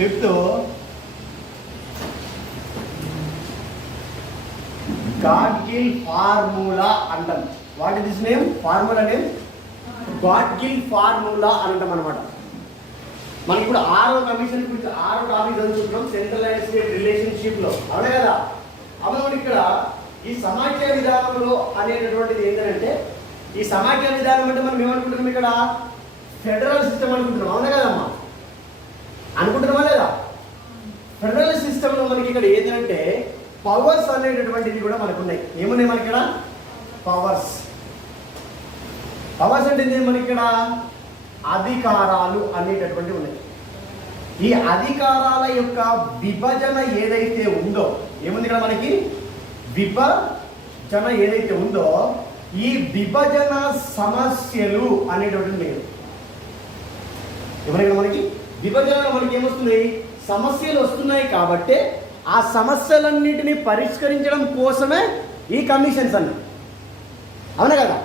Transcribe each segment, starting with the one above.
Fifth Gadgil formula అంటాం. What is this name? Formula name Gadgil formula అని అంటాం అనమాట. మనకి ఇప్పుడు 6వ కమిషన్ గురించి 6వ టాపిక్ చదువుకుంటున్నాం, సెంట్రల్ అండ్ స్టేట్ రిలేషన్షిప్ లో, అవునా కదా? అప్పుడు మనకి ఇక్కడ ఈ సమాఖ్య విధానంలో అనేటటువంటిది ఏంటంటే, ఈ సమాఖ్య విధానం అంటే మనం ఏమనుకుంటున్నాం, ఇక్కడ ఫెడరల్ సిస్టమ్ అనుకుంటున్నాం, అవునా కదమ్మా? అనుకుంటున్నామా లేదా? ఫెడరల్ సిస్టంలో మనకి ఇక్కడ ఏంటంటే పవర్స్ అనేటటువంటివి కూడా మనకు ఉన్నాయి. ఏమున్నాయి మనకి ఇక్కడ? పవర్స్. పవర్స్ అంటే మనకి ఇక్కడ అధికారాలు అనేటటువంటివి ఉన్నాయి. ఈ అధికారాల యొక్క విభజన ఏదైతే ఉందో, ఏముంది ఇక్కడ మనకి? విభజన ఏదైతే ఉందో, ఈ విభజన సమస్యలు అనేటటువంటి లేదు. ఎవరైనా మనకి విభజనలో మనకి ఏమొస్తుంది? సమస్యలు వస్తున్నాయి. కాబట్టి ఆ సమస్యలన్నిటినీ పరిష్కరించడం కోసమే ఈ కమిషన్స్ అన్ని, అవునా కదా?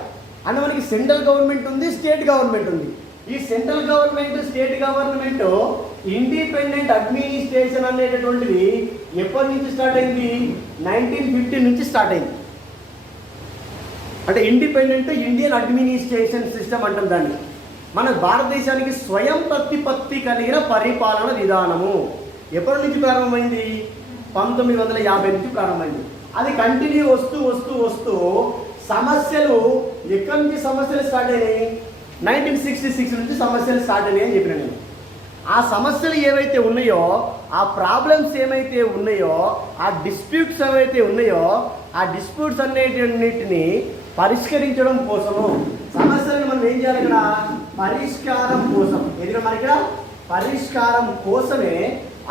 అంటే మనకి సెంట్రల్ గవర్నమెంట్ ఉంది, స్టేట్ గవర్నమెంట్ ఉంది. ఈ central government, state government independent administration అనేటటువంటిది ఎప్పటి నుంచి స్టార్ట్ అయింది? 1950 నుంచి స్టార్ట్ అయింది. అంటే ఇండిపెండెంట్ ఇండియన్ అడ్మినిస్ట్రేషన్ సిస్టమ్ అంటాం దాన్ని. మన భారతదేశానికి స్వయం ప్రతిపత్తి కలిగిన పరిపాలన విధానము ఎప్పటి నుంచి ప్రారంభమైంది? 1950 నుంచి ప్రారంభమైంది. అది కంటిన్యూ వస్తూ వస్తూ వస్తూ సమస్యలు ఎక్కడి నుంచి సమస్యలు స్టార్ట్ అయినాయి? 1966 నుంచి సమస్యలు స్టార్ట్ అయినాయి అని చెప్పిన నేను. ఆ సమస్యలు ఏవైతే ఉన్నాయో, ఆ ప్రాబ్లమ్స్ ఏమైతే ఉన్నాయో, ఆ డిస్ప్యూట్స్ ఏవైతే ఉన్నాయో, ఆ డిస్ప్యూట్స్ అన్నిటిని పరిష్కరించడం కోసము, సమస్యలను మనం ఏం చేయాలి? ఇక్కడ పరిష్కారం కోసం, ఎదురు మనకి ఇక్కడ పరిష్కారం కోసమే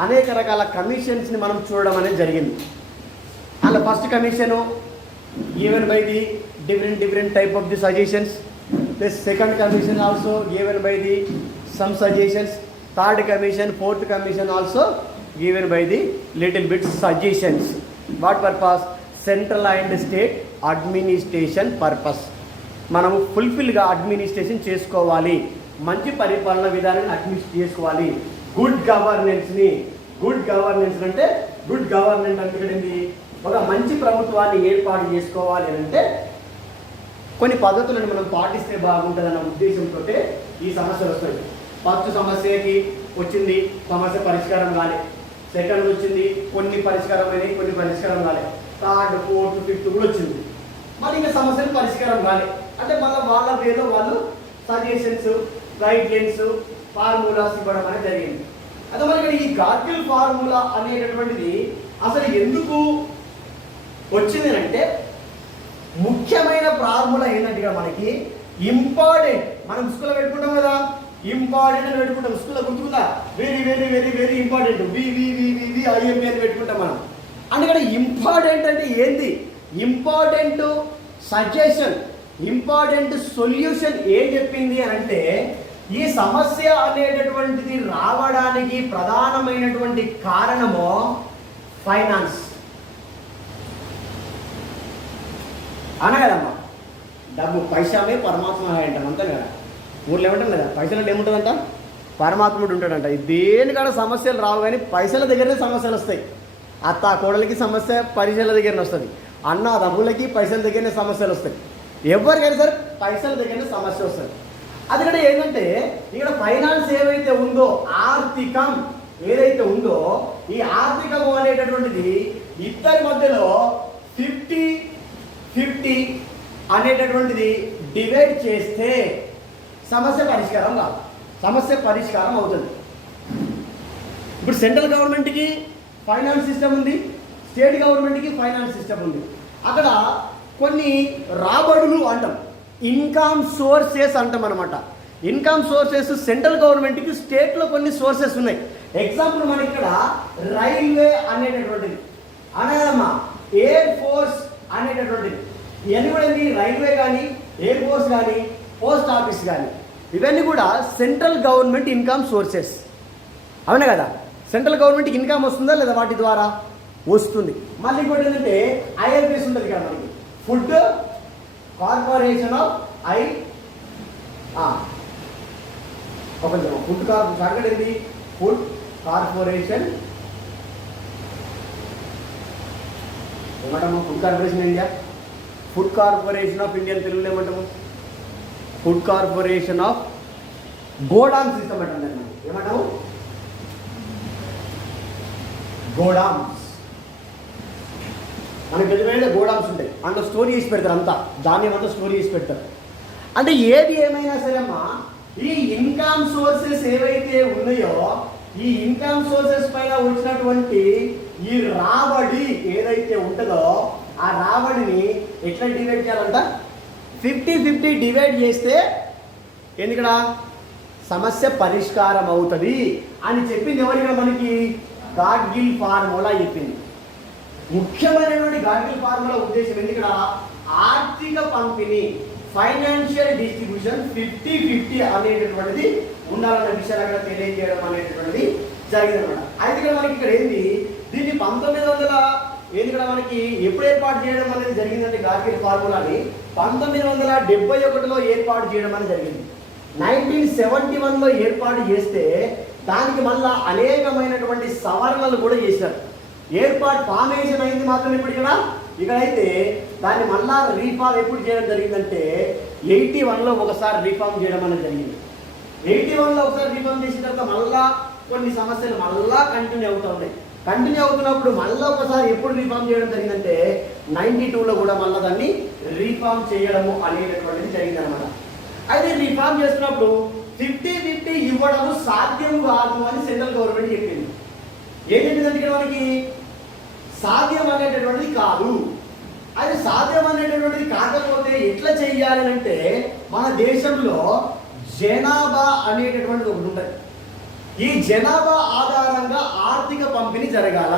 అనేక రకాల కమిషన్స్ని మనం చూడడం అనేది జరిగింది. అలా first commission given by the different type of the suggestions. The second commission also given by the some suggestions. Third commission, fourth commission also given by the little bit suggestions. What purpose? Central and state administration purpose. మనము ఫుల్ఫిల్గా administration చేసుకోవాలి, మంచి పరిపాలన విధానాన్ని administrate చేసుకోవాలి. Good గవర్నెన్స్ని, good governance అంటే good governance అంటే ఒక మంచి ప్రభుత్వాన్ని ఏర్పాటు చేసుకోవాలి అని అంటే కొన్ని పద్ధతులను మనం పాటిస్తే బాగుంటుందన్న ఉద్దేశంతో ఈ సమస్యలు వస్తాయి. ఫస్ట్ సమస్యకి వచ్చింది, సమస్య పరిష్కారం కాలే. సెకండ్ వచ్చింది, కొన్ని పరిష్కారం అయినాయి, కొన్ని పరిష్కారం కాలే. థర్డ్, ఫోర్త్, ఫిఫ్త్ కూడా వచ్చింది. మళ్ళీ ఇంకా సమస్యలు పరిష్కారం కాలే అంటే మళ్ళీ వాళ్ళ వేలో వాళ్ళు సజెషన్స్, గైడ్ లైన్స్, ఫార్ములాస్ ఇవ్వడం అనేది జరిగింది. అదే మరి ఈ గాడ్గిల్ ఫార్ములా అనేటటువంటిది అసలు ఎందుకు వచ్చింది అంటే, ముఖ్యమైన ఫార్ములా ఏంటంటే మనకి ఇంపార్టెంట్. మనం స్కూల్లో పెట్టుకుంటాం కదా, ఇంపార్టెంట్ అని పెట్టుకుంటాం. స్కూల్లో గుర్తుకుందా? Very very very very important, IMP అని పెట్టుకుంటాం మనం. అందుకని ఇంపార్టెంట్ అంటే ఏంది? ఇంపార్టెంట్ సజెషన్, ఇంపార్టెంట్ సొల్యూషన్ ఏం చెప్పింది అని అంటే, ఈ సమస్య అనేటటువంటిది రావడానికి ప్రధానమైనటువంటి కారణము ఫైనాన్స్, అన కదమ్మా. డబ్బు, పైసామే పరమాత్మ అంటాం అంతే కదా. ఊర్లో ఏమంటాం కదా, పైసలు ఏముంటుందంట? పరమాత్ముడు ఉంటాడంట. దేనికన్నా సమస్యలు రావు, కానీ పైసల దగ్గరనే సమస్యలు వస్తాయి. అత్త కోడలికి సమస్య పైసల దగ్గరనే వస్తుంది, అన్న తమ్ముళ్ళకి పైసల దగ్గరనే సమస్యలు వస్తాయి. ఎవరికైనా సరే పైసల దగ్గరనే సమస్య వస్తుంది. అది కూడా ఏంటంటే, ఇక్కడ ఫైనాన్స్ ఏవైతే ఉందో, ఆర్థికం ఏదైతే ఉందో, ఈ ఆర్థికము అనేటటువంటిది ఇద్దరి మధ్యలో 50-50 అనేటటువంటిది డివైడ్ చేస్తే సమస్య పరిష్కారం కాదు, సమస్య పరిష్కారం అవుతుంది. ఇప్పుడు సెంట్రల్ గవర్నమెంట్కి ఫైనాన్స్ సిస్టమ్ ఉంది, స్టేట్ గవర్నమెంట్కి ఫైనాన్స్ సిస్టమ్ ఉంది. అక్కడ కొన్ని రాబడులు అంటాం, ఇన్కమ్ సోర్సెస్ అంటాం అనమాట. ఇన్కమ్ సోర్సెస్ సెంట్రల్ గవర్నమెంట్కి, స్టేట్లో కొన్ని సోర్సెస్ ఉన్నాయి. ఎగ్జాంపుల్ మనకి ఇక్కడ రైల్వే అనేటటువంటిది, అనగానమ్మా ఎయిర్ ఫోర్స్ అనేటటువంటిది, ఇవన్నీ కూడా ఏంటి? రైల్వే కానీ, ఎయిర్ ఫోర్స్ కానీ, పోస్ట్ ఆఫీస్ కానీ, ఇవన్నీ కూడా సెంట్రల్ గవర్నమెంట్ ఇన్కమ్ సోర్సెస్, అవునా కదా? సెంట్రల్ గవర్నమెంట్కి ఇన్కమ్ వస్తుందా లేదా? వాటి ద్వారా వస్తుంది. మళ్ళీ ఇంకోటి ఏంటంటే IFS ఉంటుంది కదా మనకి, ఫుడ్ కార్పొరేషన్ ఆఫ్ ఫుడ్ ఏంటి? ఫుడ్ కార్పొరేషన్ ఏమంటాము? Food corporation India, food corporation of India తెలుగులో ఏమంటాము? ఫుడ్ కార్పొరేషన్ ఆఫ్ గోడామ్ సిస్టమ్ అంటాం. ఏమంటాము? గోడామ్స్. మనకి పెద్ద గోడామ్స్ ఉంటాయి, అందులో స్టోరీ చేసి పెడతారు, అంతా ధాన్యం అంతా స్టోరీ చేసి పెడతారు. అంటే ఏది ఏమైనా సరే అమ్మా, ఈ ఇన్కమ్ సోర్సెస్ ఏవైతే ఉన్నాయో ఈ ఇన్కమ్ సోర్సెస్ పైన వచ్చినటువంటి ఈ రాబడి ఏదైతే ఉంటుందో ఆ రాబడిని ఎట్లా డివైడ్ చేయాలంట? 50-50 డివైడ్ చేస్తే ఎందుకడ సమస్య పరిష్కారం అవుతుంది అని చెప్పింది ఎవరిగా? మనకి గాడ్గిల్ ఫార్ములా చెప్పింది. ముఖ్యమైనటువంటి గాడ్గిల్ ఫార్ములా ఉద్దేశం ఎందుకడ? ఆర్థిక పంపిణీ, ఫైనాన్షియల్ డిస్ట్రిబ్యూషన్ 50-50 అనేటటువంటిది ఉండాలన్న విషయాలు అక్కడ తెలియజేయడం అనేటటువంటిది జరిగిందనమాట. అయితే ఇక్కడ మనకి ఇక్కడ ఏంది, దీన్ని 1900 ఏంది ఇక్కడ మనకి ఎప్పుడు ఏర్పాటు చేయడం అనేది జరిగిందంటే గాడ్గిల్ ఫార్ములాని 1971లో ఏర్పాటు చేయడం అనేది జరిగింది. 1971లో ఏర్పాటు చేస్తే దానికి మళ్ళా అనేకమైనటువంటి సవరణలు కూడా చేశారు. ఏర్పాటు ఫార్మేషన్ అయింది మాత్రం ఇప్పుడు ఇక్కడైతే దాన్ని మళ్ళా రీఫార్మ్ ఎప్పుడు చేయడం జరిగిందంటే 81లో ఒకసారి రీఫార్మ్ చేయడం అనేది జరిగింది. 81లో ఒకసారి రీఫార్మ్ చేసిన తర్వాత మళ్ళా కొన్ని సమస్యలు మళ్ళా కంటిన్యూ అవుతున్నాయి. కంటిన్యూ అవుతున్నప్పుడు మళ్ళీ ఒకసారి ఎప్పుడు రీఫార్మ్ చేయడం జరిగిందంటే 92లో కూడా మళ్ళీ దాన్ని రీఫార్మ్ చేయడము అనేటటువంటిది జరిగిందనమాట. అయితే రీఫార్మ్ చేస్తున్నప్పుడు 50-50 ఇవ్వడము సాధ్యం కాదు అని సెంట్రల్ గవర్నమెంట్ చెప్పింది. ఏం చెప్పిందంటే మనకి సాధ్యం అనేటటువంటిది కాదు. అది సాధ్యం అనేటటువంటిది కాకపోతే ఎట్లా చెయ్యాలి అంటే మన దేశంలో జనాభా అనేటటువంటిది ఒకటి ఉంటుంది. ఈ జనాభా ఆధారంగా ఆర్థిక పంపిణీ జరగాల.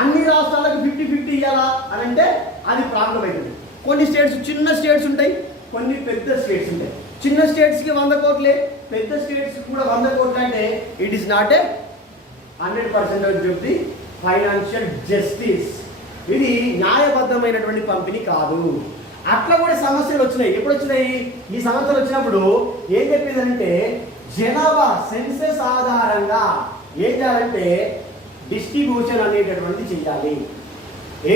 అన్ని రాష్ట్రాలకు 50-50 ఇవ్వాలా అని అంటే అది ప్రాబ్లం అవుతుంది. కొన్ని స్టేట్స్ చిన్న స్టేట్స్ ఉంటాయి, కొన్ని పెద్ద స్టేట్స్ ఉంటాయి. చిన్న స్టేట్స్కి 100 కోట్లే, పెద్ద స్టేట్స్కి కూడా 100 కోట్లు అంటే it is not a 100% of the financial justice. ఇది న్యాయబద్ధమైనటువంటి పంపిణీ కాదు. అట్లా కూడా సమస్యలు వచ్చినాయి. ఎప్పుడు వచ్చినాయి? ఈ సమస్యలు వచ్చినప్పుడు ఏం చెప్పిందంటే జనాభా సెన్సెస్ ఆధారంగా ఏం చేయాలంటే డిస్ట్రిబ్యూషన్ అనేటటువంటిది చేయాలి.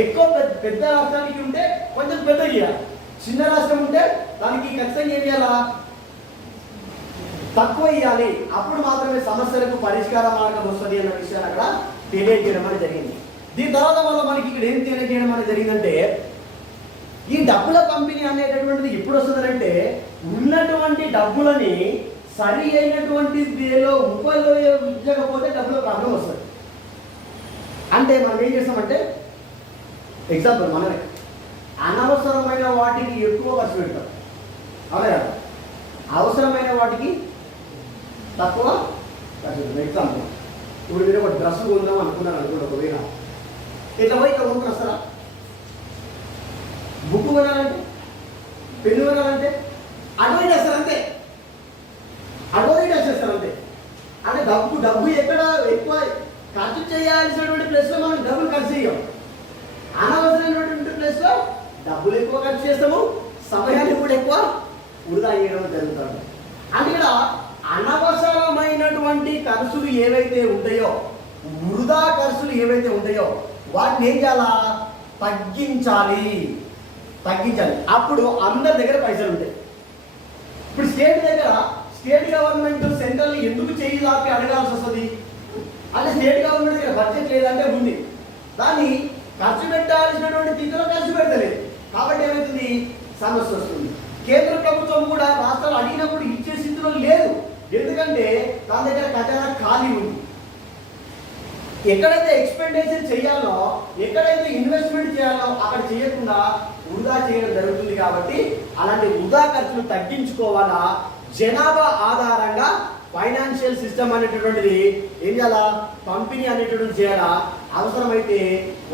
ఎక్కువ పెద్ద రాష్ట్రానికి ఉంటే కొంచెం పెద్ద చేయాలి, చిన్న రాష్ట్రం ఉంటే దానికి ఖచ్చితంగా ఏం చేయాలా? తక్కువ ఇవ్వాలి. అప్పుడు మాత్రమే సమస్యలకు పరిష్కార మార్గం వస్తుంది అన్న విషయాన్ని అక్కడ తెలియజేయడం అనేది జరిగింది. దీని తర్వాత వల్ల మనకి ఇక్కడ ఏం తెలియజేయడం అనేది జరిగిందంటే ఈ డబ్బుల పంపిణీ అనేటటువంటిది ఎప్పుడు వస్తుందంటే ఉన్నటువంటి డబ్బులని సరి అయినటువంటి వేలో ఉపయోగించకపోతే డబ్బుల ప్రాబ్లం వస్తుంది. అంటే మనం ఏం చేస్తామంటే ఎగ్జాంపుల్ మనమే అనవసరమైన వాటికి ఎక్కువ ఖర్చు పెడతాం, అదే అవసరమైన వాటికి తక్కువ ఖర్చు పెడతాం. ఎగ్జాంపుల్ ఇప్పుడు మీరు ఒక డ్రెస్ కొందాం అనుకున్నాను అనుకోండి, ఒకవేళ ఇట్లా పోయి ఇక్కడ కొనుక్కుని వస్తారా? బుక్ కొనాలంటే, పెన్ను కొనాలంటే అడ్వైట్ చేస్తారు అంతే, అడ్వైట్ చేస్తారు అంతే. అంటే డబ్బు ఎక్కడ ఎక్కువ ఖర్చు చేయాల్సినటువంటి ప్లేస్లో మనం డబ్బులు ఖర్చు చేయం, అనవసరమైనటువంటి ప్లేస్లో డబ్బులు ఎక్కువ ఖర్చు చేస్తాము, సమయాన్ని కూడా ఎక్కువ వృధా చేయడం జరుగుతుంది. అంటే ఇక్కడ అనవసరమైనటువంటి ఖర్చులు ఏవైతే ఉంటాయో, వృధా ఖర్చులు ఏవైతే ఉంటాయో వాటిని ఏం చేయాలా? తగ్గించాలి. అప్పుడు అందరి దగ్గర పైసలు ఉంటాయి. ఇప్పుడు స్టేట్ గవర్నమెంట్ సెంట్రల్ ఎందుకు చేయాలి అడగాల్సి వస్తుంది అంటే స్టేట్ గవర్నమెంట్ దగ్గర బడ్జెట్ లేదంటే ఉంది, దాన్ని ఖర్చు పెట్టాల్సినటువంటి స్థితిలో ఖర్చు పెట్టలేదు. కాబట్టి ఏమవుతుంది? సమస్య వస్తుంది. కేంద్ర ప్రభుత్వం కూడా రాష్ట్రాలు అడిగినప్పుడు ఇచ్చే స్థితిలో లేదు. ఎందుకంటే దాని దగ్గర ఖజానా ఖాళీ ఉంది. ఎక్కడైతే ఎక్స్పెండిచర్ చేయాలో, ఎక్కడైతే ఇన్వెస్ట్మెంట్ చేయాలో అక్కడ చేయకుండా వృధా చేయడం జరుగుతుంది. కాబట్టి అలాంటి వృధా ఖర్చులు తగ్గించుకోవాలా. జనాభా ఆధారంగా ఫైనాన్షియల్ సిస్టమ్ అనేటటువంటిది ఏం చేయాలా? పంపిణీ అనేటటువంటి చేయాలా. అవసరమైతే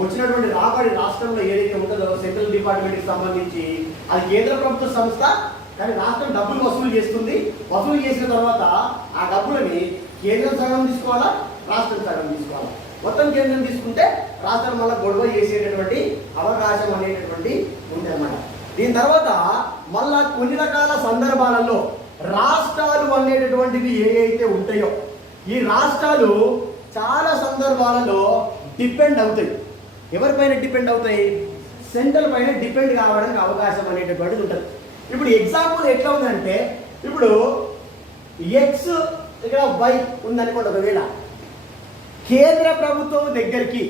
వచ్చినటువంటి రాబడి రాష్ట్రంలో ఏదైతే ఉంటుందో సెంట్రల్ డిపార్ట్మెంట్కి సంబంధించి అది కేంద్ర ప్రభుత్వ సంస్థ, కానీ రాష్ట్రం డబ్బులు వసూలు చేస్తుంది. వసూలు చేసిన తర్వాత ఆ డబ్బులని కేంద్రం సగం తీసుకోవాలా, రాష్ట్రం సగం తీసుకోవాలా. మొత్తం కేంద్రం తీసుకుంటే రాష్ట్రం మళ్ళీ గొడవ చేసేటటువంటి అవకాశం అనేటటువంటి ఉంది అన్నమాట. దీని తర్వాత మళ్ళా కొన్ని రకాల సందర్భాలలో రాష్ట్రాలు అనేటటువంటివి ఏవైతే ఉంటాయో ఈ రాష్ట్రాలు చాలా సందర్భాలలో డిపెండ్ అవుతాయి. ఎవరిపైన డిపెండ్ అవుతాయి? సెంట్రల్ పైన డిపెండ్ కావడానికి అవకాశం అనేటటువంటిది ఉంటుంది. ఇప్పుడు ఎగ్జాంపుల్ ఎట్లా ఉందంటే, ఇప్పుడు ఎక్స్ ఇక్కడ వై ఉందనుకోండి. ఒకవేళ కేంద్ర ప్రభుత్వం దగ్గరికి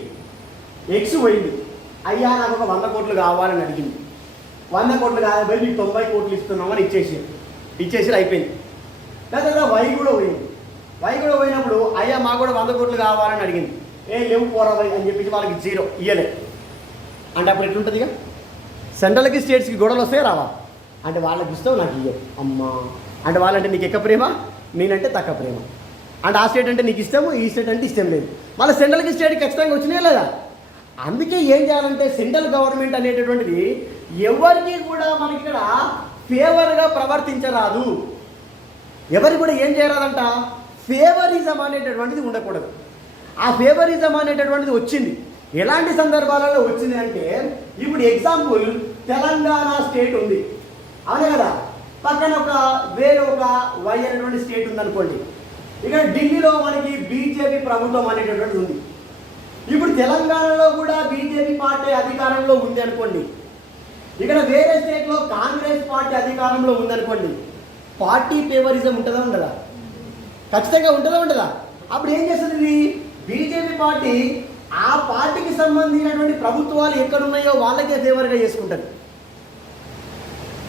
ఎక్స్ పోయింది, అయ్యా నాకు ఒక 100 కోట్లు కావాలని అడిగింది. 100 కోట్లు కావాలి, మీకు 90 కోట్లు ఇస్తున్నామని ఇచ్చేసి అయిపోయింది. లేదా వై కూడా పోయింది. వై కూడా పోయినప్పుడు అయ్యా మాకు కూడా 100 కోట్లు కావాలని అడిగింది. లేవు పోరా వై అని చెప్పేసి వాళ్ళకి 0 ఇయ్యలేదు అంటే అప్పుడు ఎట్లుంటుంది? ఇక సెంట్రల్కి స్టేట్స్కి గొడవలు వస్తాయి రావా? అంటే వాళ్ళకి ఇస్తావు, నాకు ఇయ్యవు అమ్మా అంటే వాళ్ళంటే నీకు ఎక్కువ ప్రేమ, నేనంటే తక్కువ ప్రేమ. అంటే ఆ స్టేట్ అంటే నీకు ఇష్టము, ఈ స్టేట్ అంటే ఇష్టం లేదు. మళ్ళీ సెంట్రల్కి స్టేట్కి ఖచ్చితంగా వచ్చినాయి లేదా? అందుకే ఏం చేయాలంటే సెంట్రల్ గవర్నమెంట్ అనేటటువంటిది ఎవరికి కూడా మనకి ఇక్కడ ఫేవర్గా ప్రవర్తించరాదు. ఎవరికి కూడా ఏం చేయరాదంట? ఫేవరిజం అనేటటువంటిది ఉండకూడదు. ఆ ఫేవరిజం అనేటటువంటిది వచ్చింది. ఎలాంటి సందర్భాలలో వచ్చింది అంటే, ఇప్పుడు ఎగ్జాంపుల్ తెలంగాణ స్టేట్ ఉంది, అవునే కదా? పక్కన వేరే ఒక వై అనేటువంటి స్టేట్ ఉందనుకోండి. ఇక్కడ ఢిల్లీలో మనకి బీజేపీ ప్రభుత్వం అనేటటువంటిది ఉంది. ఇప్పుడు తెలంగాణలో కూడా బీజేపీ పార్టీ అధికారంలో ఉంది అనుకోండి. ఇక్కడ వేరే స్టేట్లో కాంగ్రెస్ పార్టీ అధికారంలో ఉందనుకోండి. పార్టీ ఫేవరిజం ఉంటుందా ఉండదా? ఖచ్చితంగా ఉంటుందా ఉండదా? అప్పుడు ఏం చేస్తుంది బీజేపీ పార్టీ? ఆ పార్టీకి సంబంధించినటువంటి ప్రభుత్వాలు ఎక్కడున్నాయో వాళ్ళకే ఫేవర్గా చేసుకుంటారు.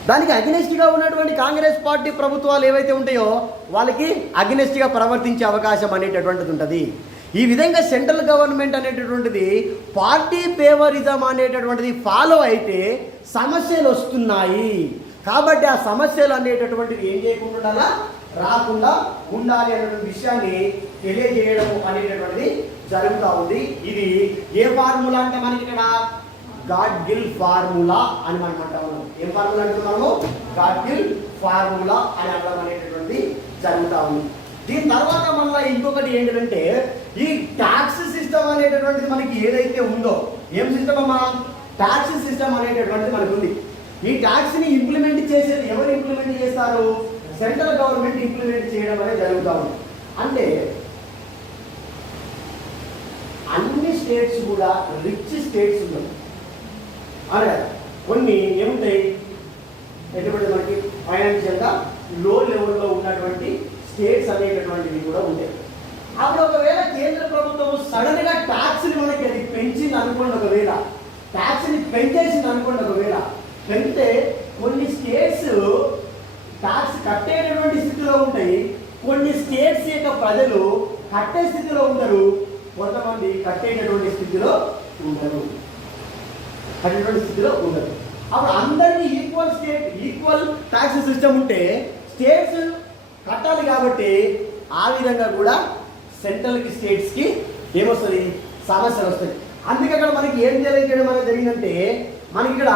దానికి అగెనెస్ట్గా ఉన్నటువంటి కాంగ్రెస్ పార్టీ ప్రభుత్వాలు ఏవైతే ఉంటాయో వాళ్ళకి అగెనెస్ట్గా ప్రవర్తించే అవకాశం అనేటటువంటిది ఉంటుంది. ఈ విధంగా సెంట్రల్ గవర్నమెంట్ అనేటటువంటిది పార్టీ ఫేవరిజం అనేటటువంటిది ఫాలో అయితే సమస్యలు వస్తున్నాయి. కాబట్టి ఆ సమస్యలు అనేటటువంటిది ఏం చేయకుండా రాకుండా ఉండాలి అనే విషయాన్ని తెలియజేయడం అనేటటువంటిది జరుగుతూ ఉంది. ఇది ఏ ఫార్ములా అంటే మనకి ఇక్కడ గాడ్గిల్ ఫార్ములా అని మనం అంటా ఉన్నాం. ఏం ఫార్ములా అంటే మనము గాడ్గిల్ ఫార్ములా అని అనడం అనేటటువంటిది జరుగుతూ ఉంది. దీని తర్వాత మళ్ళీ ఇంకొకటి ఏంటంటే, ఈ ట్యాక్స్ సిస్టమ్ అనేటటువంటిది మనకి ఏదైతే ఉందో, ఏం సిస్టమ్ అమ్మా? ట్యాక్స్ సిస్టమ్ అనేటటువంటిది మనకు ఉంది. ఈ ట్యాక్స్ని ఇంప్లిమెంట్ చేసేది ఎవరు ఇంప్లిమెంట్ చేస్తారు? సెంట్రల్ గవర్నమెంట్ ఇంప్లిమెంట్ చేయడం అనేది జరుగుతూ ఉంది. అంటే అన్ని స్టేట్స్ కూడా రిచ్ స్టేట్స్ ఉన్నాయి. అదే కొన్ని ఏముంటాయి ఎటువంటి మనకి ఫైనాన్షియల్గా లో లెవెల్లో ఉన్నటువంటి స్టేట్స్ అనేటటువంటివి కూడా ఉంటాయి. అప్పుడు ఒకవేళ కేంద్ర ప్రభుత్వం సడన్గా ట్యాక్స్ని మనకి అది పెంచింది అనుకోండి. ఒకవేళ ట్యాక్స్ని పెంచేసింది అనుకోండి. ఒకవేళ పెంచితే కొన్ని స్టేట్స్ ట్యాక్స్ కట్టేటటువంటి స్థితిలో ఉంటాయి. కొన్ని స్టేట్స్ యొక్క ప్రజలు కట్టే స్థితిలో ఉండరు. కొంతమంది కట్టేటటువంటి స్థితిలో ఉండరు. అప్పుడు అందరినీ ఈక్వల్ ట్యాక్స్ సిస్టమ్ ఉంటే స్టేట్స్ కట్టాలి. కాబట్టి ఆ విధంగా కూడా సెంట్రల్కి స్టేట్స్కి ఏమొస్తుంది? సమస్యలు వస్తాయి. అందుకే అక్కడ మనకి ఏం తెలియజేయడం అనేది జరిగిందంటే, మనకి ఇక్కడ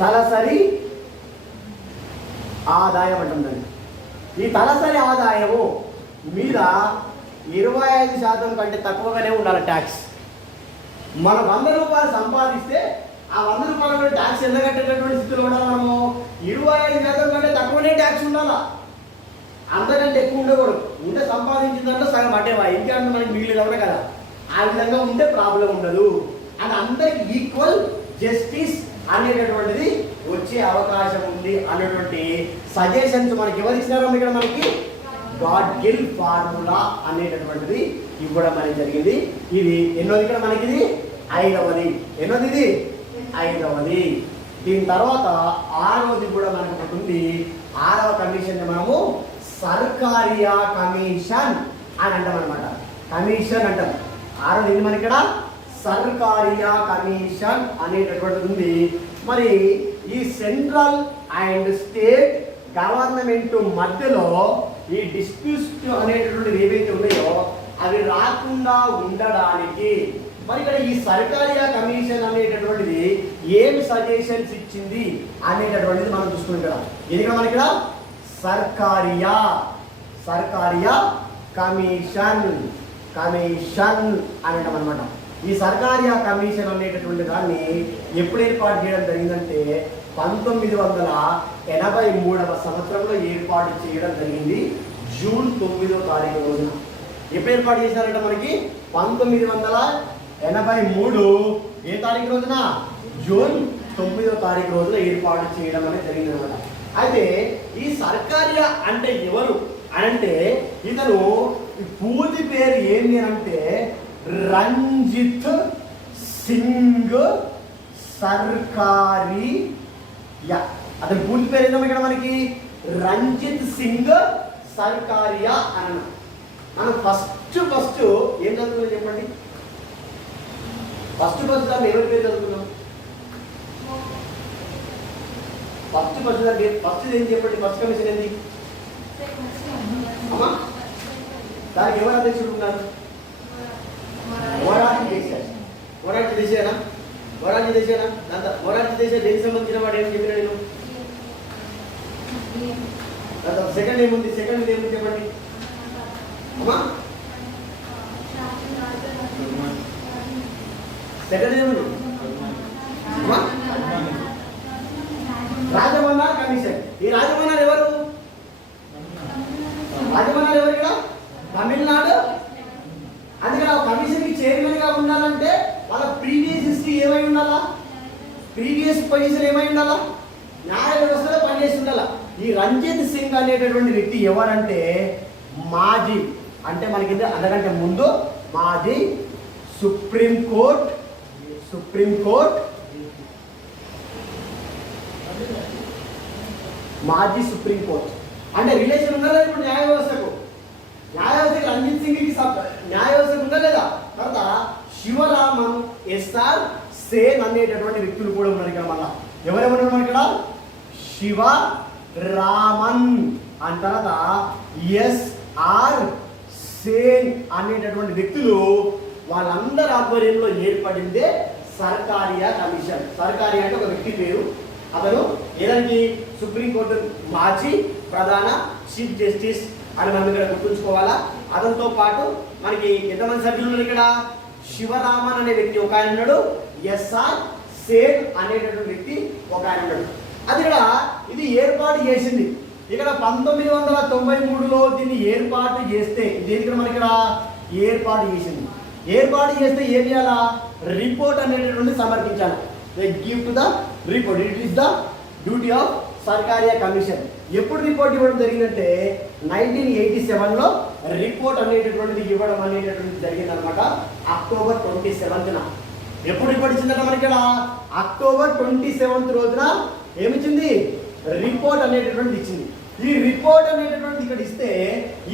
తలసరి ఆదాయం అంటుందండి. ఈ తలసరి ఆదాయము మీద 25% కంటే తక్కువగానే ఉండాలి ట్యాక్స్. మనం 100 రూపాయలు సంపాదిస్తే ఆ 100 రూపాయల మీద ట్యాక్స్ ఎంత కట్టేటటువంటి స్థితిలో ఉండాలి. మనము 25% కంటే తక్కువనే ట్యాక్స్ ఉండాలా, అంతకంటే ఎక్కువ ఉండకూడదు. ఉంటే సంపాదించిన దాంట్లో సగం అట్టేవా, ఇంకేంటే మనకి మిగిలినవే కదా. ఆ విధంగా ఉంటే ప్రాబ్లం ఉండదు. అది అందరికి ఈక్వల్ జస్టిస్ అనేటటువంటిది వచ్చే అవకాశం ఉంది అనేటువంటి సజెషన్స్ మనకి ఎవరు ఇచ్చినారో ఇక్కడ మనకి గాడ్గిల్ ఫార్ములా అనేటటువంటిది ఇవ్వడం అనేది జరిగింది. ఇది ఎన్నోది ఇక్కడ మనకి? ఇది 5వది. ఎన్నోది? ఇది 5వది. దీని తర్వాత 6వది కూడా మనకు ఒకటి ఉంది. 6వ కమిషన్ మనము సర్కారియా కమిషన్ అని అంటాం అనమాట. కమిషన్ అంటాం. 6వది మనకి ఇక్కడ సర్కారియా కమిషన్ అనేటటువంటిది ఉంది. మరి ఈ సెంట్రల్ అండ్ స్టేట్ గవర్నమెంట్ మధ్యలో ఈ డిస్ప్యూట్స్ అనేటటువంటివి ఏవైతే ఉన్నాయో అవి రాకుండా ఉండడానికి మరి ఇక్కడ ఈ సర్కారియా కమిషన్ అనేటటువంటిది ఏమి సజెషన్స్ ఇచ్చింది అనేటటువంటిది మనం చూసుకుంటాం. ఇది మనకి ఇక్కడ సర్కారియా కమిషన్ అని అంటాం అనమాట. ఈ సర్కారియా కమిషన్ అనేటటువంటి దాన్ని ఎప్పుడు ఏర్పాటు చేయడం జరిగిందంటే 1983వ సంవత్సరంలో ఏర్పాటు చేయడం జరిగింది, జూన్ 9వ తారీఖు రోజున. ఎప్పుడు ఏర్పాటు చేశారంటే మనకి 1983 ఏ తారీఖు రోజున, జూన్ 9వ తారీఖు రోజున ఏర్పాటు చేయడం అనేది జరిగింది అనమాట. అయితే ఈ సర్కారియా అంటే ఎవరు అని అంటే, ఇతను పూర్తి పేరు ఏంటి అంటే రంజిత్ సింగ్ సర్కారియా. అతని పూర్తి పేరు ఏంటో ఇక్కడ మనకి రంజిత్ సింగ్ సర్కారియా అని. మనం ఫస్ట్ ఏం చదువుతున్నాం చెప్పండి? ఫస్ట్ దాన్ని ఎవరి పేరు చదువుతున్నాం? ఫస్ట్ దాన్ని ఫస్ట్ ఏం చెప్పండి? ఫస్ట్ కమిషన్ ఏంటి అమ్మా? దానికి ఎవరు అధ్యక్షుడు ఉన్నారు? మొరార్జీ దేశాయ్. మొరార్జీ దేశాయనా? మొరార్జీ దేశాయనా? మొరార్జీ దేశాయ్ దేనికి సంబంధించిన వాడు ఏం చెప్పిన నేను? సెకండ్ ఏముంది? సెకండ్ ఏముంది చెప్పండి అమ్మా? సెకండ్ ఏముంది అమ్మా? రాజమన్నార్ కమిషన్. ఈ రాజమన్నార్ ఎవరు? రాజమన్నార్ ఎవరు? ఇక్కడ తమిళనాడు. అందుకని ఆ కమిషన్ కి చైర్మన్ గా ఉండాలంటే వాళ్ళ ప్రీవియస్ హిస్టరీ ఏమై ఉండాలా? ప్రీవియస్ పొజిషన్ ఏమై ఉండాలా? న్యాయ వ్యవస్థలో పనిచేసి ఉండాలా. ఈ రంజిత్ సింగ్ అనేటటువంటి వ్యక్తి ఎవరంటే మాజీ, అంటే మనకి అంతకంటే ముందు మాజీ సుప్రీంకోర్టు మాజీ సుప్రీంకోర్టు అంటే రిలేషన్ ఉందా లేదా ఇప్పుడు న్యాయ వ్యవస్థకు? రంజిత్ సింగ్ కి న్యాయ వ్యవస్థకు ఉందా లేదా? తర్వాత శివరామన్ ఎస్ఆర్ సేన్ అనేటటువంటి వ్యక్తులు కూడా ఉన్నారు ఇక్కడ. మళ్ళా ఎవరెవరు ఉన్నారు ఇక్కడ? శివరామన్ అని తర్వాత ఎస్ఆర్ సేన్ అనేటటువంటి వ్యక్తులు, వాళ్ళందరి ఆధ్వర్యంలో ఏర్పడిందే సర్కారియా కమిషన్. సర్కారియా అంటే ఒక వ్యక్తి పేరు. అతను ఏదానికి? సుప్రీంకోర్టు మాజీ ప్రధాన చీఫ్ జస్టిస్ అని మనం ఇక్కడ గుర్తుంచుకోవాలా. అతనితో పాటు మనకి ఎంతమంది సభ్యులు ఉన్నారు ఇక్కడ? శివరామన్ అనే వ్యక్తి ఒక ఆయన ఉన్నాడు, ఎస్ఆర్ సేన్ అనేటటువంటి వ్యక్తి ఒక ఆయన ఉన్నాడు. అది ఇక్కడ ఇది ఏర్పాటు చేసింది ఇక్కడ 1993లో దీన్ని ఏర్పాటు చేస్తే, ఇది ఇక్కడ మనకి ఇక్కడ ఏర్పాటు చేసింది. ఏర్పాటు చేస్తే ఏం చేయాలా? రిపోర్ట్ అనేటటువంటి సమర్పించాలి. They give to the report. It is the duty of Sarkaria commission. ఎప్పుడు రిపోర్ట్ ఇవ్వడం జరిగిందంటే 1987లో రిపోర్ట్ అనేటటువంటిది ఇవ్వడం అనేటటువంటిది జరిగింది అనమాట. అక్టోబర్ 27న ఎప్పుడు రిపోర్ట్ ఇచ్చిందంటే మనకి ఇక్కడ అక్టోబర్ 27 రోజున ఏమిచ్చింది? రిపోర్ట్ అనేటటువంటిది ఇచ్చింది. ఈ రిపోర్ట్ అనేటటువంటిది ఇక్కడ ఇస్తే,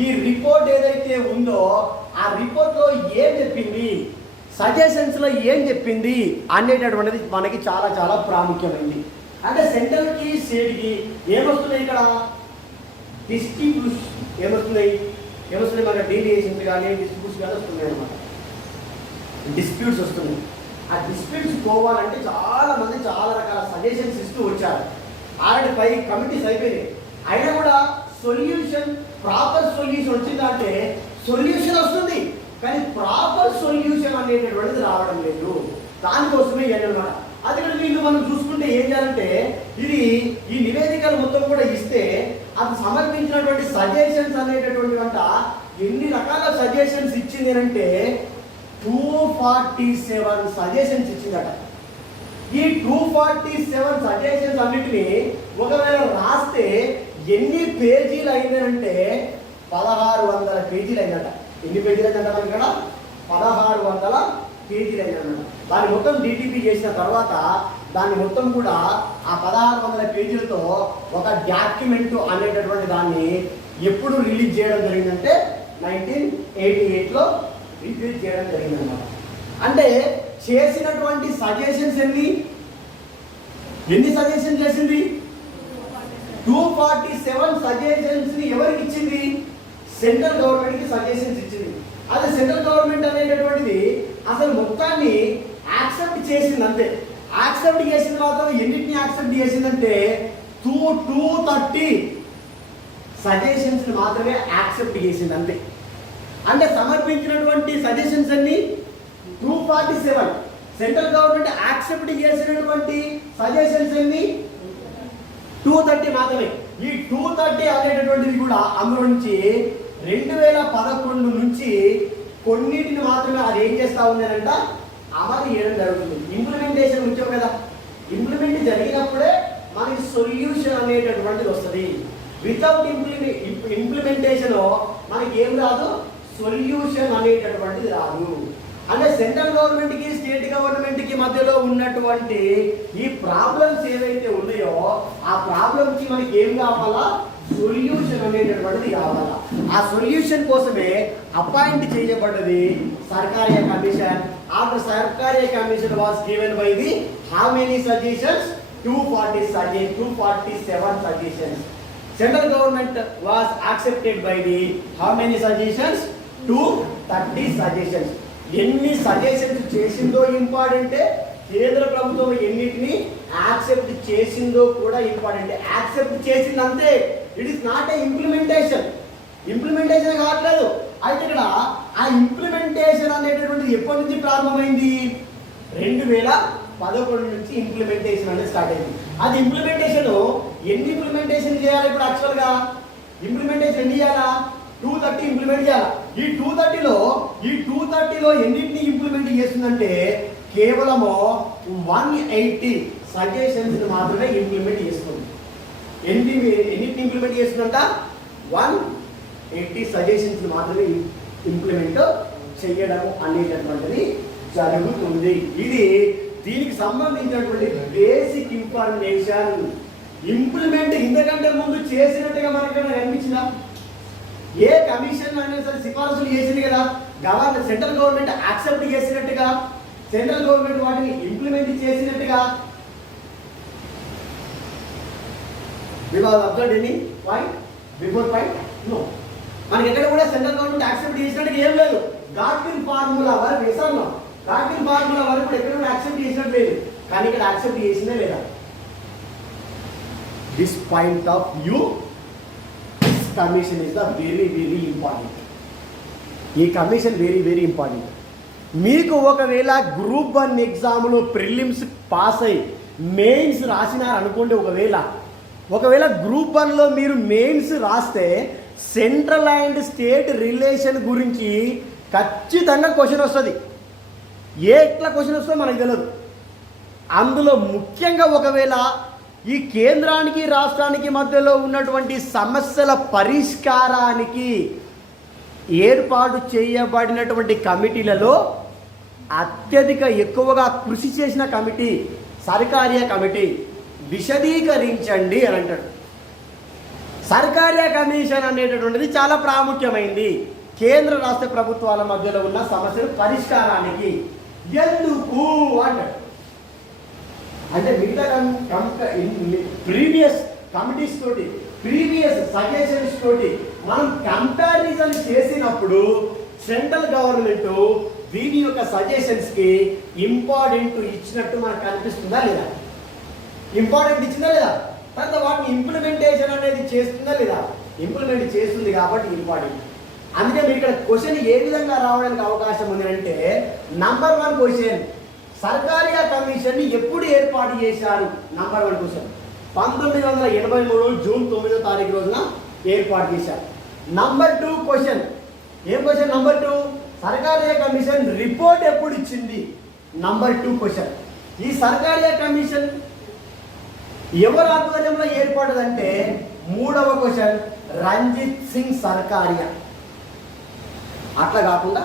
ఈ రిపోర్ట్ ఏదైతే ఉందో ఆ రిపోర్ట్ లో ఏం చెప్పింది, సజెషన్స్ లో ఏం చెప్పింది అనేటటువంటిది మనకి చాలా చాలా ప్రాముఖ్యమైంది. అంటే సెంట్రల్ కి స్టేట్ కి ఏమొస్తున్నాయి ఇక్కడ? డిస్ట్రిబ్యూట్స్ ఏమొస్తున్నాయి మనకి డీవియేషన్స్ కానీ డిస్ట్రిబ్యూట్స్ కానీ వస్తున్నాయి అనమాట. డిస్ప్యూట్స్ వస్తున్నాయి. ఆ డిస్ప్యూట్స్ పోవాలంటే చాలా మంది చాలా రకాల సజెషన్స్ ఇస్తూ వచ్చారు. ఆల్రెడీ 5 కమిటీస్ అయిపోయినాయి. అయినా కూడా సొల్యూషన్, ప్రాపర్ సొల్యూషన్ వచ్చిందంటే సొల్యూషన్ వస్తుంది, కానీ ప్రాపర్ సొల్యూషన్ అనేటటువంటిది రావడం లేదు. దానికోసమే అన్నమాట. అది కూడా వీళ్ళు మనం చూసుకుంటే ఏం చేయాలంటే, ఇది ఈ నివేదికలు మొత్తం కూడా ఇస్తే అది సమర్పించినటువంటి సజెషన్స్ అనేటటువంటి వంట ఎన్ని రకాల సజెషన్స్ ఇచ్చింది అంటే 247 సజెషన్స్ ఇచ్చిందట. ఈ 247 సజెషన్స్ అన్నిటిని ఒకవేళ రాస్తే ఎన్ని పేజీలు అయిందంటే 1600 పేజీలు అయిందట. ఎన్ని పేజీలు అయిందంట మనకి ఇక్కడ? 1600 పేజీలు అయిందన్నమాట. దాన్ని మొత్తం డిటిపి చేసిన తర్వాత దాన్ని మొత్తం కూడా ఆ 1600 పేజీలతో ఒక డాక్యుమెంట్ అనేటటువంటి దాన్ని ఎప్పుడు రిలీజ్ చేయడం జరిగిందంటే 1988లో రిలీజ్ చేయడం జరిగిందన్నమాట. అంటే చేసినటువంటి సజెషన్స్ ఎన్ని సజెషన్స్ చేసింది? 247 సజెషన్స్ ని ఎవరికి ఇచ్చింది? సెంట్రల్ గవర్నమెంట్ కి సజెషన్స్ ఇచ్చింది. అదే సెంట్రల్ గవర్నమెంట్ అనేటటువంటిది అసలు మొత్తాన్ని యాక్సెప్ట్ చేసింది అంతే. యాక్సెప్ట్ చేసింది మాత్రం ఎన్నిటిని యాక్సెప్ట్ చేసిందంటే 230 సజెషన్స్ మాత్రమే యాక్సెప్ట్ చేసింది అంతే. అంటే సమర్పించినటువంటి సజెషన్స్ అన్ని 247 సెంట్రల్ గవర్నమెంట్ యాక్సెప్ట్ చేసినటువంటి సజెషన్స్ ఎన్ని 230 మాత్రమే. ఈ 230 అనేటటువంటిది కూడా అందులో నుంచి 2011 నుంచి కొన్నిటిని మాత్రమే అది ఏం చేస్తా ఉందనంట అమలు చేయడం జరుగుతుంది. ఇంప్లిమెంటేషన్ ముఖ్యం కదా, ఇంప్లిమెంట్ జరిగినప్పుడే మనకి సొల్యూషన్ అనేటటువంటిది వస్తుంది. వితౌట్ ఇంప్లిమెంటేషన్ మనకి ఏం రాదు, సొల్యూషన్ అనేటటువంటిది రాదు. అంటే సెంట్రల్ గవర్నమెంట్కి స్టేట్ గవర్నమెంట్కి మధ్యలో ఉన్నటువంటి ఈ ప్రాబ్లమ్స్ ఏవైతే ఉన్నాయో ఆ ప్రాబ్లమ్కి మనకి ఏం కావాలా, సొల్యూషన్ అనేటటువంటిది కావాలా. ఆ సొల్యూషన్ కోసమే అపాయింట్ చేయబడ్డది Sarkaria commission. After Sarkaria commission was given by the how many suggestions, 247 suggestions. Central government was accepted by the how many suggestions, 230 suggestions. ఎన్ని సజెషన్స్ చేసిందో ఇంపార్టెంటే, కేంద్ర ప్రభుత్వం ఎన్నిటిని యాక్సెప్ట్ చేసిందో కూడా ఇంపార్టెంట్. యాక్సెప్ట్ చేసింది అంతే, it is not a implementation. Implementation కావట్లేదు. అయితే ఇక్కడ ఆ ఇంప్లిమెంటేషన్ అనేటటువంటిది ఎప్పటి నుంచి ప్రారంభమైంది, 2011 నుంచి ఇంప్లిమెంటేషన్ అనేది స్టార్ట్ అయింది. అది ఇంప్లిమెంటేషన్ ఎన్ని ఇంప్లిమెంటేషన్ చేయాలి ఇప్పుడు యాక్చువల్గా, ఇంప్లిమెంటేషన్ ఎన్ని చేయాలా, 230 ఇంప్లిమెంట్ చేయాలి. ఈ 230లో ఎన్నింటిని ఇంప్లిమెంట్ చేస్తుందంటే కేవలము 180 సజెషన్స్ మాత్రమే ఇంప్లిమెంట్ చేస్తుంది. ఎన్నింటిని ఇంప్లిమెంట్ చేస్తుందంట, 180 సజెషన్స్ మాత్రమే ఇంప్లిమెంట్ చేయడం అనేటటువంటిది జరుగుతుంది. ఇది దీనికి సంబంధించినటువంటి బేసిక్ ఇన్ఫర్మేషన్. ఇంప్లిమెంట్ ఇంతకంటే ముందు చేసినట్టుగా మనకి కనిపించిందా, ఏ కమిషన్ అయినా సరే సిఫారసులు చేసింది కదా, సెంట్రల్ గవర్నమెంట్ యాక్సెప్ట్ చేసినట్టుగా, సెంట్రల్ గవర్నమెంట్ వాటిని ఇంప్లిమెంట్ చేసినట్టుగా observe any point before point no. మనకి ఎక్కడ కూడా సెంట్రల్ గవర్నమెంట్ యాక్సెప్ట్ చేసినట్టుగా ఏం లేదు. గాడ్విన్ ఫార్ములా వరకు వేసాను, గాడ్విన్ ఫార్ములా వరకు కూడా ఎక్కడ కూడా యాక్సెప్ట్ చేసినట్టు లేదు. కానీ ఇక్కడ యాక్సెప్ట్ చేసిందే లేదా. This point of view commission is the very very important. ఈ కమిషన్ వెరీ వెరీ ఇంపార్టెంట్. మీకు ఒకవేళ గ్రూప్ 1 ఎగ్జామ్లో ప్రిలిమ్స్ పాస్ అయ్యి మెయిన్స్ రాసినారనుకోండి, ఒకవేళ గ్రూప్ 1లో మీరు మెయిన్స్ రాస్తే సెంట్రల్ అండ్ స్టేట్ రిలేషన్ గురించి ఖచ్చితంగా క్వశ్చన్ వస్తుంది. ఎట్లా క్వశ్చన్ వస్తుందో మనకు తెలియదు. అందులో ముఖ్యంగా ఒకవేళ ఈ కేంద్రానికి రాష్ట్రానికి మధ్యలో ఉన్నటువంటి సమస్యల పరిష్కారానికి ఏర్పాటు చేయబడినటువంటి కమిటీలలో అత్యధిక ఎక్కువగా కృషి చేసిన కమిటీ సర్కారియా కమిటీ. విశదీకరించండి అని అంటాడు. సర్కారియా కమిషన్ అనేటటువంటిది చాలా ప్రాముఖ్యమైంది కేంద్ర రాష్ట్ర ప్రభుత్వాల మధ్యలో ఉన్న సమస్యల పరిష్కారానికి. ఎందుకు అంటాడు అంటే మిగతా ప్రీవియస్ కమిటీస్ తోటి, ప్రీవియస్ సజెషన్స్ తోటి మనం కంపారిజన్ చేసినప్పుడు సెంట్రల్ గవర్నమెంట్ వీటి యొక్క సజెషన్స్కి ఇంపార్టెంట్ ఇచ్చినట్టు మనకు కనిపిస్తుందా లేదా, ఇంపార్టెంట్ ఇచ్చిందా లేదా, తర్వాత వాటిని ఇంప్లిమెంటేషన్ అనేది చేస్తుందా లేదా, ఇంప్లిమెంట్ చేస్తుంది కాబట్టి ఇంపార్టెంట్. అందుకే మీరు ఇక్కడ క్వశ్చన్ ఏ విధంగా రావడానికి అవకాశం ఉంది అంటే, నంబర్ 1 క్వశ్చన్, సర్కారియా కమిషన్ని ఎప్పుడు ఏర్పాటు చేశారు? నంబర్ 1 క్వశ్చన్ 1983 జూన్ 9వ తారీఖు రోజున ఏర్పాటు చేశారు. నంబర్ 2 క్వశ్చన్, ఏం question number 2, Sarkaria commission report ఎప్పుడు ఇచ్చింది? Number 2 question. ఈ సర్కారియా కమిషన్ ఎవరి ఆధ్వర్యంలో ఏర్పడదంటే 3వ క్వశ్చన్, రంజిత్ సింగ్ సర్కారియా. అట్లా కాకుండా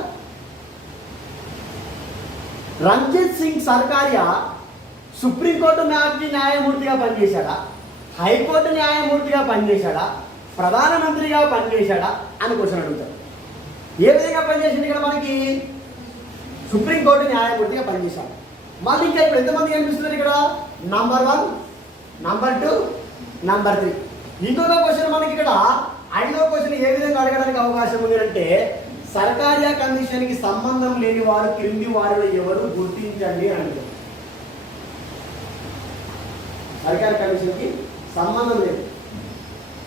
రంజిత్ సింగ్ సర్కారియా సుప్రీంకోర్టు మాజీ న్యాయమూర్తిగా పనిచేశాడా, హైకోర్టు న్యాయమూర్తిగా పనిచేశాడా, ప్రధానమంత్రిగా పనిచేశాడా అని క్వశ్చన్ అడుగుతారు. ఏ విధంగా పనిచేసింది? ఇక్కడ మనకి సుప్రీంకోర్టు న్యాయమూర్తిగా పనిచేశాడు. మళ్ళీ ఇంకా ఇప్పుడు ఎంతమంది కనిపిస్తున్నారు ఇక్కడ? Number 1, number 2, number 3. ఇంకొక క్వశ్చన్ మనకి ఇక్కడ 5వ క్వశ్చన్ ఏ విధంగా అడగడానికి అవకాశం ఉంది అంటే, సర్కారియా కమిషన్కి సంబంధం లేని వారు క్రింది వారిలో ఎవరు గుర్తించండి అని. సర్కారియా కమిషన్కి సంబంధం లేదు.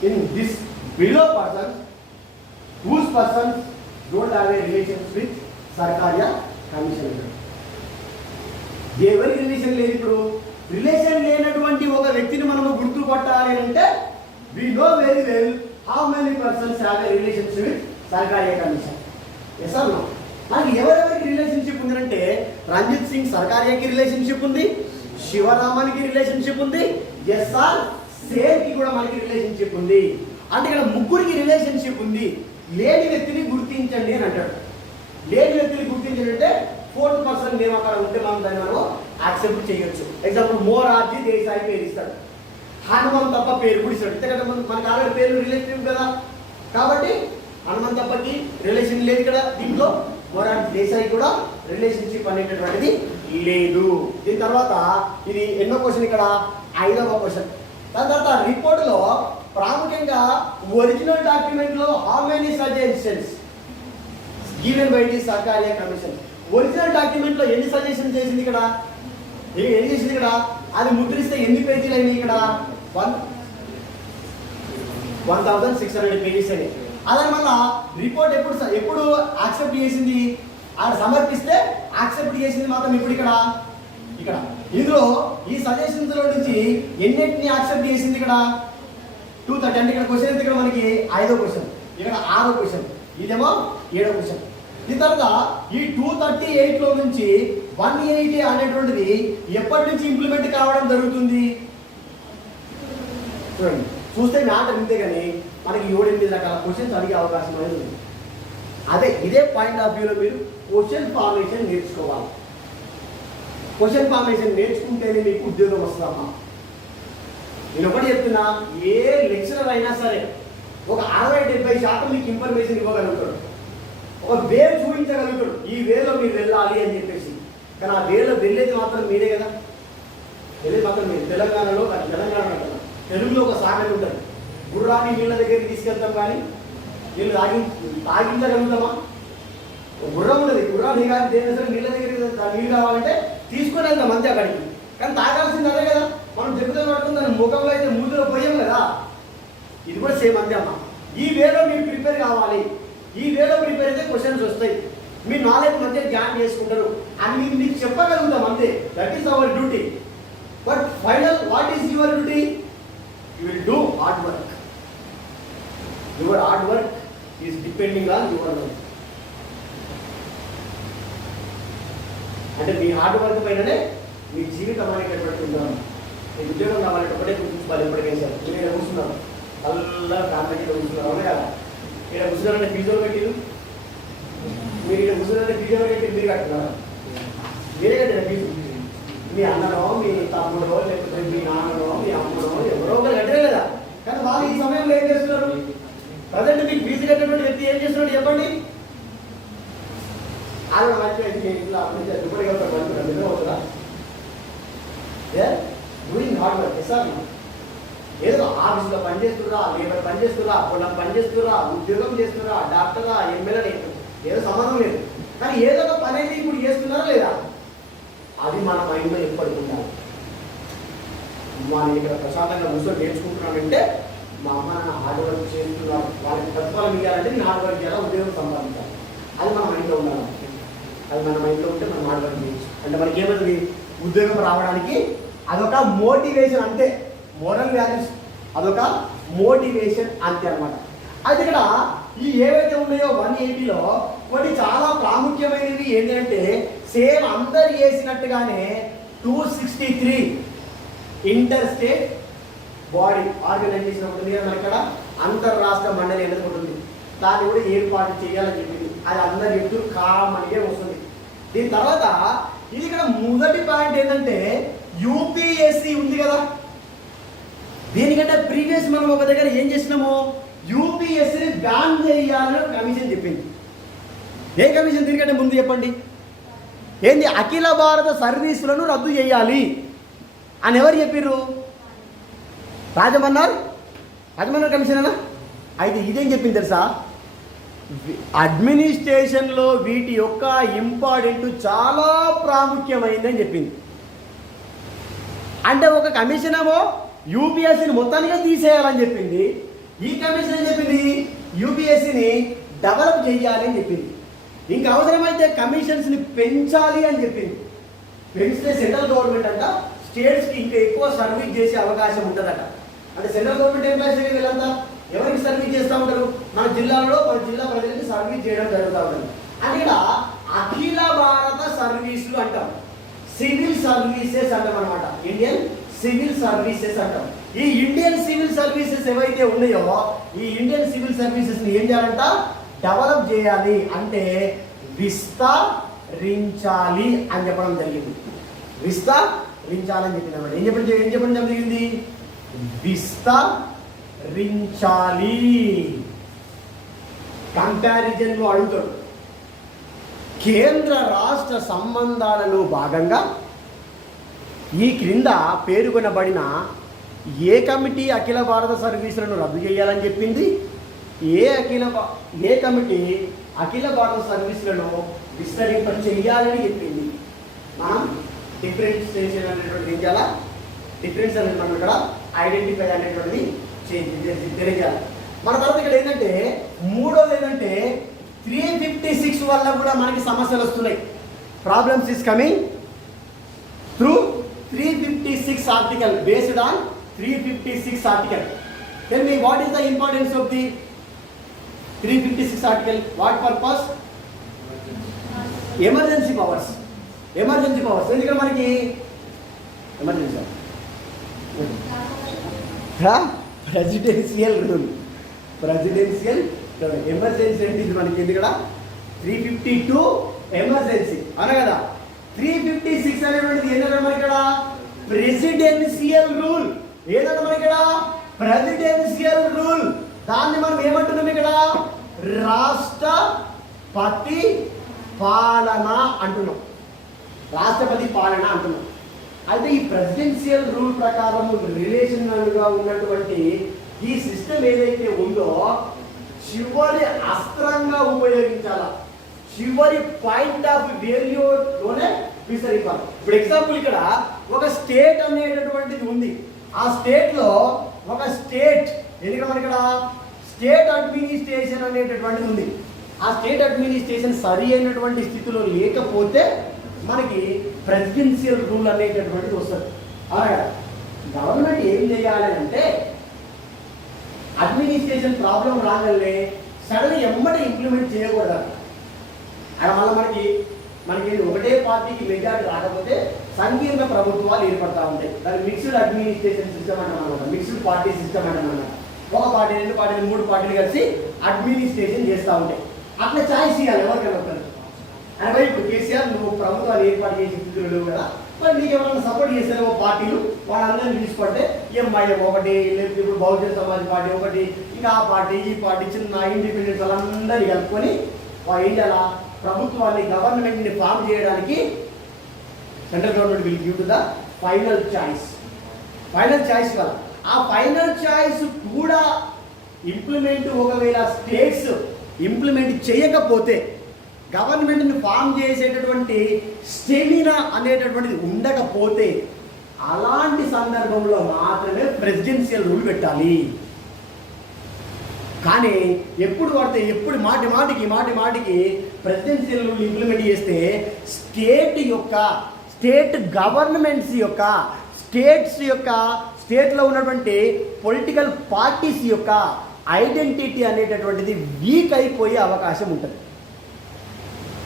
In this below persons whose persons don't have a relations with Sarkaria commission అంటారు. ఎవరికి రిలేషన్ లేదు. ఇప్పుడు రిలేషన్ లేనటువంటి ఒక వ్యక్తిని మనము గుర్తుపట్టాలి అంటే we know very well how many persons have a relationship with Sarkaria commission. Yes or no? మనకి ఎవరెవరికి రిలేషన్షిప్ ఉందంటే రంజిత్ సింగ్ సర్కారీకి రిలేషన్షిప్ ఉంది, శివరామన్కి రిలేషన్షిప్ ఉంది, ఎస్ఆర్ సేన్కి కూడా మనకి రిలేషన్షిప్ ఉంది. అంటే ఇక్కడ ముగ్గురికి రిలేషన్షిప్ ఉంది. లేని వ్యక్తిని గుర్తించండి అని అంటాడు. లేని వ్యక్తిని గుర్తించండి అంటే ఫోర్త్ పర్సన్ నేమ్ అక్కడ ఉంటే మనం దాన్ని మనం యాక్సెప్ట్ చేయొచ్చు. ఎగ్జాంపుల్ మోరార్జీ దేశాయి పేరు ఇస్తాడు, హనుమంతప్ప పేరు కూడా ఇస్తాడు. ఎందుకంటే మనకు ఆల్రెడీ పేరు రిలేటివ్ కదా, కాబట్టి హనుమంతప్పకి రిలేషన్ లేదు ఇక్కడ. దీంట్లో మొరార్జీ దేశాయి కూడా రిలేషన్షిప్ అనేటటువంటిది లేదు. దీని తర్వాత ఇది ఎన్నో క్వశ్చన్, ఇక్కడ 5వ క్వశ్చన్. దాని తర్వాత రిపోర్ట్లో ప్రాముఖ్యంగా ఒరిజినల్ డాక్యుమెంట్లో how many suggestions given by the Sarkaria commission. Original డాక్యుమెంట్లో ఎన్ని సజెషన్స్ చేసింది ఇక్కడ, ఎన్ని చేసింది ఇక్కడ, అది ముద్రిస్తే ఎన్ని పేజీలు అయినాయి ఇక్కడ, 1600 పేజీస్ అయినాయి. అదే మళ్ళా రిపోర్ట్ ఎప్పుడు యాక్సెప్ట్ చేసింది, ఆడ సమర్పిస్తే యాక్సెప్ట్ చేసింది మాత్రం ఇప్పుడు ఇక్కడ ఇందులో ఈ సజెషన్స్ లో నుంచి ఎన్నింటిని యాక్సెప్ట్ చేసింది ఇక్కడ 230. అంటే ఇక్కడ క్వశ్చన్ ఇక్కడ మనకి 5వ క్వశ్చన్, ఇక్కడ 6వ క్వశ్చన్, ఇదేమో 7వ క్వశ్చన్. దీని తర్వాత ఈ 238లో నుంచి 180 అనేటువంటిది ఎప్పటి నుంచి ఇంప్లిమెంట్ కావడం జరుగుతుంది చూడండి. చూస్తే మ్యాటర్ ఇంతే, కానీ మనకి 7-8 రకాల క్వశ్చన్స్ అడిగే అవకాశం అనేది ఉంది. ఇదే పాయింట్ ఆఫ్ వ్యూలో మీరు క్వశ్చన్ ఫార్మేషన్ నేర్చుకోవాలి. క్వశ్చన్ ఫార్మేషన్ నేర్చుకుంటేనే మీకు ఉద్యోగం వస్తుందమ్మా. నేను ఒకటి చెప్తున్నా, ఏ లెక్చరర్ అయినా సరే ఒక 60-70% మీకు ఇన్ఫర్మేషన్ ఇవ్వగలుగుతాడు, ఒక వే చూపించగలుగుతాడు, ఈ వేలో మీరు వెళ్ళాలి అని చెప్పేసి. కానీ ఆ వేలో వెళ్ళేది మాత్రం మీరే కదా, వెళ్ళేది మాత్రం మీరు. తెలంగాణలో తెలుగులో ఒక సామెత ఉంటుంది, గుర్రాన్ని నీళ్ళ దగ్గరికి తీసుకెళ్తాం కానీ నీళ్ళు తాగించగలుగుతామా? గుర్రం ఉన్నది, గుర్రాన్ని కానీ దేని సరే నీళ్ళ దగ్గరికి నీళ్ళు కావాలంటే తీసుకొని వెళ్తాం అంతే అక్కడికి. కానీ తాగాల్సింది అదే కదా, మనం దెబ్బతలు పట్టుకుని దాని ముఖంలో అయితే మూతిలో పోయాం కదా. ఇది కూడా సేమ్ అంతే అమ్మా. ఈ వేలో మీరు ప్రిపేర్ కావాలి, ఈ వేలో ప్రిపేర్ అయితే క్వశ్చన్స్ వస్తాయి, మీ నాలెడ్జ్ మధ్య జ్ఞానం చేసుకుంటారు అని మీకు చెప్పగలుగుతాం అంతే. That is our duty. But final what is your duty? You will do hard work. Your hard work is depending on your life. అంటే మీ హార్డ్ వర్క్ పైననే మీ జీవితం అనేటటువంటి ఉండాలి. మీ ఉద్యోగం కావాలంటే ఒకటే గుర్తుంచుకోవాలి. ఎప్పటికైనా మీరు ఇక్కడ కూర్చున్నారు, అల్లా ఫ్యామిలీ కూర్చున్నారు, అవునా కదా? ఇక్కడ కూర్చున్నారంటే ఫీజులు పెట్టిరు, మీరు ఇక్కడ కూర్చున్నారంటే ఫీజులు పెట్టి మీరు కట్టున్నారా? మీరే కట్టిన ఫీజు. మీ అన్ననో, మీ తమ్ముడో, లేకపోతే మీ నాన్ననో, మీ అమ్మనో ఎవరో ఒకరు కట్టలే కదా. కానీ వాళ్ళు ఈ సమయంలో ఏం చేస్తున్నారు? ప్రజెంట్ మీకు ఫీజు కట్టినటువంటి వ్యక్తి ఏం చేస్తున్నాడు చెప్పండి? ఆయన మంచిగా దుప్పటి అవుతారా? నిద్ర అవుతారా? Doing hard work. సార్ ఏదో ఆఫీసులో పనిచేస్తురా, లేబర్ పనిచేస్తురా, పొలం పనిచేస్తురా, ఉద్యోగం చేస్తురా, డాక్టరా, ఎమ్మెల్యే ఏదో సంబంధం లేదు, కానీ ఏదో ఒక పని అయితే ఇప్పుడు చేస్తున్నారా లేదా? అది మన మైండ్లో ఎప్పటికి ఉండాలి. నేను ఇక్కడ ప్రశాంతంగా కూర్చొని నేర్చుకుంటున్నానంటే మా అమ్మ నాన్న హార్డ్ వర్క్ చేస్తున్నారు, వాళ్ళకి ప్రతిఫలం ఇవ్వాలంటే నేను హార్డ్ వర్క్ చేయాలి, ఉద్యోగం సంపాదించాలి. అది మన మైండ్లో ఉండాలి. అది మన మైండ్లో ఉంటే మనం హార్డ్ వర్క్ చేయొచ్చు. అంటే మనకి ఏమవుతుంది, ఉద్యోగం రావడానికి అదొక మోటివేషన్ అంతే. మోరల్ వాల్యూస్ అదొక మోటివేషన్ అంతే అనమాట. అయితే ఇక్కడ ఈ ఏవైతే ఉన్నాయో 180లో కొన్ని చాలా ప్రాముఖ్యమైనవి ఏంటంటే సేమ్ అందరు చేసినట్టుగానే 263 ఇంటర్ స్టేట్ బాడీ ఆర్గనైజేషన్ ఉంటుంది కదా మన ఇక్కడ, అంతర్రాష్ట్ర మండలి అనేది ఉంటుంది, దాన్ని కూడా ఏర్పాటు చేయాలని చెప్పింది. అది అందరి ఎప్పుడు కామన్గా వస్తుంది. దీని తర్వాత ఇది ఇక్కడ మొదటి పాయింట్ ఏంటంటే యూపీఎస్సీ ఉంది కదా, దీనికంటే ప్రీవియస్ మనం ఒక దగ్గర ఏం చేసినాము, యూపీఎస్సీని బ్యాన్ చేయాలని కమిషన్ చెప్పింది. ఏ కమిషన్? దీనికంటే ముందు చెప్పండి ఏంది, అఖిల భారత సర్వీసులను రద్దు చేయాలి అని ఎవరు చెప్పారు? రాజమన్నారు కమిషన్ అన్నా. అయితే ఇదేం చెప్పింది తెలుసా, అడ్మినిస్ట్రేషన్లో వీటి యొక్క ఇంపార్టెంట్ చాలా ప్రాముఖ్యమైందని చెప్పింది. అంటే ఒక కమిషన్ ఏమో యూపీఎస్సీని మొత్తానికి తీసేయాలని చెప్పింది, ఈ కమిషన్ ఏం చెప్పింది, యూపీఎస్సీని డెవలప్ చేయాలి అని చెప్పింది. ఇంకా అవసరమైతే కమిషన్స్ని పెంచాలి అని చెప్పింది. పెంచితే సెంట్రల్ గవర్నమెంట్ అంట స్టేట్స్కి ఇంకా ఎక్కువ సర్వీస్ చేసే అవకాశం ఉంటుందట. అంటే సెంట్రల్ గవర్నమెంట్ ఎంప్లాయీస్ వీళ్ళంతా ఎవరికి సర్వీస్ చేస్తూ ఉంటారు? మన జిల్లాలో మన జిల్లా ప్రజలకి సర్వీస్ చేయడం జరుగుతూ ఉంటుంది. అంటే ఇక్కడ అఖిల భారత సర్వీసులు అంటాం, సివిల్ సర్వీసెస్ అంటాం అనమాట. ఇండియన్ సివిల్ సర్వీసెస్ అంటాం. ఈ ఇండియన్ సివిల్ సర్వీసెస్ ఏవైతే ఉన్నాయో ఈ ఇండియన్ సివిల్ సర్వీసెస్ని ఏం చేయాలంట? డెవలప్ చేయాలి, అంటే విస్తరించాలి అని చెప్పడం జరిగింది. విస్తరించాలని చెప్పింది అనమాట. ఏం చెప్పడం జరిగింది? విస్తరించాలి. కంపారిజన్లో అడుగుతాడు. కేంద్ర రాష్ట్ర సంబంధాలలో భాగంగా ఈ క్రింద పేర్కొనబడిన ఏ కమిటీ అఖిల భారత సర్వీసులను రద్దు చేయాలని చెప్పింది? ఏ కమిటీ అఖిల భారత సర్వీసులను విస్తరింప చేయాలని చెప్పింది? మనం డిఫరెన్షియేషన్ అనేటువంటి ఏం చేయాలా? డిఫరెన్స్ అనేది మనం ఇక్కడ ఐడెంటిఫై అనేటువంటిది తెలియజేయాలి. మన తర్వాత ఇక్కడ ఏంటంటే మూడోది ఏంటంటే 356 వల్ల కూడా మనకి సమస్యలు వస్తున్నాయి. Problems is coming through 356 article, based on 356 article. Tell me, what is the importance of the 356 article? What purpose? Emergency powers. ఎందుకంటే మనకి ఎమర్జెన్సీ ప్రెసిడెన్షియల్ రూల్. ఎమర్జెన్సీ అంటే ఇది మనకి ఎందుకడ 352 ఎమర్జెన్సీ అన కదా. 356 అనేటువంటిది ఏంటంటే మనకి ఇక్కడ ప్రెసిడెన్షియల్ రూల్. ఏదంటే మనకి ఇక్కడ ప్రెసిడెన్షియల్ రూల్. దాన్ని మనం ఏమంటున్నాం ఇక్కడ? రాష్ట్రపతి పాలన అంటున్నాం. రాష్ట్రపతి పాలన అంటున్నాం. అయితే ఈ ప్రెసిడెన్షియల్ రూల్ ప్రకారం రిలేషనల్గా ఉన్నటువంటి ఈ సిస్టమ్ ఏదైతే ఉందో చివరి అస్త్రంగా ఉపయోగించాలా, చివరి పాయింట్ ఆఫ్ వేల్యూలోనే విస్తరించాలి. ఇప్పుడు ఎగ్జాంపుల్ ఇక్కడ ఒక స్టేట్ అనేటటువంటిది ఉంది. ఆ స్టేట్లో ఒక స్టేట్ ఎందుకంటే మనకి ఇక్కడ స్టేట్ అడ్మినిస్ట్రేషన్ అనేటటువంటిది ఉంది. ఆ స్టేట్ అడ్మినిస్ట్రేషన్ సరి అయినటువంటి స్థితిలో లేకపోతే మనకి ప్రెసిడెన్షియల్ రూల్ అనేటటువంటిది వస్తుంది. అలాగే గవర్నమెంట్ ఏం చేయాలి అంటే అడ్మినిస్ట్రేషన్ ప్రాబ్లం రాగానే సడన్ ఎమ్మటి ఇంప్లిమెంట్ చేయకూడదు. అక్కడ మళ్ళీ మనకి ఒకటే పార్టీకి మెజారిటీ రాకపోతే సంకీర్ణ ప్రభుత్వాలు ఏర్పడతా ఉంటాయి. దాన్ని మిక్స్డ్ అడ్మినిస్ట్రేషన్ సిస్టమ్ అంటామన్నమాట. మిక్స్డ్ పార్టీ సిస్టమ్ అంటామన్నమాట. ఒక పార్టీ, 2 పార్టీలు, 3 పార్టీలు కలిసి అడ్మినిస్ట్రేషన్ చేస్తూ ఉంటాయి. అట్లా ఛాయిస్ ఇవ్వాలి ఎవరికైనా ఒకరు. అంటే ఇప్పుడు కేసీఆర్ నువ్వు ప్రభుత్వాలు ఏర్పాటు చేసి స్థితిలో కదా, మరి నీకు ఎవరైనా సపోర్ట్ చేస్తారేమో పార్టీలు, వాళ్ళందరినీ తీసుకుంటే ఎంఐఎం ఒకటి, లేకపోతే ఇప్పుడు బహుజన సమాజ్ పార్టీ ఒకటి, ఇంకా ఆ పార్టీ ఈ పార్టీ చిన్న ఇండిపెండెన్స్ వాళ్ళందరినీ కలుపుకొని ఇండియాలో ప్రభుత్వాన్ని గవర్నమెంట్ని ఫామ్ చేయడానికి central government will give to the final choice వల్ల ఆ ఫైనల్ చాయిస్ కూడా ఇంప్లిమెంట్ ఒకవేళ స్టేట్స్ ఇంప్లిమెంట్ చేయకపోతే గవర్నమెంట్ని ఫామ్ చేసేటటువంటి స్టెమినా అనేటటువంటిది ఉండకపోతే అలాంటి సందర్భంలో మాత్రమే ప్రెసిడెన్షియల్ రూల్ పెట్టాలి. కానీ ఎప్పుడు పడితే ఎప్పుడు మాటి మాటికి ప్రెసిడెన్షియల్ రూల్ ఇంప్లిమెంట్ చేస్తే స్టేట్ గవర్నమెంట్స్ యొక్క స్టేట్లో ఉన్నటువంటి పొలిటికల్ పార్టీస్ యొక్క ఐడెంటిటీ అనేటటువంటిది వీక్ అయిపోయే అవకాశం ఉంటుంది.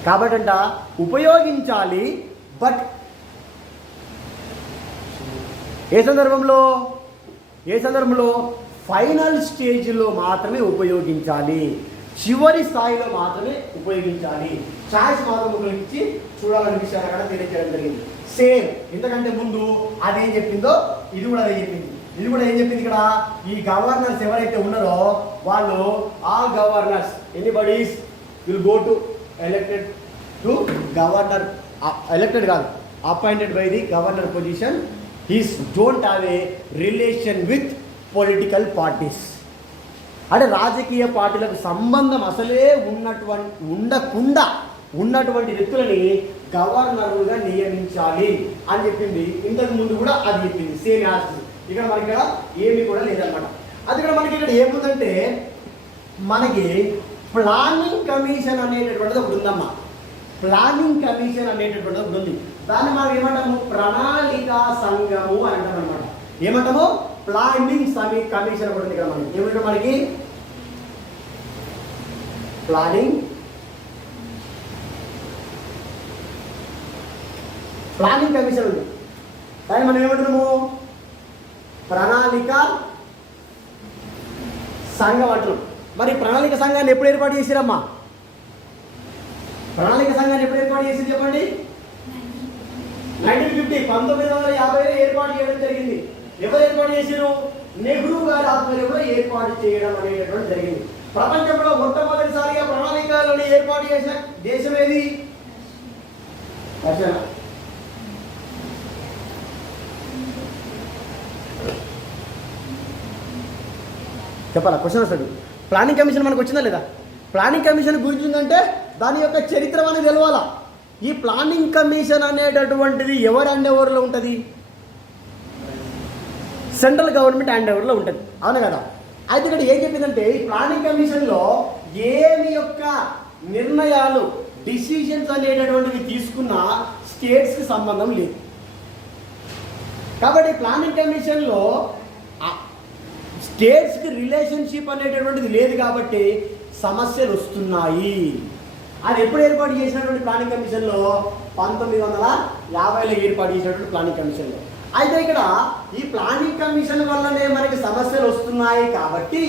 కాబట్టంట ఉపయోగించాలి, బట్ ఏ సందర్భంలో ఫైనల్ స్టేజ్లో మాత్రమే ఉపయోగించాలి, చివరి స్థాయిలో మాత్రమే ఉపయోగించాలి. ఛాయిస్ మాత్రం ఉపయోగించి చూడాలనే విషయాన్ని అక్కడ తెలియజేయడం జరిగింది. సేమ్ ఇంతకంటే ముందు అదేం చెప్పిందో ఇది కూడా అదే చెప్పింది. ఇది కూడా ఏం చెప్పింది ఇక్కడ? ఈ గవర్నర్స్ ఎవరైతే ఉన్నారో వాళ్ళు all governors anybody's will go to elected to governor, elected కాదు, appointed by the governor position, he don't have a relation with political parties. అంటే రాజకీయ పార్టీలకు సంబంధం అసలే ఉండకుండా ఉన్నటువంటి వ్యక్తులని గవర్నర్గా నియమించాలి అని చెప్పింది. ఇంతకు ముందు కూడా అది చెప్పింది. సేమ్ యాజ్ ఇక్కడ మనకి ఇక్కడ ఏమీ కూడా లేదనమాట. అది ఇక్కడ మనకి ఇక్కడ ఏముందంటే మనకి ప్లానింగ్ కమిషన్ అనేటటువంటిది ఒకటి ఉందమ్మా. ప్లానింగ్ కమిషన్ అనేటటువంటిది ఒకటి ఉంది. దాన్ని మనం ఏమంటాము? ప్రణాళిక సంఘము అని అంటాం అనమాట. ఏమంటాము? ప్లానింగ్ కమిషన్ ఒకటి ఉంది ఇక్కడ మనకి. ఏమంటాం మనకి? ప్లానింగ్ కమిషన్ ఉంది. దాన్ని మనం ఏమంటున్నాము? ప్రణాళిక సంఘం అంటున్నాం. మరి ప్రణాళిక సంఘాన్ని ఎప్పుడు ఏర్పాటు చేసిరమ్మా? ప్రణాళిక సంఘాన్ని ఎప్పుడు ఏర్పాటు చేసి చెప్పండి? 1950 ఏర్పాటు చేయడం జరిగింది. ఎవరు ఏర్పాటు చేశారు? నెహ్రూ గారి ఆధ్వర్యంలో ఏర్పాటు చేయడం అనేటటువంటి జరిగింది. ప్రపంచంలో మొట్టమొదటిసారిగా ప్రణాళికలను ఏర్పాటు చేసిన దేశం ఏది? రష్యా. చెప్పాలా? క్వశ్చన్ వస్తుంది. ప్లానింగ్ కమిషన్ మనకు వచ్చిందా లేదా? ప్లానింగ్ కమిషన్ గురించి ఉందంటే దాని యొక్క చరిత్ర మనకు తెలవాలా. ఈ ప్లానింగ్ కమిషన్ అనేటటువంటిది ఎవరు హ్యాండ్ ఓవర్లో ఉంటుంది? సెంట్రల్ గవర్నమెంట్ హ్యాండ్ ఓవర్లో ఉంటుంది. అవును కదా? అయితే ఇక్కడ ఏం చెప్పిందంటే ఈ ప్లానింగ్ కమిషన్లో ఏమి యొక్క నిర్ణయాలు డిసిషన్స్ అనేటటువంటివి తీసుకున్న స్టేట్స్కి సంబంధం లేదు. కాబట్టి ప్లానింగ్ కమిషన్లో స్టేట్స్కి రిలేషన్షిప్ అనేటటువంటిది లేదు కాబట్టి సమస్యలు వస్తున్నాయి. అది ఎప్పుడు ఏర్పాటు చేసినటువంటి ప్లానింగ్ కమిషన్లో? 1950లో ఏర్పాటు చేసినటువంటి ప్లానింగ్ కమిషన్లో. అయితే ఇక్కడ ఈ ప్లానింగ్ కమిషన్ వల్లనే మనకి సమస్యలు వస్తున్నాయి కాబట్టి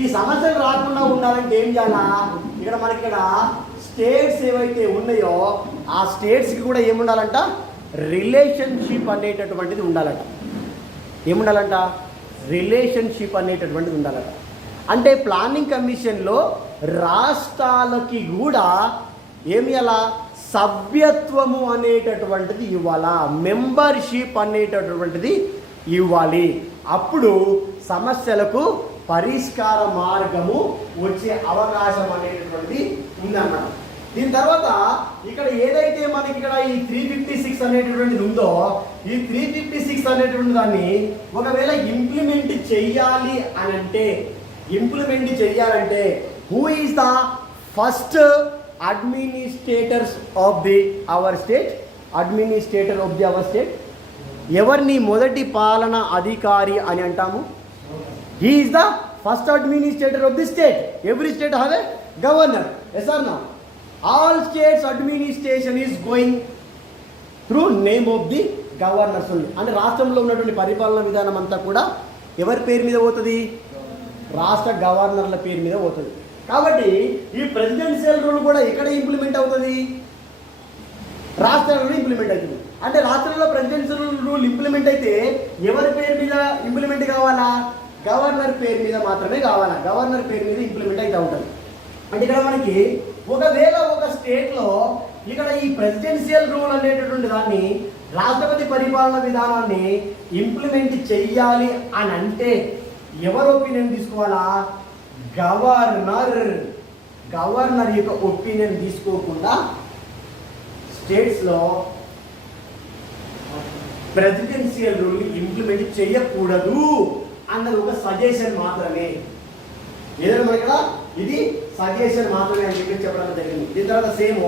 ఈ సమస్యలు రాకుండా ఉండాలంటే ఏం చేయాలా? ఇక్కడ స్టేట్స్ ఏవైతే ఉన్నాయో ఆ స్టేట్స్కి కూడా ఏముండాలంట? రిలేషన్షిప్ అనేటటువంటిది ఉండాలంట. ఏముండాలంట? రిలేషన్షిప్ అనేటటువంటిది ఉండాలట. అంటే ప్లానింగ్ కమిషన్లో రాష్ట్రాలకి కూడా ఏమి అలా సభ్యత్వము అనేటటువంటిది ఇవ్వాలా, మెంబర్షిప్ అనేటటువంటిది ఇవ్వాలి. అప్పుడు సమస్యలకు పరిష్కార మార్గము వచ్చే అవకాశం అనేటటువంటిది ఉందన్నమాట. దీని తర్వాత ఇక్కడ ఏదైతే మనకి ఇక్కడ ఈ 356 అనేటటువంటిది ఉందో ఈ 356 అనేటువంటి దాన్ని ఒకవేళ ఇంప్లిమెంట్ చెయ్యాలి అని అంటే who is the first administrators of the our state? ఎవరిని మొదటి పాలన అధికారి అని అంటాము? He is the first administrator of the state. Every state have a governor. Yes or no? All states administration is going through name of the governors only. అంటే రాష్ట్రంలో ఉన్నటువంటి పరిపాలన విధానం అంతా కూడా ఎవరి పేరు మీద పోతుంది? రాష్ట్ర గవర్నర్ల పేరు మీద పోతుంది. కాబట్టి ఈ ప్రెసిడెన్షియల్ రూల్ కూడా ఎక్కడ ఇంప్లిమెంట్ అవుతుంది? రాష్ట్రాలలో ఇంప్లిమెంట్ అవుతుంది. అంటే రాష్ట్రంలో ప్రెసిడెన్షియల్ రూల్ ఇంప్లిమెంట్ అయితే ఎవరి పేరు మీద ఇంప్లిమెంట్ కావాలా? గవర్నర్ పేరు మీద మాత్రమే కావాలా. గవర్నర్ పేరు మీద ఇంప్లిమెంట్ అయితే ఉంటుంది. అంటే ఇక్కడ మనకి ఒకవేళ ఒక స్టేట్లో ఇక్కడ ఈ ప్రెసిడెన్షియల్ రూల్ అనేటటువంటి దాన్ని రాష్ట్రపతి పరిపాలన విధానాన్ని ఇంప్లిమెంట్ చెయ్యాలి అని అంటే ఎవరు ఒపీనియన్ తీసుకోవాలా? గవర్నర్ యొక్క ఒపీనియన్ తీసుకోకుండా స్టేట్స్లో ప్రెసిడెన్షియల్ రూల్ ఇంప్లిమెంట్ చేయకూడదు అన్నది ఒక సజెషన్ మాత్రమే. ఏదైనా మన ఇక్కడ ఇది సజెషన్ మాత్రమే అని చెప్పి చెప్పడం జరిగింది. దీని తర్వాత సేమ్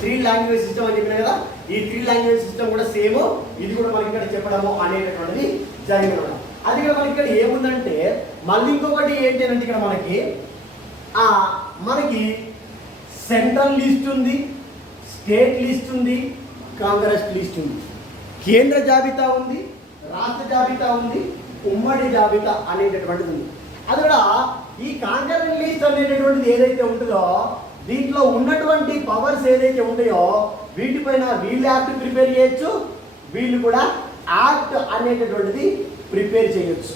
3 లాంగ్వేజ్ సిస్టమ్ అని చెప్పిన కదా, ఈ 3 లాంగ్వేజ్ సిస్టమ్ కూడా సేమ్ ఇది కూడా మనకి ఇక్కడ చెప్పడము అనేటటువంటిది జరిగింది. అది ఇక్కడ మనకి ఇక్కడ ఏముందంటే మళ్ళీ ఇంకొకటి ఏంటి అంటే ఇక్కడ మనకి సెంట్రల్ లిస్ట్ ఉంది, స్టేట్ లిస్ట్ ఉంది, కాంగ్రెస్ లిస్ట్ ఉంది, కేంద్ర జాబితా ఉంది, రాష్ట్ర జాబితా ఉంది, ఉమ్మడి జాబితా అనేటటువంటిది ఉంది. అది కూడా ఈ కాంకరెంట్ లిస్ట్ అనేటటువంటిది ఏదైతే ఉంటుందో దీంట్లో ఉన్నటువంటి పవర్స్ ఏదైతే ఉంటాయో వీటిపైన వీళ్ళు యాక్ట్ ప్రిపేర్ చేయొచ్చు, వీళ్ళు కూడా యాక్ట్ అనేటటువంటిది ప్రిపేర్ చేయొచ్చు.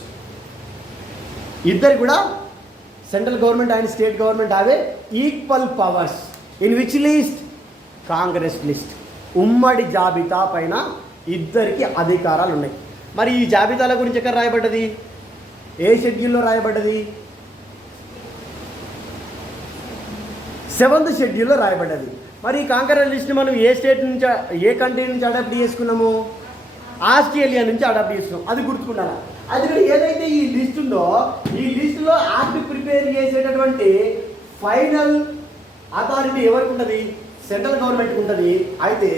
ఇద్దరు కూడా central government and state government have equal powers. In which list? Congress list. ఉమ్మడి జాబితా పైన ఇద్దరికి అధికారాలు ఉన్నాయి. మరి ఈ జాబితాల గురించి ఎక్కడ రాయబడ్డది? ఏ షెడ్యూల్లో రాయబడ్డది? 7th షెడ్యూల్లో రాయబడ్డది. మరి ఈ కాంకరెంట్ లిస్ట్ మనం ఏ స్టేట్ నుంచి ఏ కంట్రీ నుంచి అడాప్ట్ చేసుకున్నాము? ఆస్ట్రేలియా నుంచి అడాప్ట్ చేసుకున్నాం. అది గుర్తుకున్నారా? అది ఏదైతే ఈ లిస్ట్ ఉందో ఈ లిస్టులో యాక్ట్ ప్రిపేర్ చేసేటటువంటి ఫైనల్ అథారిటీ ఎవరికి ఉంటుంది? సెంట్రల్ గవర్నమెంట్కి ఉంటుంది. అయితే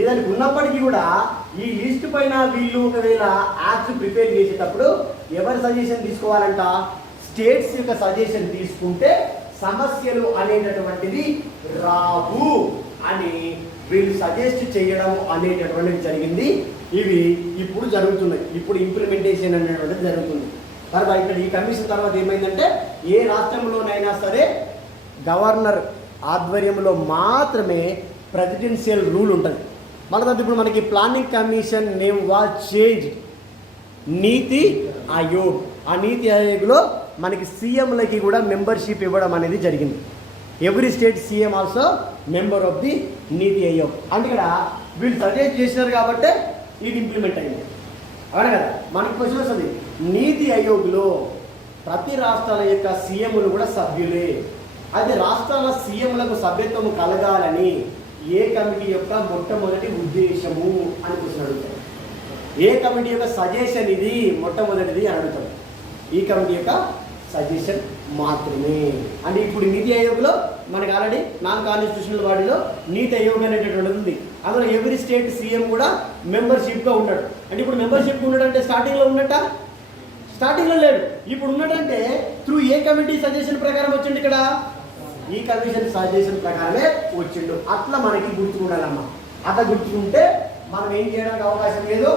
ఇదానికి ఉన్నప్పటికీ కూడా ఈ లిస్ట్ పైన వీళ్ళు ఒకవేళ యాక్ట్స్ ప్రిపేర్ చేసేటప్పుడు ఎవరి సజెషన్ తీసుకోవాలంట? స్టేట్స్ యొక్క సజెషన్ తీసుకుంటే సమస్యలు అనేటటువంటిది రావు అని వీళ్ళు సజెస్ట్ చేయడం అనేటటువంటిది జరిగింది. ఇవి ఇప్పుడు జరుగుతున్నాయి. ఇప్పుడు ఇంప్లిమెంటేషన్ అనేటువంటిది జరుగుతుంది. తర్వాత ఇక్కడ ఈ కమిషన్ తర్వాత ఏమైందంటే ఏ రాష్ట్రంలోనైనా సరే గవర్నర్ ఆధ్వర్యంలో మాత్రమే ప్రెసిడెన్షియల్ రూల్ ఉంటుంది. మన తర్వాత ఇప్పుడు మనకి planning commission name was change, నీతి ఆయోగ్. ఆ నీతి ఆయోగ్లో మనకి సీఎంలకి కూడా మెంబర్షిప్ ఇవ్వడం అనేది జరిగింది. Every state CM also member of the నీతి ఆయోగ్. అంటే ఇక్కడ వీళ్ళు సజెస్ట్ చేసినారు కాబట్టి ఇది ఇంప్లిమెంట్ అయింది. అవునా కదా? మనకి క్వశ్చన్ వస్తుంది, నీతి ఆయోగ్లో ప్రతి రాష్ట్రాల యొక్క సీఎంలు కూడా సభ్యులే. అయితే రాష్ట్రాల సీఎంలకు సభ్యత్వం కలగాలని ఏ కమిటీ యొక్క మొట్టమొదటి ఉద్దేశము అని క్వశ్చన్ అడుగుతారు. ఏ కమిటీ యొక్క సజెషన్ ఇది మొట్టమొదటిది అని అడుగుతారు. ఈ కమిటీ యొక్క సజెషన్ మాత్రమే. అంటే ఇప్పుడు నీతి ఆయోగ్లో మనకి ఆల్రెడీ నాన్ కాన్స్టిట్యూషనల్ బాడీలో నీతి ఆయోగ్ అనేటటువంటిది ఉంది. అందులో ఎవ్రీ స్టేట్ సీఎం కూడా మెంబర్షిప్గా ఉన్నాడు. అంటే ఇప్పుడు మెంబర్షిప్ ఉన్నాడంటే స్టార్టింగ్లో ఉన్నట్ట? స్టార్టింగ్లో లేడు. ఇప్పుడు ఉన్నట్టంటే త్రూ ఏ కమిటీ సజెషన్ ప్రకారం వచ్చిండు? ఇక్కడ ఈ కమిషన్ సజెషన్ ప్రకారమే వచ్చిండు. అట్లా మనకి గుర్తుకుండాలమ్మా. అట్లా గుర్తుకుంటే మనం ఏం చేయడానికి అవకాశం లేదు,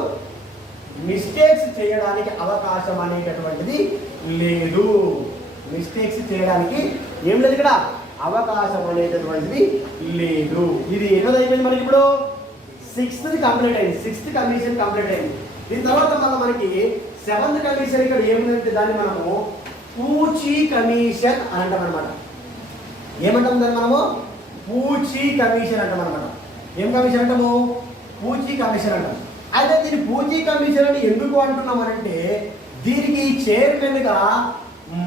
మిస్టేక్స్ చేయడానికి అవకాశం అనేటటువంటిది లేదు. మిస్టేక్స్ చేయడానికి ఏం లేదు, ఇక్కడ అవకాశం అనేటటువంటిది లేదు. ఇది ఎన్నోది అయిపోయింది మనకి? ఇప్పుడు 6th కంప్లీట్ అయింది. 6th కమిషన్ కంప్లీట్ అయింది. దీని తర్వాత మనకి 7th కమిషన్ ఇక్కడ ఏముందంటే దాన్ని మనము పూచీ కమిషన్ అని అంటాం అనమాట. ఏమంటాం దాన్ని మనము? పూచీ కమిషన్ అంటాం అనమాట. ఏం కమిషన్ అంటాము? పూచీ కమిషన్ అంటాం. అయితే దీన్ని పూచీ కమిషన్ అని ఎందుకు అంటున్నామనంటే దీనికి చైర్మన్గా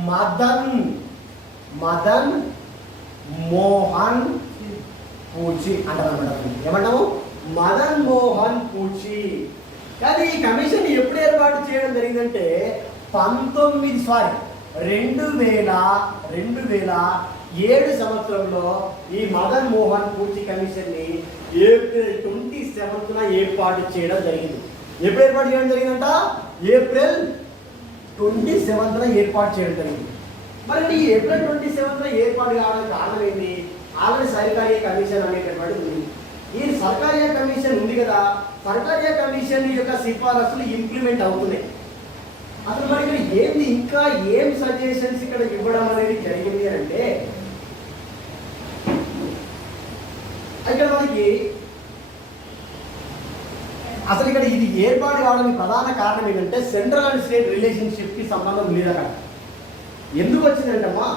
మదన్ మోహన్ పూచీ అంటారు అనమాట. ఏమంటాము? మదన్ మోహన్ పూచీ. కానీ ఈ కమిషన్ ఎప్పుడు ఏర్పాటు చేయడం జరిగిందంటే 2007 సంవత్సరంలో ఈ మదన్ మోహన్ పూచీ కమిషన్ని ఏప్రిల్ 27న ఏర్పాటు చేయడం జరిగింది. ఎప్పుడు ఏర్పాటు చేయడం జరిగిందంట? ఏప్రిల్ 27న ఏర్పాటు చేయడం జరిగింది. మరి ఈ ఏప్రిల్ 27న ఏర్పాటు కావడానికి కారణం ఏంటి? ఆల్రెడీ సర్కారీ కమిషన్ అనేటటువంటి ఉంది. ఈ సర్కారీ కమిషన్ ఉంది కదా, సర్కారీ కమిషన్ యొక్క సిఫారసులు ఇంప్లిమెంట్ అవుతున్నాయి. అసలు మరి ఇక్కడ ఏంది, ఇంకా ఏం సజెషన్స్ ఇక్కడ ఇవ్వడం అనేది జరిగింది అంటే ఇక్కడ మనకి అసలు ఇక్కడ ఇది ఏర్పాటు కావడానికి ప్రధాన కారణం ఏంటంటే సెంట్రల్ అండ్ స్టేట్ రిలేషన్షిప్కి సంబంధం లేదట. ఎందుకు వచ్చిందంటమ్మా,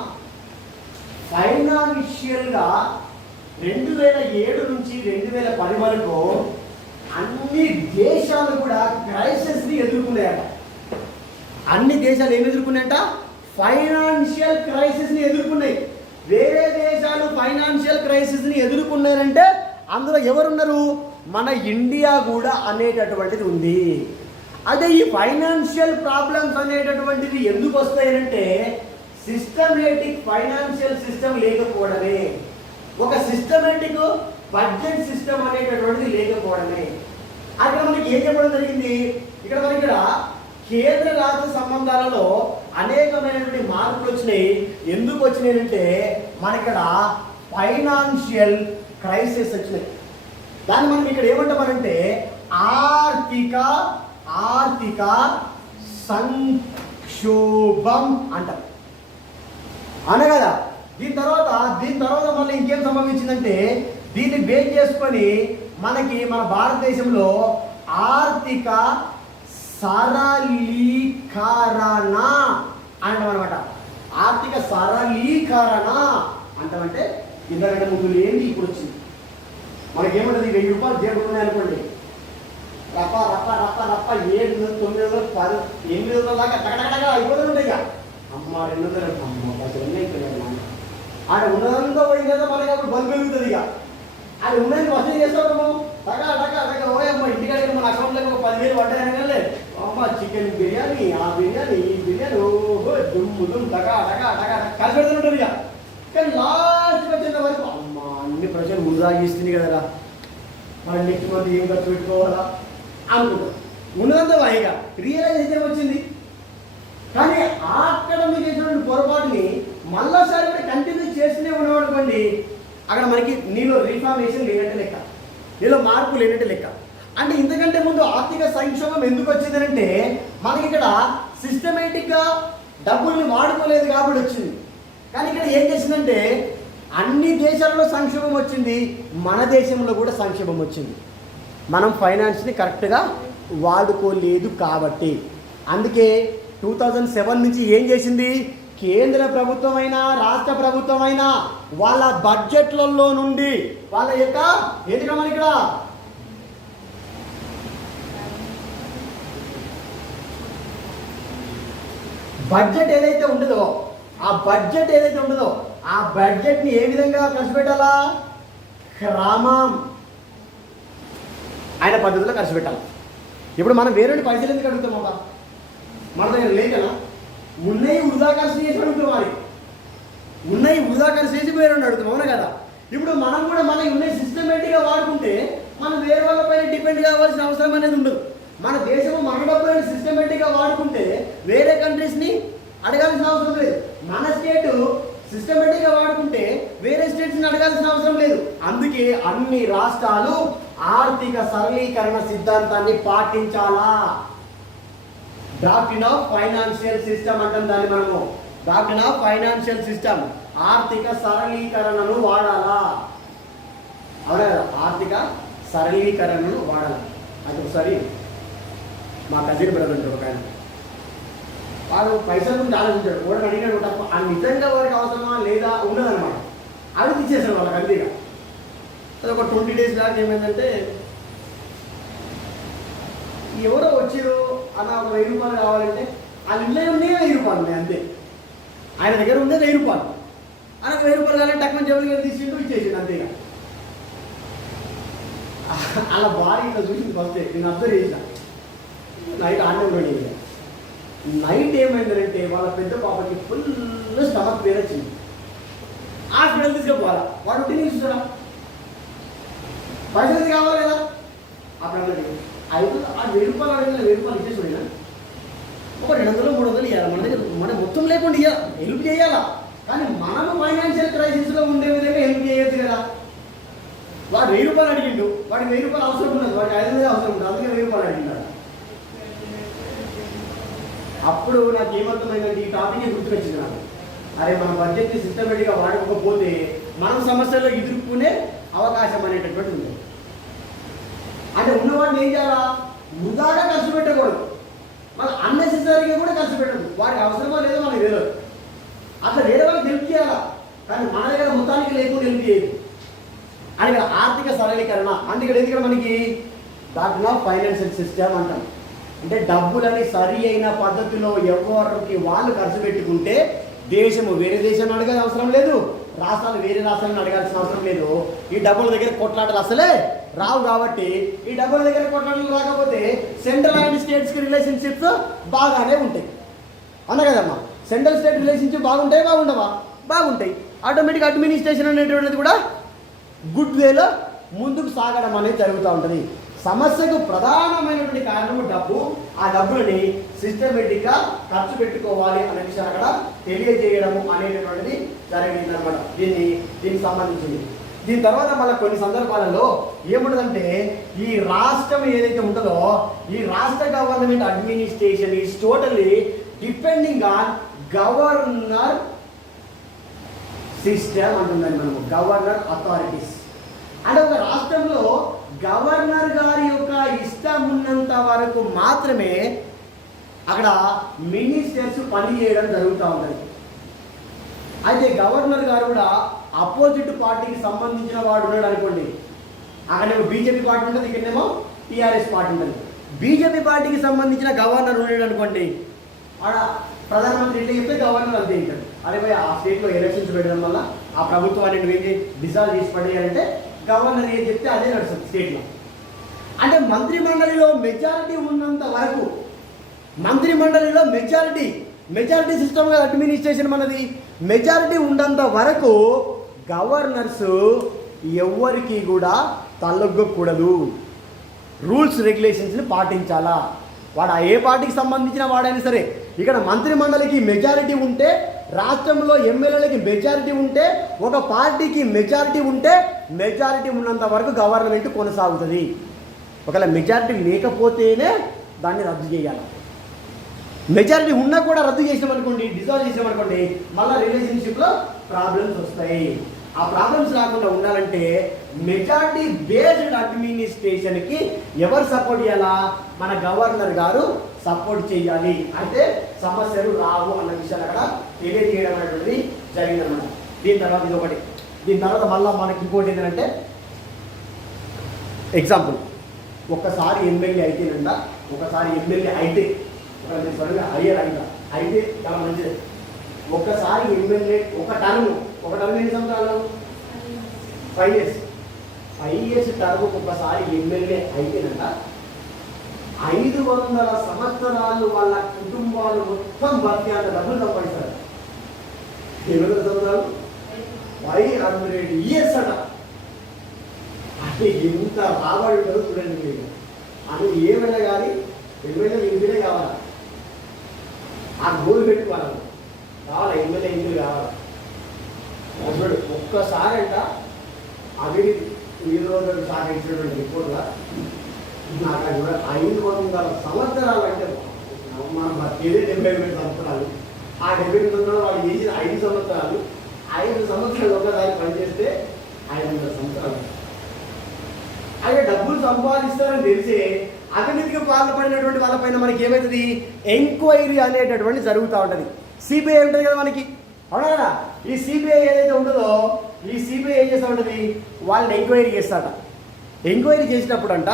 ఫైనాన్షియల్గా 2007 నుంచి 2010 వరకు అన్ని దేశాలు కూడా క్రైసిస్ని ఎదుర్కొన్నాయట. అన్ని దేశాలు ఏమి ఎదుర్కొన్నాయట? ఫైనాన్షియల్ క్రైసిస్ని ఎదుర్కొన్నాయి. వేరే దేశాలు ఫైనాన్షియల్ క్రైసిస్ని ఎదుర్కొన్నారంటే అందులో ఎవరున్నారు? మన ఇండియా కూడా అనేటటువంటిది ఉంది. అదే ఈ ఫైనాన్షియల్ ప్రాబ్లమ్స్ అనేటటువంటివి ఎందుకు వస్తాయంటే సిస్టమేటిక్ ఫైనాన్షియల్ సిస్టమ్ లేకపోవడమే, ఒక సిస్టమేటిక్ బడ్జెట్ సిస్టమ్ అనేటటువంటిది లేకపోవడమే. అక్కడ మనకి ఏం చెప్పడం జరిగింది? ఇక్కడ మనకి ఇక్కడ కేంద్ర రాష్ట్ర సంబంధాలలో అనేకమైనటువంటి మార్పులు వచ్చినాయి. ఎందుకు వచ్చినాయి అంటే మనకి ఇక్కడ ఫైనాన్షియల్ క్రైసిస్ వచ్చినాయి. దాన్ని మనం ఇక్కడ ఏమంటామనంటే ఆర్థిక సంక్షోభం అంటాం అనే కదా. దీని తర్వాత మళ్ళీ ఇంకేం సంభవించిందంటే దీన్ని బేస్ చేసుకొని మన భారతదేశంలో ఆర్థిక సరళీకరణ అంటాం అనమాట. ఆర్థిక సరళీకరణ అంటామంటే ఇంతకంటే ముందు ఏంటి ఇప్పుడు వచ్చింది. మనకేముంటుంది? 1000 రూపాయలు జేబులు ఉన్నాయనుకోండి, రప్ప 700, 900, 10, 800 దాకా టకటకటగా అయిపోతుంటాయి. ఇక అమ్మ 200 ఆడ ఉన్నదంతా పోయింది కదా, మనకి అప్పుడు బంద్ పెరుగుతుంది. ఇక అది ఉన్నది వసూలు చేస్తాము టక ఓయమ్మ ఇంటికాడికి మన అకౌంట్లోకి ఒక 10,000 పడ్డాయని కానీ అమ్మ చికెన్ బిర్యానీ, ఆ బిర్యానీ, ఈ బిర్యానీ, ఓహో దుమ్ము టక కలిసి పెడుతుంటారు. ఇక కానీ వృధా చేస్తుంది కదరా, మరి నెక్స్ట్ మంత్ ఏం ఖర్చు పెట్టుకోవాలా అనుకుంటాం. ఉన్నదంతా వాయిగా రియలైజ్ అయితే వచ్చింది. కానీ అక్కడ మీరు చేసినటువంటి పొరపాటుని మళ్ళాసారి కూడా కంటిన్యూ చేస్తూనే ఉన్నాం అనుకోండి, అక్కడ మనకి నీలో రిఫార్మేషన్ లేనట్టే లెక్క, నీలో మార్పు లేనట్టే లెక్క. అంటే ఇంతకంటే ముందు ఆర్థిక సంక్షోభం ఎందుకు వచ్చిందంటే మనకి ఇక్కడ సిస్టమేటిక్గా డబ్బుల్ని వాడుకోలేదు కాబట్టి వచ్చింది. కానీ ఇక్కడ ఏం చేసిందంటే అన్ని దేశాల్లో సంక్షోభం వచ్చింది, మన దేశంలో కూడా సంక్షోభం వచ్చింది. మనం ఫైనాన్స్ని కరెక్ట్గా వాడుకోలేదు కాబట్టి. అందుకే 2007 నుంచి ఏం చేసింది, కేంద్ర ప్రభుత్వం అయినా రాష్ట్ర ప్రభుత్వం అయినా వాళ్ళ బడ్జెట్లలో నుండి వాళ్ళ యొక్క ఎందుకంటే మన ఇక్కడ బడ్జెట్ ఏదైతే ఉండదో ఆ బడ్జెట్ని ఏ విధంగా ఖర్చు పెట్టాలా, క్రమం ఆయన పద్ధతిలో ఖర్చు పెట్టాలి. ఇప్పుడు మనం వేరే పైసలు ఎందుకు అడుగుతాం అబ్బా, మన దగ్గర లేకనా, ఉన్నాయి వృధా ఖర్చు చేసి అడుగుతాం, మరి ఉన్నాయి వృధా ఖర్చు చేసి వేరే అడుగుతాం, అవునా కదా. ఇప్పుడు మనం కూడా మనకి ఉన్నాయి సిస్టమేటిక్గా వాడుకుంటే మనం వేరే వాళ్ళపైన డిపెండ్ కావాల్సిన అవసరం అనేది ఉండదు. మన దేశము మన డబ్బులను సిస్టమేటిక్గా వాడుకుంటే వేరే కంట్రీస్ని అడగాల్సిన అవసరం లేదు. మన స్టేటు సిస్టమేటిక్గా వాడుకుంటే వేరే స్టేట్స్ని అడగాల్సిన అవసరం లేదు. అందుకే అన్ని రాష్ట్రాలు ఆర్థిక సరళీకరణ సిద్ధాంతాన్ని పాటించాలా. డాక్ట్రిన్ ఆఫ్ ఫైనాన్షియల్ సిస్టమ్ అంటాం దాన్ని మనము. డాక్ట్రిన్ ఆఫ్ ఫైనాన్షియల్ సిస్టమ్, ఆర్థిక సరళీకరణను వాడాలా. అవునా కదా, ఆర్థిక సరళీకరణను వాడాలి. అది ఒకసారి మా కజిన్ బ్రదర్ ఉంటాడు ఒక ఆయన, వాడు పైసల గురించి ఆలోచించాడు. వాడిని అడిగాడు తప్ప ఆ నిజంగా వాడికి అవసరమా లేదా ఉండదన్నమాట. అడిగి ఇచ్చేసాడు వాళ్ళకి అంతేగా. అది ఒక 20 days బ్యాక్ ఏమైందంటే ఎవరో వచ్చారు అన్న ఒక 1000 రూపాయలు కావాలంటే వాళ్ళ ఇంట్లో ఉండే 1000 రూపాయలు ఉన్నాయి అంతే, ఆయన దగ్గర ఉండే 1000 రూపాయలు. ఆయనకు 1000 రూపాయలు కావాలంటే టక్కున జబ్బులు తీసిండు ఇచ్చేసిండు అంతేగా. అలా భార్య ఇట్లా చూసింది వస్తే నేను అబ్జర్వ్ చేసిన. నైట్ ఆన్లైన్ ఉండండి. నైట్ ఏమైందంటే వాళ్ళ పెద్ద పాపకి ఫుల్ స్టమక్ పెయిన్ వచ్చింది. హాస్పిటల్ తీసుకుపోవాలా, వాడు ఉంటే నేను చూసారా పైసలు కావాలి కదా. అప్పుడు ఆ 1000 రూపాయలు అడిగిన 1000 రూపాయలు ఇచ్చేసి ఒక 200 300 ఇవ్వాలి. మన దగ్గర మన మొత్తం లేకుండా ఇవ్వాలి, హెల్ప్ చేయాలా. కానీ మనము ఫైనాన్షియల్ క్రైసిస్లో ఉండే విధంగా హెల్ప్ చేయొచ్చు కదా. వాడు 1000 రూపాయలు అడిగిండు, వాడికి 1000 రూపాయలు అవసరం ఉండదు, వాడికి 500 అవసరం ఉంటుంది, అందుకే 1000 రూపాయలు అడిగినాడు. అప్పుడు నాకు ఏమర్థమైందంటే ఈ టాపిక్ గుర్తుకొచ్చింది నాకు. అరే మన బడ్జెట్ని సిస్టమేటిక్గా వాడకపోతే మనం సమస్యల్లో ఎదుర్కొనే అవకాశం అనేటటువంటి ఉంది. అంటే ఉన్నవాడిని ఏం చేయాలా, వృధాగా ఖర్చు పెట్టకూడదు, మన అన్నెసెసరీగా కూడా ఖర్చు పెట్టదు. వాడికి అవసరమో లేదో మనకు తెలియదు. అట్లా వేరే వాళ్ళకి హెల్ప్ చేయాలా, కానీ మన దగ్గర మొత్తానికి లేకుండా హెల్ప్ చేయదు. అని ఇక్కడ ఆర్థిక సరళీకరణ అంటే ఇక్కడ ఎందుకంటే మనకి డాక్ట్రిన్ ఆఫ్ ఫైనాన్షియల్ సిస్టమ్ అంటాం. అంటే డబ్బులని సరి అయిన పద్ధతిలో ఎవరికి వాళ్ళు ఖర్చు పెట్టుకుంటే దేశము వేరే దేశాన్ని అడగాల్సిన అవసరం లేదు, రాష్ట్రాలు వేరే రాష్ట్రాలను అడగాల్సిన అవసరం లేదు. ఈ డబ్బుల దగ్గర కొట్లాటలు అసలే రావు కాబట్టి ఈ డబ్బుల దగ్గర కొట్లాటలు రాకపోతే సెంట్రల్ అండ్ స్టేట్స్కి రిలేషన్షిప్స్ బాగానే ఉంటాయి. అన్న కదమ్మా, సెంట్రల్ స్టేట్ రిలేషన్షిప్ బాగుంటాయి బాగుండవా, బాగుంటాయి. ఆటోమేటిక్ అడ్మినిస్ట్రేషన్ అనేటువంటిది కూడా గుడ్ వేలో ముందుకు సాగడం అనేది జరుగుతూ ఉంటుంది. సమస్యకు ప్రధానమైనటువంటి కారణము డబ్బు. ఆ డబ్బులని సిస్టమేటిక్గా ఖర్చు పెట్టుకోవాలి అనే విషయాన్ని అక్కడ తెలియజేయడము అనేటటువంటిది జరిగింది అనమాట. దీనికి సంబంధించింది. దీని తర్వాత మళ్ళీ కొన్ని సందర్భాలలో ఏముంటుందంటే ఈ రాష్ట్రం ఏదైతే ఉంటుందో ఈ రాష్ట్ర government administration is totally depending on governor system అంటుందని మనము, గవర్నర్ అథారిటీస్. అంటే ఒక రాష్ట్రంలో గవర్నర్ గారి యొక్క ఇష్టం ఉన్నంత వరకు మాత్రమే అక్కడ మినిస్టర్స్ పనిచేయడం జరుగుతూ ఉంటుంది. అయితే గవర్నర్ గారు కూడా అపోజిట్ పార్టీకి సంబంధించిన వాడు ఉన్నాడు అనుకోండి, అక్కడేమో బీజేపీ పార్టీ ఉంటుంది, ఇక్కడేమో టీఆర్ఎస్ పార్టీ ఉంటుంది. బీజేపీ పార్టీకి సంబంధించిన గవర్నర్ ఉన్నాడు అనుకోండి, ఆడ ప్రధానమంత్రి ఎట్లా చెప్తే గవర్నర్ అంతే ఉంటాడు. అదే పోయి ఆ స్టేట్లో ఎలక్షన్స్ పెట్టడం వల్ల ఆ ప్రభుత్వాన్ని నువ్వేంటి డిజాల్వ్ చేసి పడేయాలంటే గవర్నర్ ఏం చెప్తే అదే నడుస్తుంది స్టేట్లో. అంటే మంత్రిమండలిలో మెజారిటీ ఉన్నంత వరకు, మంత్రిమండలిలో మెజారిటీ సిస్టమ్ కదా అడ్మినిస్ట్రేషన్ మనది, మెజారిటీ ఉన్నంత వరకు గవర్నర్స్ ఎవరికి కూడా తలొగ్గకూడదు, రూల్స్ రెగ్యులేషన్స్ని పాటించాలా. వాడు ఏ పార్టీకి సంబంధించిన వాడైనా సరే, ఇక్కడ మంత్రి మండలికి మెజారిటీ ఉంటే, రాష్ట్రంలో ఎమ్మెల్యేలకి మెజారిటీ ఉంటే, ఒక పార్టీకి మెజారిటీ ఉంటే, మెజారిటీ ఉన్నంత వరకు గవర్నమెంట్ కొనసాగుతుంది. ఒకవేళ మెజారిటీ లేకపోతేనే దాన్ని రద్దు చేయాలి. మెజారిటీ ఉన్నా కూడా రద్దు చేసామనుకోండి, డిజాల్వ్ చేసామనుకోండి, మళ్ళీ రిలేషన్షిప్లో ప్రాబ్లమ్స్ వస్తాయి. ఆ ప్రాబ్లమ్స్ రాకుండా ఉండాలంటే మెజారిటీ బేస్డ్ అడ్మినిస్ట్రేషన్కి ఎవరు సపోర్ట్ చేయాలా? మన గవర్నర్ గారు సపోర్ట్ చేయాలి. అయితే సమస్యలు రావు అన్న విషయాలు అక్కడ తెలియజేయడం అనేటువంటిది జరిగిందన్నమాట. దీని తర్వాత ఇది ఒకటి. దీని తర్వాత మళ్ళీ మనకి ఇంకోటి ఏంటంటే, ఎగ్జాంపుల్, ఒక్కసారి ఎమ్మెల్యే అయితేనంట, ఒకసారి ఎమ్మెల్యే అయితే హయ్యర్ అయితే చాలా మంచిది. ఒక్కసారి ఎమ్మెల్యే ఒక టర్మ్ ఎన్ని సంవత్సరాలు? 5 years. 5 years టర్మ్ ఒకసారి ఎమ్మెల్యే అయితేనంట 500 సంవత్సరాలు వాళ్ళ కుటుంబాలు మొత్తం బతికేంత డబ్బులు సంపాదిస్తారు. 700 సంవత్సరాలు 500 years అట. అంటే ఎంత రాబడి ఉంటుందో చూడండి మీరు. అది ఏమైనా కానీ ఎమ్మెల్యే ఇంటినే కావాలి, ఆ గోల్ పెట్టుకోవాలి, కావాలి ఎమ్మెల్యే ఇంటికి కావాలి. చూడండి, ఒక్కసారి అంట అభివృద్ధి ఈరోజు సాగించినటువంటి రిపోర్ట్గా నాకు అది కూడా 500 సంవత్సరాలు అంటే మనం బతికేదే 75 సంవత్సరాలు. ఆ 75 సంవత్సరాలు వాళ్ళు చేసిన 5 సంవత్సరాలు, 5 సంవత్సరాలు ఒకసారి పనిచేస్తే 500 సంవత్సరాలు. అదే డబ్బులు సంపాదిస్తారని తెలిసే అవినీతికి పాల్పడినటువంటి వాళ్ళపైన మనకి ఏమవుతుంది? ఎంక్వైరీ అనేటటువంటి జరుగుతూ ఉంటుంది. సిబిఐ ఉంటుంది కదా మనకి, అవునా కదా? ఈ సిబిఐ ఏదైతే ఉంటుందో, ఈ సిబిఐ ఏం చేస్తూ ఉంటుంది? వాళ్ళని ఎంక్వైరీ చేస్తాట. ఎంక్వైరీ చేసినప్పుడు అంట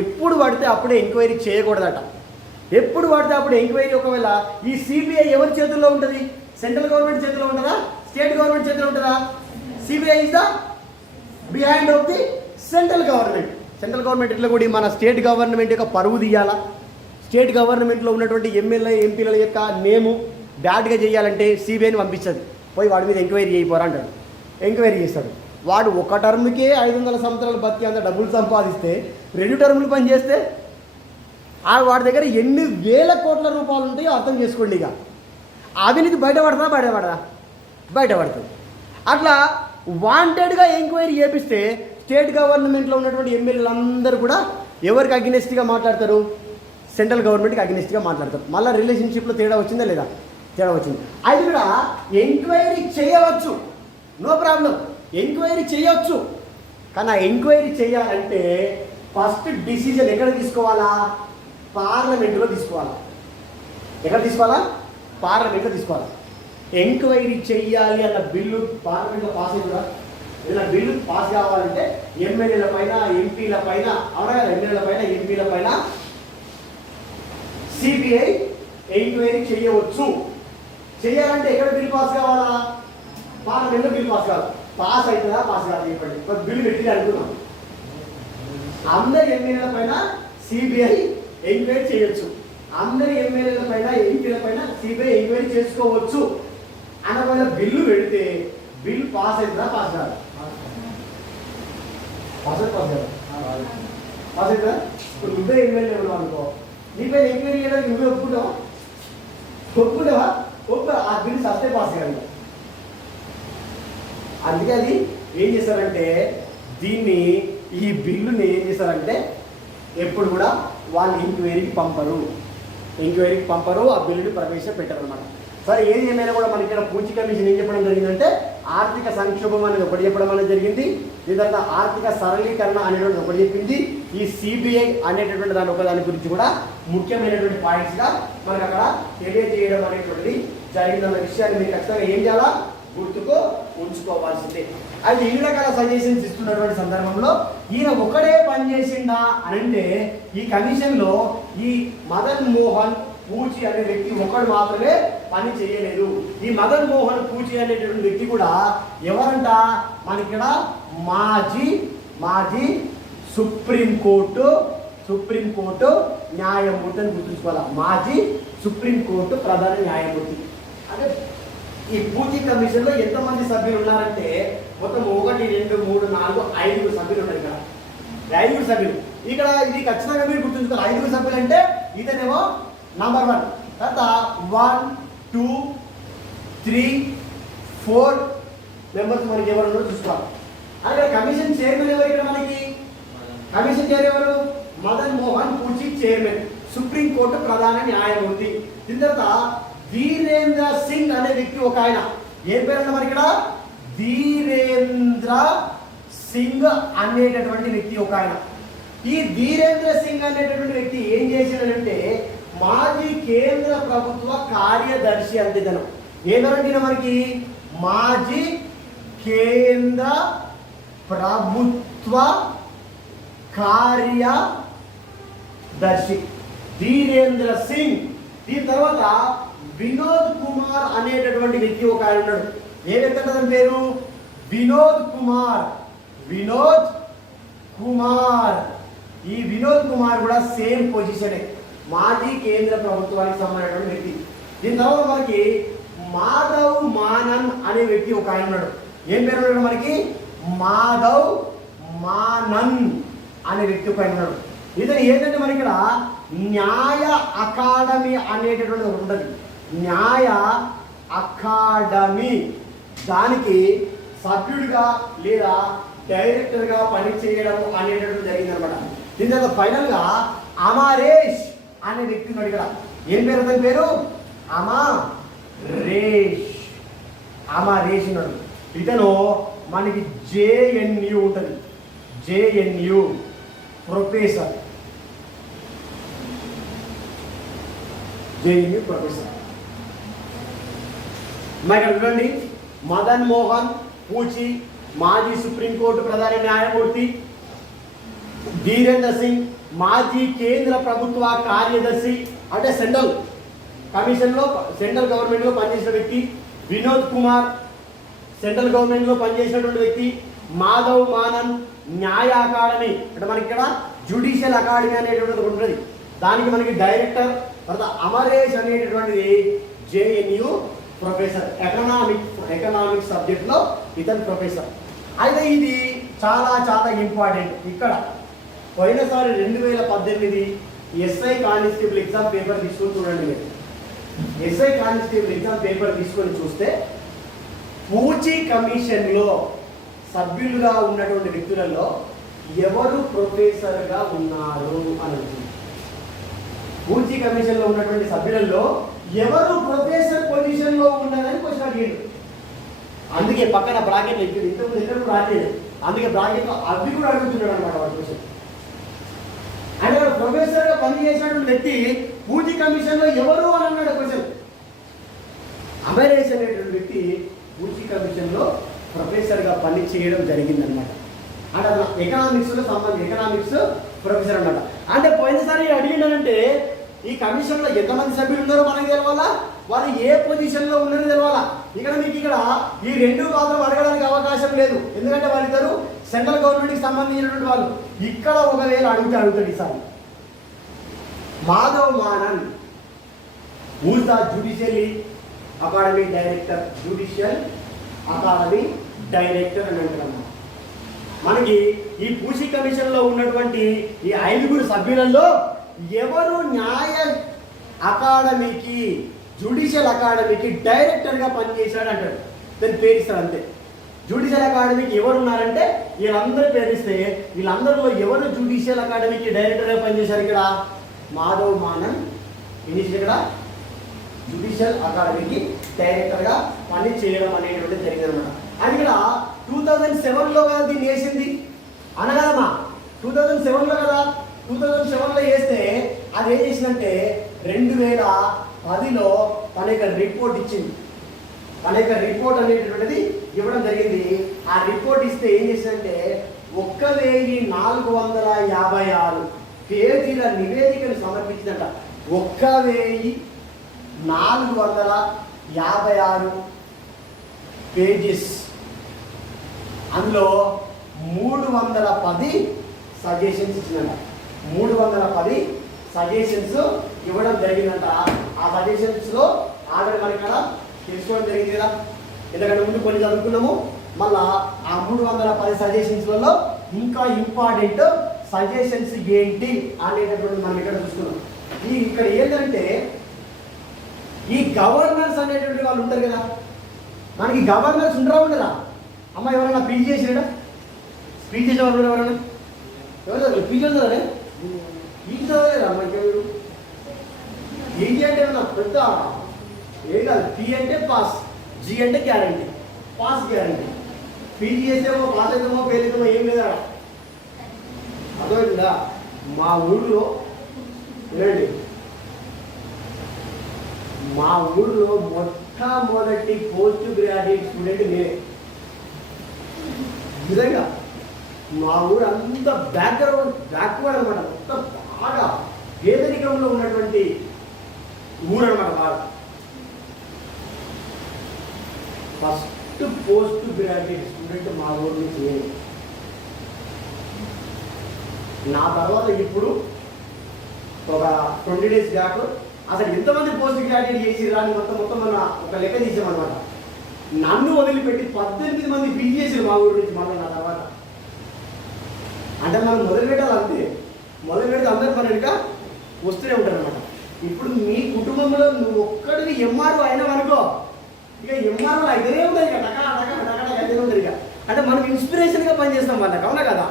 ఎప్పుడు పడితే అప్పుడే ఎంక్వైరీ చేయకూడదట. ఎప్పుడు పడితే అప్పుడు ఎంక్వైరీ, ఒకవేళ ఈ సిబిఐ ఎవరి చేతుల్లో ఉంటుంది? సెంట్రల్ గవర్నమెంట్ చేతిలో ఉంటుందా? స్టేట్ గవర్నమెంట్ చేతిలో ఉంటుందా? CBI is the behind of the central government. Central government ఇట్లా కూడా మన స్టేట్ గవర్నమెంట్ యొక్క పరువు తీయాలా? స్టేట్ గవర్నమెంట్లో ఉన్నటువంటి ఎమ్మెల్యే ఎంపీల యొక్క నేము బ్యాడ్గా చేయాలంటే సిబిఐని పంపించదు. పోయి వాడి మీద ఎంక్వైరీ చేయపోరా అంటాడు. ఎంక్వైరీ చేస్తాడు. వాడు ఒక టర్మ్కే 500 సంవత్సరాలు బతికి అంత డబ్బులు సంపాదిస్తే 2 టర్ములు పనిచేస్తే వాడి దగ్గర ఎన్ని వేల కోట్ల రూపాయలు ఉంటాయో అర్థం చేసుకోండి. ఇక అవినీతి బయటపడుతుంది. అట్లా వాంటెడ్గా ఎంక్వైరీ చేపిస్తే స్టేట్ గవర్నమెంట్లో ఉన్నటువంటి ఎమ్మెల్యేలు అందరూ కూడా ఎవరికి అగ్నెస్ట్గా మాట్లాడతారు? సెంట్రల్ గవర్నమెంట్కి అగ్నెస్ట్గా మాట్లాడతారు. మళ్ళీ రిలేషన్షిప్లో తేడా వచ్చిందా లేదా? తేడా వచ్చింది. అది కూడా ఎంక్వైరీ చేయవచ్చు, నో ప్రాబ్లం, ఎంక్వైరీ చేయవచ్చు. కానీ ఆ ఎంక్వైరీ చేయాలంటే ఫస్ట్ డిసిజన్ ఎక్కడ తీసుకోవాలా? పార్లమెంట్లో తీసుకోవాలా. ఎక్కడ తీసుకోవాలా? పార్లమెంట్లో తీసుకోవాలి. ఎంక్వైరీ చెయ్యాలి అన్న బిల్లు పార్లమెంట్లో పాస్ అయ్యి కూడా ఇలా బిల్లు పాస్ కావాలంటే ఎమ్మెల్యేల పైన, ఎంపీల పైన, అవునా కదా, ఎమ్మెల్యేల పైన, ఎంపీల పైన సిబిఐ ఎంక్వైరీ చేయవచ్చు. చేయాలంటే ఎక్కడ బిల్ పాస్ కావాలా? పార్లమెంట్లో బిల్ పాస్ కావాలి. పాస్ అవుతుందా? పాస్ కాదు చెప్పండి. ఒక బిల్లు పెట్టి అనుకున్నాం, అందరి ఎమ్మెల్యేల పైన సిబిఐ ఎంక్వైరీ చేయొచ్చు, అందరి ఎమ్మెల్యేల పైన, ఎంపీల పైన సిబిఐ ఎంక్వైరీ చేసుకోవచ్చు అనగా బిల్లు పెడితే బిల్ పాస్ అవుతుందా? పాస్ కాదు. పాస్ అవుతుందా? ఇప్పుడు నువ్వే ఎమ్మెల్యే ఉన్నావు అనుకో, నీ పైన ఎంక్వైరీ చేయడానికి నువ్వే ఒప్పుకుంటావా? ఆ బిల్ సస్తే పాస్ కాదు. అందుకే అది ఏం చేస్తారంటే దీన్ని, ఈ బిల్లుని ఏం చేస్తారంటే ఎప్పుడు కూడా వాళ్ళు ఎంక్వైరీకి పంపరు, ఆ బిల్లుని ప్రవేశపెట్టారు అనమాట. సరే, ఏది ఏమైనా కూడా మనకి ఇక్కడ పూచి కమిషన్ ఏం చెప్పడం జరిగిందంటే ఆర్థిక సంక్షోభం అనేది ఒకటి చెప్పడం అనేది జరిగింది. ఇదంతా ఆర్థిక సరళీకరణ అనేటువంటి ఒకటి చెప్పింది. ఈ సిబిఐ అనేటటువంటి దాని గురించి కూడా ముఖ్యమైనటువంటి పాయింట్స్గా మనకు అక్కడ తెలియజేయడం అనేటువంటిది జరిగిందన్న విషయాన్ని మీరు ఖచ్చితంగా ఏం చేయాలా? గుర్తుకు ఉంచుకోవాల్సిందే. అయితే ఈ రకాల సజెషన్స్ ఇస్తున్నటువంటి సందర్భంలో ఈయన ఒకడే పనిచేసిందా అని అంటే ఈ కమిషన్లో ఈ మదన్ మోహన్ పూచి అనే వ్యక్తి ఒకడు మాత్రమే పని చేయలేదు. ఈ మదన్ మోహన్ పూచి అనేటువంటి వ్యక్తి కూడా ఎవరంట? మనకి ఇక్కడ మాజీ సుప్రీంకోర్టు న్యాయమూర్తి అని గుర్తుంచుకోవాలి. మాజీ సుప్రీంకోర్టు ప్రధాన న్యాయమూర్తి. అంటే ఈ పూజీ కమిషన్లో ఎంతమంది సభ్యులు ఉన్నారంటే మొత్తం 1 2 3 4 5 సభ్యులు ఉన్నారు ఇక్కడ. 5 సభ్యులు ఇక్కడ. ఇది ఖచ్చితంగా మీరు గుర్తుంచుకోవాలి. 5 సభ్యులు అంటే ఇతనేమో నంబర్ 1, తర్వాత 1 2 3 4 మెంబర్స్ మనకి ఎవరు ఉన్నారో చూసుకోవాలి. అలాగే కమిషన్ చైర్మన్ ఎవరు ఇక్కడ మనకి? కమిషన్ చైర్ ఎవరు? మదన్ మోహన్ పూజీ చైర్మన్, సుప్రీంకోర్టు ప్రధాన న్యాయమూర్తి. దీని తర్వాత ధీరేంద్ర సింగ్ అనే వ్యక్తి ఒక ఆయన. ఏం పేరు మరి ఇక్కడ? ధీరేంద్ర సింగ్ అనేటటువంటి వ్యక్తి ఒక ఆయన. ఈ ధీరేంద్ర సింగ్ అనేటటువంటి వ్యక్తి ఏం చేశాడంటే మాజీ కేంద్ర ప్రభుత్వ కార్యదర్శి అంతేదనం. ఏదనంటే మనకి మాజీ కేంద్ర ప్రభుత్వ కార్యదర్శి ధీరేంద్ర సింగ్. దీని తర్వాత వినోద్ కుమార్ అనేటటువంటి వ్యక్తి ఒక ఆయన ఉన్నాడు. ఏ వ్యక్తి అంటే పేరు? వినోద్ కుమార్. వినోద్ కుమార్. ఈ వినోద్ కుమార్ కూడా సేమ్ పొజిషనే, మాజీ కేంద్ర ప్రభుత్వానికి సంబంధించినటువంటి వ్యక్తి. దీని తర్వాత మనకి మాధవ్ మానన్ అనే వ్యక్తి ఒక ఆయన ఉన్నాడు. ఏం పేరు ఉన్నాడు మనకి? మాధవ్ మానన్ అనే వ్యక్తి ఒక ఆయన ఉన్నాడు. ఇతను ఏంటంటే మనకి ఇక్కడ న్యాయ అకాడమీ అనేటటువంటి ఒకటి ఉంటుంది. న్యాయ అకాడమీ దానికి సభ్యుడిగా లేదా డైరెక్టర్గా పనిచేయడం అనేటటువంటి జరిగింది అనమాట. దీని తర్వాత ఫైనల్గా అమరేష్ అనే వ్యక్తి ఉన్నాడు ఇక్కడ. ఏం పేరు అతని పేరు? అమరేష్. అమరేష్ ఉన్నాడు. ఇతను మనకి జేఎన్యు ఉంటుంది. JNU professor. JNU professor. ఇక్కడ చూడండి, మదన్ మోహన్ పూచి మాజీ సుప్రీంకోర్టు ప్రధాన న్యాయమూర్తి, ధీరేంద్ర సింగ్ మాజీ కేంద్ర ప్రభుత్వ కార్యదర్శి అంటే సెంట్రల్ కమిషన్లో సెంట్రల్ గవర్నమెంట్లో పనిచేసిన వ్యక్తి, వినోద్ కుమార్ సెంట్రల్ గవర్నమెంట్లో పనిచేసినటువంటి వ్యక్తి, మాధవ్ మానన్ న్యాయ అకాడమీ అంటే మనకి ఇక్కడ జ్యుడిషియల్ అకాడమీ అనేటువంటిది ఉంటుంది, దానికి మనకి డైరెక్టర్. తర్వాత అమరేష్ అనేటటువంటిది జేఎన్యు ప్రొఫెసర్, ఎకనామిక్స్ సబ్జెక్ట్లో ఇతను ప్రొఫెసర్. అయితే ఇది చాలా చాలా ఇంపార్టెంట్. ఇక్కడ పోయినసారి 2018 ఎస్ఐ కానిస్టేబుల్ ఎగ్జామ్ పేపర్ తీసుకొని చూడండి. మీరు ఎస్ఐ కానిస్టేబుల్ ఎగ్జామ్ పేపర్ తీసుకొని చూస్తే పూచి కమిషన్లో సభ్యులుగా ఉన్నటువంటి వ్యక్తులలో ఎవరు ప్రొఫెసర్గా ఉన్నారు అని. పూచి కమిషన్లో ఉన్నటువంటి సభ్యులలో ఎవరు ప్రొఫెసర్ పొజిషన్లో ఉన్నారని క్వశ్చన్ అడిగాడు. అందుకే పక్కన బ్రాకెట్లు ఇంతకుముందు ఎక్కడ రాలేదు, అందుకే బ్రాకెట్లో అవి కూడా అడుగుతున్నాడు అనమాట వాడు క్వశ్చన్. అంటే వాడు ప్రొఫెసర్గా పనిచేసినటువంటి వ్యక్తి పూచి కమిషన్లో ఎవరు అని అన్నాడు క్వశ్చన్. అమరేష్ అనేటువంటి వ్యక్తి పూచి కమిషన్లో ప్రొఫెసర్గా పని చేయడం జరిగిందనమాట. అంటే ఎకనామిక్స్లో సంబంధించి ఎకనామిక్స్ ప్రొఫెసర్ అనమాట. అంటే పోయినసారి అడిగిందంటే ఈ కమిషన్లో ఎంతమంది సభ్యులు ఉన్నారో మనకి తెలవాలా, వాళ్ళు ఏ పొజిషన్లో ఉన్నారో తెలవాలా. ఇక్కడ మీకు ఇక్కడ ఈ 2 మాత్రం అడగడానికి అవకాశం లేదు, ఎందుకంటే వాళ్ళిద్దరు సెంట్రల్ గవర్నమెంట్కి సంబంధించినటువంటి వాళ్ళు. ఇక్కడ ఒకవేళ అడుగుతాడు ఈసారి. Madhav Menon who's the judicial academy director, judicial academy director అని అంటున్నాం. మనకి ఈ పూచి కమిషన్లో ఉన్నటువంటి ఈ 5 సభ్యులలో ఎవరు న్యాయ అకాడమీకి జ్యుడిషియల్ అకాడమీకి డైరెక్టర్గా పనిచేశాడు అంటాడు. దాన్ని పేరిస్తాడు అంతే. జ్యుడిషియల్ అకాడమీకి ఎవరు ఉన్నారంటే వీళ్ళందరూ పేరిస్తే వీళ్ళందరిలో ఎవరు జ్యుడిషియల్ అకాడమీకి డైరెక్టర్గా పనిచేశారు? ఇక్కడ మాధవ్ మానన్ ఇక్కడ జ్యుడిషియల్ అకాడమీకి డైరెక్టర్గా పని చేయడం అనేటువంటిది జరిగిందనమాట. అది ఇక్కడ 2007లో కదా దీన్ని వేసింది అనగలమా? 2007లో కదా. 2007లో వేస్తే అది ఏం చేసిందంటే 2010లో తన యొక్క రిపోర్ట్ ఇచ్చింది. తన యొక్క రిపోర్ట్ అనేటటువంటిది ఇవ్వడం జరిగింది. ఆ రిపోర్ట్ ఇస్తే ఏం చేసిందంటే 1456 పేజీల నివేదికను సమర్పించిందంట. 1456 పేజెస్. అందులో 310 సజెషన్స్ ఇచ్చిందంట. 310 సజెషన్స్ ఇవ్వడం జరిగిందంట. ఆ సజెషన్స్లో ఆల్రెడీ మనకి తెలుసుకోవడం జరిగింది కదా. ఎందుకంటే ముందు కొన్ని చదువుకున్నాము, మళ్ళా ఆ 310 సజెషన్స్లలో ఇంకా ఇంపార్టెంట్ సజెషన్స్ ఏంటి అనేటటువంటి మనం ఇక్కడ చూసుకున్నాం. ఇక్కడ ఏంటంటే ఈ గవర్నర్స్ అనేటువంటి వాళ్ళు ఉంటారు కదా, మనకి గవర్నర్స్ ఉండరా? అమ్మ ఎవరైనా పీజీ చేసిరా? పీజీ చేసే వాళ్ళు ఎవరైనా? ఎవరు చదవాలి? పీజీ చదవలే? పీజీ చదవలేరా అమ్మ? ఇంకెవరు? పీజీ అంటే ఏమన్నా పెద్ద ఏం కాదు. పీ అంటే పాస్, జీ అంటే గ్యారంటీ, పాస్ గ్యారంటీ. పీజీ చేసేమో పాస్ అవుతామో ఫెయిల్ అవుతామో ఏం లేదా. అర్థమైందా? మా ఊళ్ళో వినండి, మా ఊళ్ళో మొట్టమొదటి పోస్ట్ గ్రాడ్యుయేట్ స్టూడెంట్ నేనే. నిజంగా మా ఊరు అంత బ్యాక్వర్డ్ అనమాట, మొత్తం బాగా పేదరికంలో ఉన్నటువంటి ఊరు అనమాట. బాగా ఫస్ట్ పోస్ట్ గ్రాడ్యుయేట్ స్టూడెంట్ మా ఊరు నుంచి నేను. నా తర్వాత ఇప్పుడు ఒక 20 days బ్యాక్ అసలు ఎంతమంది పోస్ట్ గ్రాడ్యుయేట్ చేసిరా అని మొత్తం మన ఒక లెక్క తీసామన్నమాట. నన్ను వదిలిపెట్టి 18 మంది పీజీ చేసారు మా ఊరు నుంచి. మళ్ళీ నా తర్వాత అంటే మనం మొదలు పెట్టాలి అంతే. మొదలు పెడితే అందరూ మన వెనుక వస్తూనే ఉంటారు అనమాట. ఇప్పుడు మీ కుటుంబంలో నువ్వు ఒక్కడివి ఎంఆర్ఓ అయినావనుకో, ఇక ఎంఆర్ఓ అయితేనే ఉంటుంది, ఇక టకా అయితేనే ఉంటుంది. ఇక అంటే మనం ఇన్స్పిరేషన్గా పనిచేస్తాం వాళ్ళకి, అవునా కదా?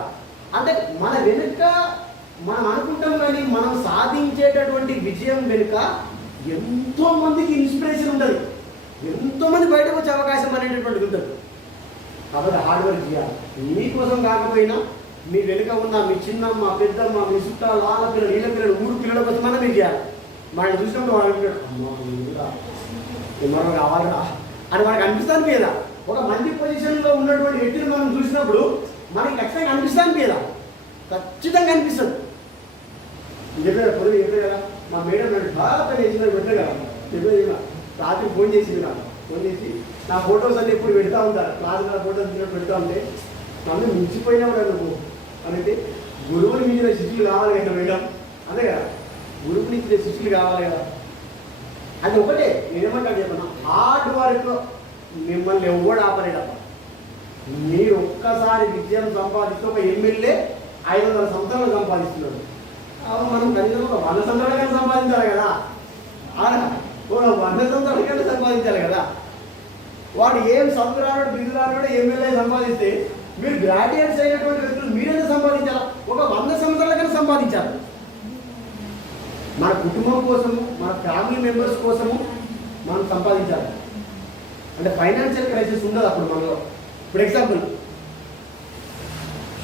అంటే మన వెనుక మనం అనుకుంటాం, కానీ మనం సాధించేటటువంటి విజయం వెనుక ఎంతో మందికి ఇన్స్పిరేషన్ ఉంటుంది, ఎంతో మంది బయటకు వచ్చే అవకాశం అనేటటువంటిది ఉంటుంది. కాబట్టి హార్డ్ వర్క్ చేయాలి. మీకోసం కాకపోయినా మీ వెనుక ఉన్న మీ చిన్నమ్మ, పెద్దమ్మ, మీ చుట్టాలు, వాళ్ళ పిల్లలు, వీళ్ళ పిల్లలు, ఊరు పిల్లల కోసం మనం మీరు చేయాలి. మనల్ని చూసినప్పుడు వాళ్ళు అంటాడు, మనం కావాలరా అని మనకు అనిపిస్తాను కదా. ఒక మంచి పొజిషన్లో ఉన్నటువంటి వ్యక్తిని మనం చూసినప్పుడు మనకి ఖచ్చితంగా అనిపిస్తాను కదా, ఖచ్చితంగా అనిపిస్తుంది. చెప్పారు పొద్దున చెప్పారు కదా, మా మేడం నన్ను బాగా చేసిన పెట్టారు కదా, చెప్పేది రాత్రి ఫోన్ చేసింది నాకు. ఫోన్ చేసి నా ఫొటోస్ అన్నీ ఎప్పుడు పెడతా ఉంటారు, క్లాస్ ఫోటోస్ పెడతా ఉంటే నన్ను మించిపోయినా కూడా నువ్వు అనేది గురువుని మించిన శిష్యులు కావాలి కదా మేడం, అంతే కదా, గురువుని ఇచ్చిన శిష్యులు కావాలి కదా. అది ఒకటే నేనేమంటాను చెప్పన్నా, హార్డ్ వర్క్ మిమ్మల్ని ఎవడు ఆపలేడప్ప. మీరు ఒక్కసారి విజయం సంపాదిస్తే ఒక ఎమ్మెల్యే 500 సంవత్సరాలు సంపాదిస్తున్నాడు. మనం కనీసం ఒక 100 సంవత్సరాలకైనా సంపాదించాలి కదా, ఒక 100 సంవత్సరాలకైనా సంపాదించాలి కదా. వాడు ఏం చదువురాడు బిగురాడు ఎమ్మెల్యే సంపాదిస్తే మీరు గ్రాడ్యుయేట్స్ అయినటువంటి వ్యక్తులు మీరైనా సంపాదించాలి, ఒక 100 సంవత్సరాలకైనా సంపాదించాలి. మన కుటుంబం కోసము, మన ఫ్యామిలీ మెంబర్స్ కోసము మనం సంపాదించాలి. అంటే ఫైనాన్షియల్ క్రైసిస్ ఉండదు అప్పుడు మనలో. ఫర్ ఎగ్జాంపుల్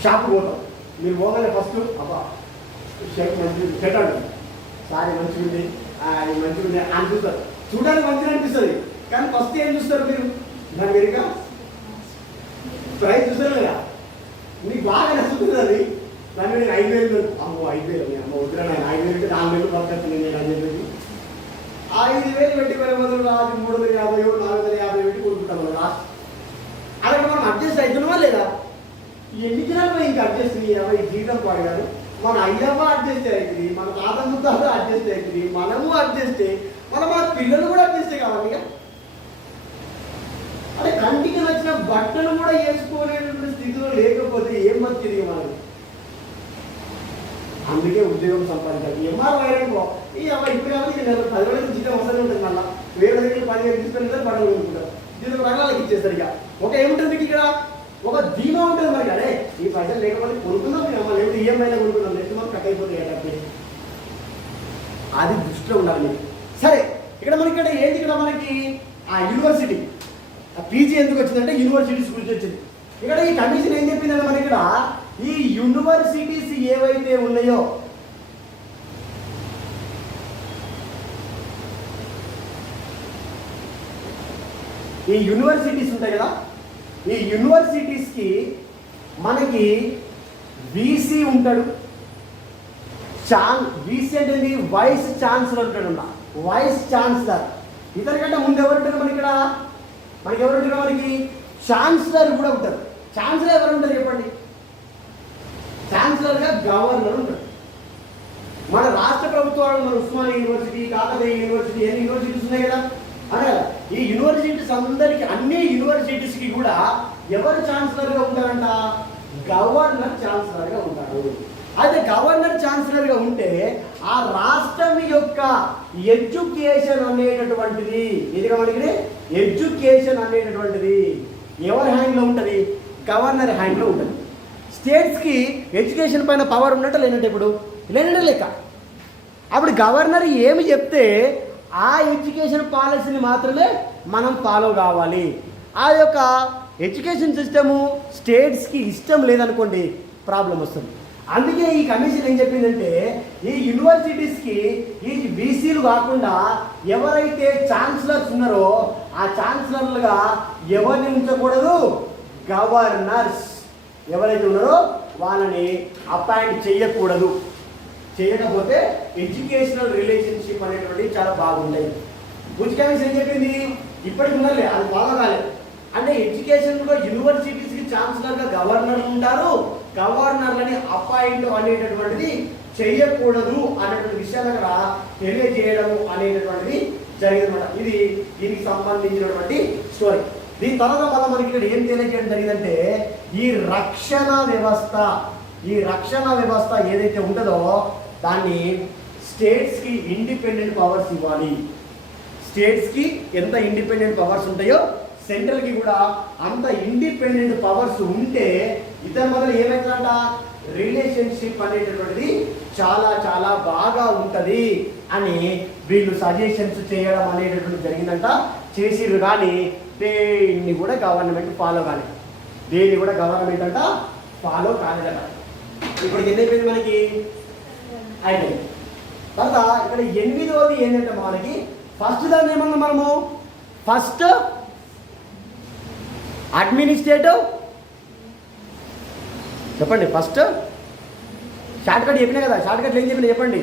షాప్ పోతాం, మీరు పోగానే ఫస్ట్ అబ్బా షర్ట్ మంచిగా షర్ట్ అంటుంది, సారీ మంచిగా ఉంది, అది మంచిగా ఉంది అని చూస్తారు. చూడడానికి మంచిగా అనిపిస్తుంది, కానీ ఫస్ట్ ఏం చూస్తారు మీరు? దాని వెనుక ప్రైస్ చూస్తారు లేదా? మీకు బాగా నచ్చుతుంది అది. దాని మీద 5,000, అమ్మో 5,000 అమ్మ వద్దురా, నేను 5,000 పెట్టి 4,000 పడుతుంది నేను అని చెప్పేసి 5,000 పెట్టి పోయే బదులు రాదు 350, 450 పెట్టి కొనుక్కుంటాం లాస్ట్. అలాగే మనం అడ్జస్ట్ అవుతున్నామా లేదా? ఎన్ని దినాలు ఇంకా అడ్జస్ట్ ఈ జీవితం పాడు కాదు. మన అయ్యమ్మ అడ్జస్ట్ అవుతుంది, మన తాత ముత్తాత అడ్జస్ట్ అవుతుంది, మనము అడ్జస్ట్, మన పిల్లలు కూడా అడ్జస్ట్ కావాలి. ఇక అంటే కంటికి నచ్చిన బట్టలు కూడా వేసుకోలేనటువంటి స్థితిలో లేకపోతే ఏం వచ్చింది మనకి? అందుకే ఉద్యోగం సంపాదించాలి. ఎంఆర్ వైరనుకో ఈ అమ్మ ఇప్పుడు కాబట్టి 10 రోజుల జీతం అవసరం ఉంటుంది. మళ్ళీ వేరే దగ్గర 10,000 తీసుకొని బట్టలు కొనుక్కుంటారు, దీని రకాలకి ఇచ్చేస్తారు. ఇక ఒక ఏముంటుంది ఇక్కడ, ఒక ధీమా ఉంటుంది మరి. అదే ఈ పైసలు లేకపోతే కొనుక్కుందాం, అమ్మ లేకపోతే ఈఎంఐలో కొనుక్కుందాం, నెక్స్ట్ మంత్ కట్ అయిపోతాయి డబ్బు. అది దృష్టిలో ఉండాలి. సరే, ఇక్కడ మనకి ఇక్కడ ఏంటి, ఇక్కడ మనకి ఆ యూనివర్సిటీ పీజీ ఎందుకు వచ్చిందంటే యూనివర్సిటీస్ గురించి వచ్చింది. ఇక్కడ ఈ కండిషన్ ఏం చెప్పిందంటే మనకి ఇక్కడ ఈ యూనివర్సిటీస్ ఏవైతే ఉన్నాయో ఈ యూనివర్సిటీస్ ఉంటాయి కదా, ఈ యూనివర్సిటీస్కి మనకి వీసీ ఉంటాడు. వీసీ అంటే వైస్ ఛాన్సలర్ ఉంటాడు. వైస్ ఛాన్సలర్ ఇతనికంటే ముందు ఎవరు ఉంటారు మనకి ఇక్కడ? మనకి ఎవరు ఉంటారు? మనకి ఛాన్సలర్ కూడా ఉంటారు. ఛాన్సలర్ ఎవరు ఉంటారు చెప్పండి? ఛాన్సలర్గా గవర్నర్ ఉంటాడు. మన రాష్ట్ర ప్రభుత్వాలు, మన ఉస్మానియా యూనివర్సిటీ, కాకతీయ యూనివర్సిటీ, ఎన్ని యూనివర్సిటీస్ ఉన్నాయి కదా, అదే కదా, ఈ యూనివర్సిటీస్ అందరికి, అన్ని యూనివర్సిటీస్కి కూడా ఎవరు ఛాన్సలర్గా ఉంటారంట? గవర్నర్ ఛాన్సలర్గా ఉంటారు. అయితే గవర్నర్ ఛాన్సలర్గా ఉంటే ఆ రాష్ట్రం యొక్క ఎడ్యుకేషన్ అనేటటువంటిది, ఇదిగా మనకి ఎడ్యుకేషన్ అనేటటువంటిది ఎవరి హ్యాండ్లో ఉంటుంది? గవర్నర్ హ్యాండ్లో ఉంటుంది. స్టేట్స్కి ఎడ్యుకేషన్ పైన పవర్ ఉన్నట్టు లేనట్టు? ఇప్పుడు లేనట్టు లెక్క. అప్పుడు గవర్నర్ ఏమి చెప్తే ఆ ఎడ్యుకేషన్ పాలసీని మాత్రమే మనం ఫాలో కావాలి. ఆ యొక్క ఎడ్యుకేషన్ సిస్టము స్టేట్స్కి ఇష్టం లేదనుకోండి, ప్రాబ్లం వస్తుంది. అందుకే ఈ కమిషన్ ఏం చెప్పిందంటే, ఈ యూనివర్సిటీస్కి ఈ బీసీలు కాకుండా ఎవరైతే ఛాన్సలర్స్ ఉన్నారో ఆ ఛాన్సలర్లుగా ఎవరిని ఉంచకూడదు? గవర్నర్స్ ఎవరైతే ఉన్నారో వాళ్ళని అపాయింట్ చేయకూడదు. చేయకపోతే ఎడ్యుకేషనల్ రిలేషన్షిప్ అనేటువంటి చాలా బాగుంటాయి. బుచ్ కమిషన్ ఏం చెప్పింది? ఇప్పటికి ఉన్నలే, అది ఫాలో కాలేదు. అంటే ఎడ్యుకేషన్లో యూనివర్సిటీస్కి ఛాన్సలర్గా గవర్నర్లు ఉంటారు, గవర్నర్లని అపాయింట్ అనేటటువంటిది చేయకూడదు అనేటువంటి విషయాలు అక్కడ తెలియజేయడము అనేటటువంటిది జరిగిందన్నమాట. ఇది దీనికి సంబంధించినటువంటి స్టోరీ. దీని తర్వాత మళ్ళీ మనకి ఇక్కడ ఏం తెలియజేయడం జరిగిందంటే, ఈ రక్షణ వ్యవస్థ ఏదైతే ఉంటుందో దాన్ని స్టేట్స్కి ఇండిపెండెంట్ పవర్స్ ఇవ్వాలి. స్టేట్స్కి ఎంత ఇండిపెండెంట్ పవర్స్ ఉంటాయో సెంట్రల్కి కూడా అంత ఇండిపెండెంట్ పవర్స్ ఉంటే ఇతని మొదలు ఏమవుతుందంట? రిలేషన్షిప్ అనేటటువంటిది చాలా చాలా బాగా ఉంటుంది అని వీళ్ళు సజెషన్స్ చేయడం అనేటటువంటి జరిగిందంట. చేసిర్రు కానీ దేన్ని కూడా గవర్నమెంట్ ఫాలో కాలేదు. దేన్ని కూడా గవర్నమెంట్ అంట ఫాలో కాలేదట. ఇప్పుడు ఎన్ని అయిపోయింది మనకి? అయిపోయింది. తర్వాత ఇక్కడ 8వది ఏంటంటే మనకి ఫస్ట్ దాన్ని ఏమన్నా మనము ఫస్ట్ అడ్మినిస్ట్రేటివ్, చెప్పండి. ఫస్ట్ షార్ట్ కట్ చెప్పినా కదా, షార్ట్ కట్లు ఏం చెప్పినా చెప్పండి.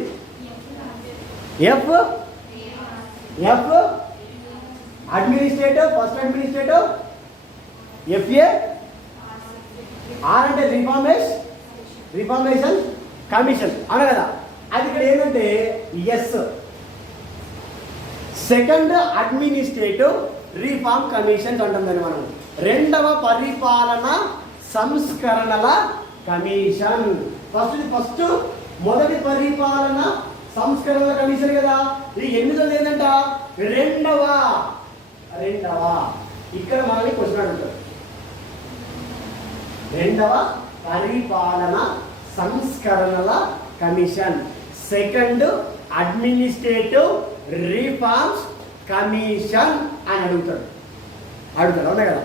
F administrative, first administrative. FA R అంటే రిఫార్మేషన్ కమిషన్ అన కదా. అది ఇక్కడ ఏంటంటే S second administrative reform commission అంటుందని మనం. రెండవ పరిపాలన సంస్కరణల కమిషన్. ఫస్ట్ మొదటి పరిపాలన సంస్కరణల కమిషన్ కదా. ఇది 8వది ఏంటంట? రెండవ ఇక్కడ మనల్ని క్వశ్చన్ అడుగుతారు. రెండవ పరిపాలన సంస్కరణల commission, second administrative reforms commission అని అడుగుతాడు. అవునా కదా?